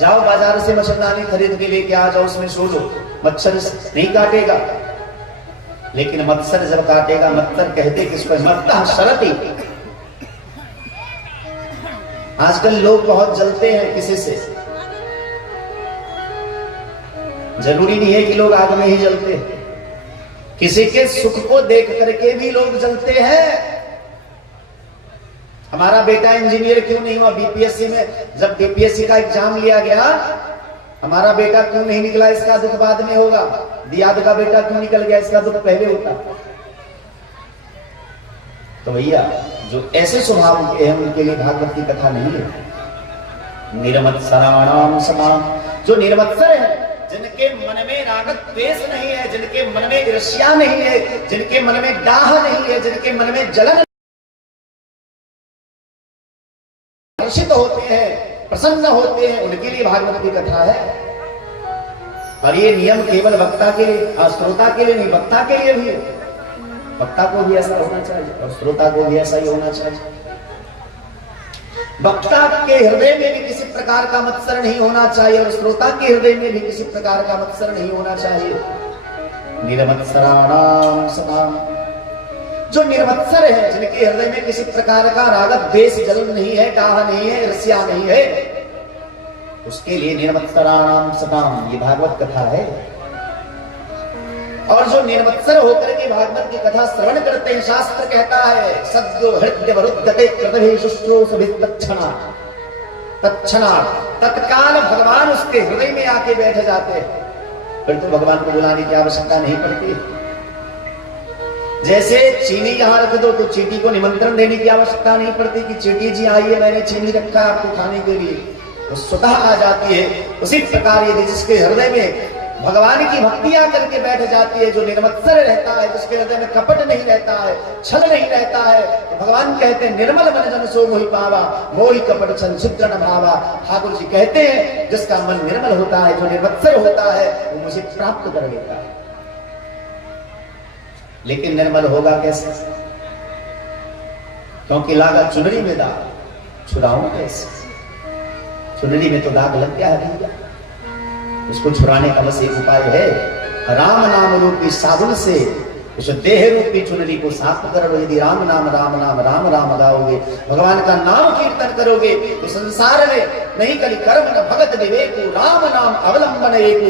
जाओ बाजार से मच्छरदानी खरीद के लेके आ जाओ, उसमें सो लो, मच्छर नहीं काटेगा। लेकिन मत्सर जब काटेगा, मत्सर कहते किसको? मत्तः शरति। आजकल लोग बहुत जलते हैं किसी से, जरूरी नहीं है कि लोग आग में ही जलते हैं, किसी के सुख को देख करके भी लोग जलते हैं। हमारा बेटा इंजीनियर क्यों नहीं हुआ बीपीएससी में? जब बीपीएससी का एग्जाम लिया गया, हमारा बेटा क्यों नहीं निकला, इसका दुख बाद में होगा। दियाद का बेटा क्यों निकल गया, इसका दुख पहले होता। तो भैया जो ऐसे स्वभाव के हैं उनके लिए भागवत की कथा नहीं है। निर्मत्सराणां सतां। जो निर्मत्सर है, जिनके मन में राग द्वेष नहीं है, जिनके मन में ईर्ष्या नहीं है, जिनके मन में दाह नहीं है, जिनके मन में जलन, हर्षित होते हैं, प्रसन्न होते हैं, उनके लिए भागवत की कथा है। और ये नियम केवल वक्ता के लिए, श्रोता के लिए नहीं, वक्ता के लिए भी है। वक्ता को भी ऐसा होना चाहिए और श्रोता को भी ऐसा ही होना चाहिए। वक्ता के हृदय में भी किसी प्रकार का मत्सर नहीं होना चाहिए और श्रोता के हृदय में भी किसी प्रकार का मत्सर नहीं होना चाहिए। निर्मत्सराणां सतां। जो निर्मत्सर है, जिनके हृदय में किसी प्रकार का राग द्वेष जलन नहीं है, दाह नहीं है, ईर्ष्या नहीं है, उसके लिए निर्मत्सराणां सतां ये भागवत कथा है। और जो निर्मत्सर होकर के भागवत की कथा श्रवण करते हैं, शास्त्र कहता है सद्यो हृदयवरुद्धते कृतभीशुश्रूषविस्तच्छनात्। तत्क्षणात्, तत्काल भगवान उसके हृदय में आके बैठ जाते हैं। फिर तो भगवान को बुलाने की आवश्यकता नहीं पड़ती। जैसे चीनी यहां रख दो तो चींटी को निमंत्रण देने की आवश्यकता नहीं पड़ती कि चींटी जी आइए, मैंने चीनी रखा है आपको खाने के लिए। वो स्वतः आ जाती है। उसी प्रकार यदि जिसके हृदय में भगवान की भक्ति आकर के बैठ जाती है, जो निर्मत्सर रहता है, जिसके हृदय में कपट नहीं रहता है, छल नहीं रहता है, तो भगवान कहते हैं निर्मल मन जन सो मोहि पावा, मोहि कपट छल छिद्र न भावा। ठाकुर जी कहते हैं जिसका मन निर्मल होता है, जो निर्मत्सर होता है, वो मुझे प्राप्त कर लेता है। लेकिन निर्मल होगा कैसे? क्योंकि लागा चुनरी में दाग, छुड़ाऊं कैसे? चुनरी में तो दाग लग गया है भैया, इसको छुड़ाने का बस एक उपाय है, राम नाम रूपी साबुन से उस देह रूपी चुनरी को साफ करो। यदि राम नाम राम नाम राम राम गाओगे, भगवान का नाम कीर्तन करोगे, तो संसार में नहीं कली कर्म न भगत विवेक, राम नाम अवलंबन एक।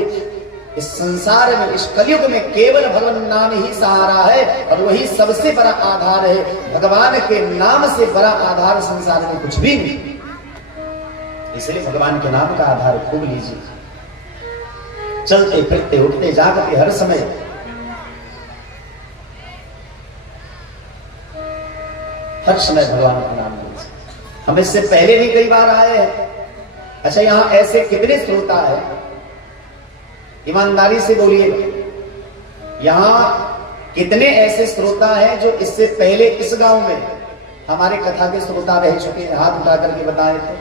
इस संसार में, इस कलयुग में केवल भगवान नाम ही सहारा है, और वही सबसे बड़ा आधार है। भगवान के नाम से बड़ा आधार संसार में कुछ भी नहीं। इसलिए भगवान के नाम का आधार खूब लीजिए। चलते फिरते उठते जागते हर समय भगवान का नाम लीजिए। हम इससे पहले भी कई बार आए हैं। अच्छा, यहां ऐसे कितने श्रोता है? ईमानदारी से बोलिए, यहां कितने ऐसे श्रोता हैं जो इससे पहले इस गांव में हमारे कथा के श्रोता रह चुके हैं? हाथ उठा करके बताए थे।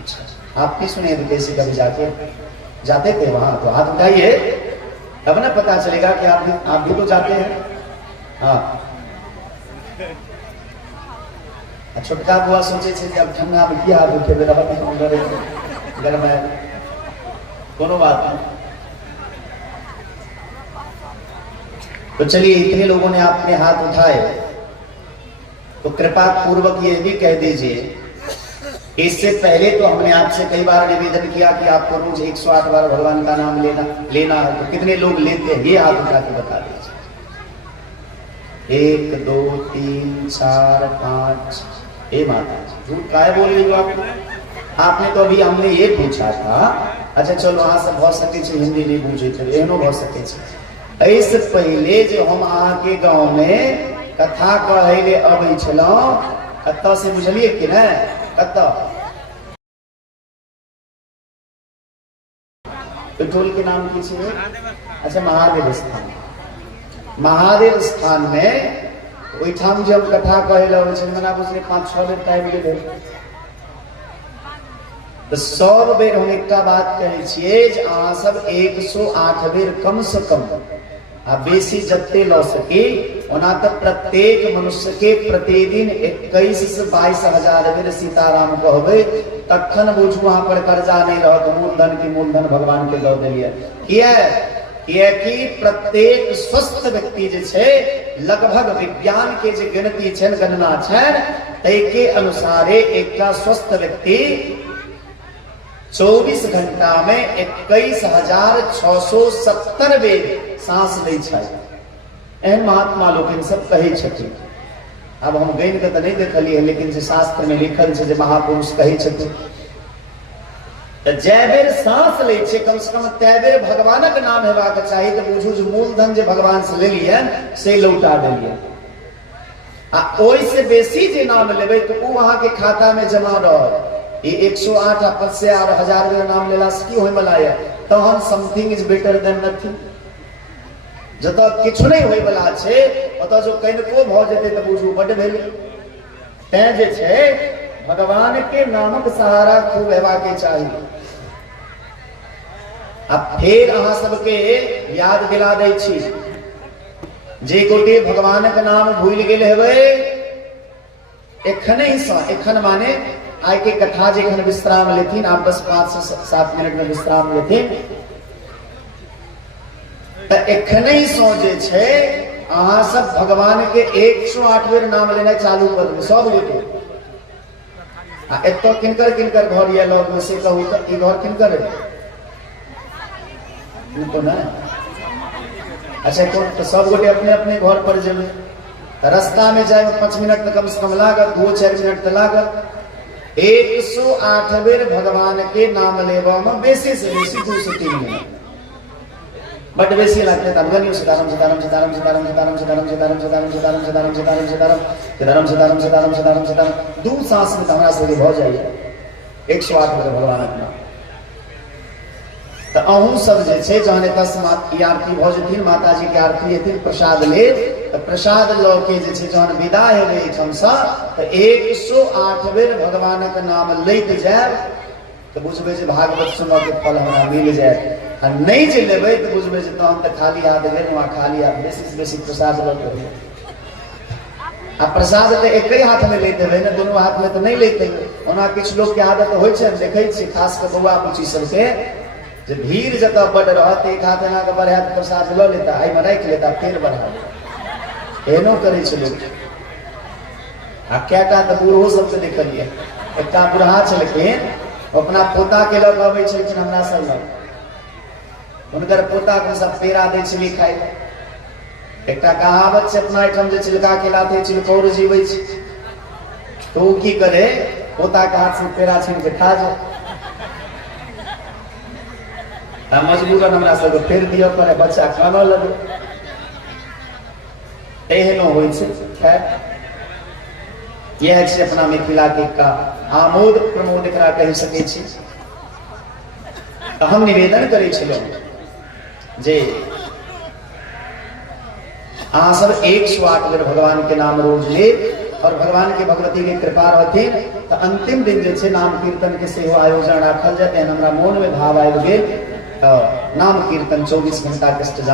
अच्छा, आप भी सुने विदेशी कभी जाते थे वहां? तो हाथ उठाइए, तब ना पता चलेगा कि आप भी तो जाते हैं। हाँ, छुटका बुआ सोचे थे जब ठंडा में किया उठे अगर मैं दोनों बात है। तो चलिए, इतने लोगों ने आपने हाथ उठाए, तो कृपा पूर्वक ये भी कह दीजिए, इससे पहले तो हमने आपसे कई बार निवेदन किया कि आपको रोज 108 बार भगवान का नाम लेना है। तो कितने लोग लेते हैं? ये हाथ उठा के बता दीजिए। 1 2 3 4 5। हे माता, झूठ काहे बोल रही हो आपने तो अभी हमने ये पूछा था। अच्छा चलो, वहां से बहुत सके हिंदी नहीं पूछे थे, एहनो बहुत सके। इससे पहले जो हम आके गांव में कथा कहले अब छलो, कत्ता से बुझलिए कि न? कत्ता टोल के नाम की चीज? अच्छा, महादेव स्थान। महादेव स्थान में ओइठाम जब कथा कहले मना बुझने 5-6 बेर टाइम ले, तो 100 बेर हम एक बात कहे छिए जे अहाँ सब 108 बेर कम से कम आ बेसी जत्ते लौ सके ओना तो प्रत्येक मनुष्य के प्रतिदिन 21 से 22 हजार बेर सीताराम कहबे, तखन बुझू वहां पर कर्जा नहीं रहत। मूलधन की मूलधन भगवान के दौ देलिए। कि प्रत्येक स्वस्थ व्यक्ति जे छे, लगभग विज्ञान के जे गिनती छन, गणना छन, तै के अनुसारे एक का स्वस्थ व्यक्ति 24 घंटा में 21,670 बेर सांस लै छै। एहन महात्मा लोग इन सब कहे छथिन। अब हम गैन के तो नहीं देखलिए, लेकिन जे शास्त्र में लिखल छै, जे महापुरुष कहे छथिन, जय बेर सांस लै छै कम से कम तै बेर भगवानक नाम हेबाक चाही। तो बुझू जे मूलधन जे भगवान से लेलिए से लौटा देलिए। आ ओइ से बेसी जे नाम लेबै तो उ वहां के खाता में जमा रहत। 108 आपस से 1000 बेर नाम लेला से की होय वाला है? तो हम something is better than nothing. जत किछु नहीं होय वाला छे, ओत जो कनिको भ जेते त बुझू बड भेल। तै जे छे भगवान के नामक सहारा खूब हेबा के चाहिए। अब फिर अहाँ सबके याद दिला दै छी, जे गोटे भगवान के नाम भूल गेल हेबै, एखने से एखन माने आय के कथा जे एखन विश्राम लेथिन, आप बस 5 से 7 मिनट में विश्राम लेथिन, तो एखने से जे छे अहाँ सब भगवान के 108 बेर नाम लेना चालू कर देबै सब गोटे। एतो किनकर किनकर घर ये लोग में से कहू तो ई घर किनकर है? तो ना। अच्छा, तो सब गोटे अपने अपने घर पर जेबे, रास्ता में जाए 5 मिनट तो कम से कम लागत, 2-4 मिनट तो लागत। 108 बेर भगवान के नाम लेबा में बेसी से बेसी 2 से 3 मिनट। बट बेसी लगते तब गलियों सीताराम सीताराम सीताराम सीताराम सीताराम सीताराम सीताराम सीताराम सीताराम सीताराम सीताराम सीताराम सीताराम सीताराम सीताराम सीताराम सीताराम दू सांस में हमारा से हो जाइए 108 बेर भगवान के नाम तो अहू सब जे छे जहने 10 ई आरती भ जथिन माता जी के आरती हेथिन प्रसाद ले तो प्रसाद ल के जे छे जहन विदा हेबे एठम सा तो 108 बेर भगवान के नाम लैत जाय तो बुझबे जे भागवत सुनऽ के फल हमरा मिल जाय आ नहीं जे लेबै तो बुझबे जे तहन त खाली हाथ गेल वहां खाली हाथ बेसी से बेसी प्रसाद ल के आ प्रसाद तो एक ही हाथ में लेते हुए ना दोनों हाथ में तो नहीं लेते ओना किछ लोग के आदत होय छै देखै छी खास के बौआ बुची सब के जे भीड़ जतऽ बड रहत एक हाथ एना के बढ़ा के प्रसाद ल लेता आई में राख लेता फिर बढ़ा एनो करे छै लोग आ कएटा त बूढ़ो सब के देखलिए एकटा बूढ़ा छलखिन अपना पोता के लग आबै छलखिन हमरा सब लग उनकर पोता के सब पेड़ा दै छली खाय एकटा कहावत छै अपना एठम जे चिलका के लाथे चिलकौर जीवै छै तो की करे पोता के हाथ से पेड़ा छीन के खा जाए मजबूरन हमरा सबके फेर दियो पड़े बच्चा कानऽ लगे एहनो होइ छै खैर यह छै अपना मिथिला के का आमोद प्रमोद एकरा कहि सकै छी हम निवेदन करै छलहुँ जे अहाँ सब 108 बेर भगवान के नाम रोज ले और भगवान के भगवती के कृपा रहती तो अंतिम दिन जे नाम कीर्तन के सेहो आयोजन राखल जाए हमरा मोन में भाव आबि गेल नाम कीर्तन 24 घंटा के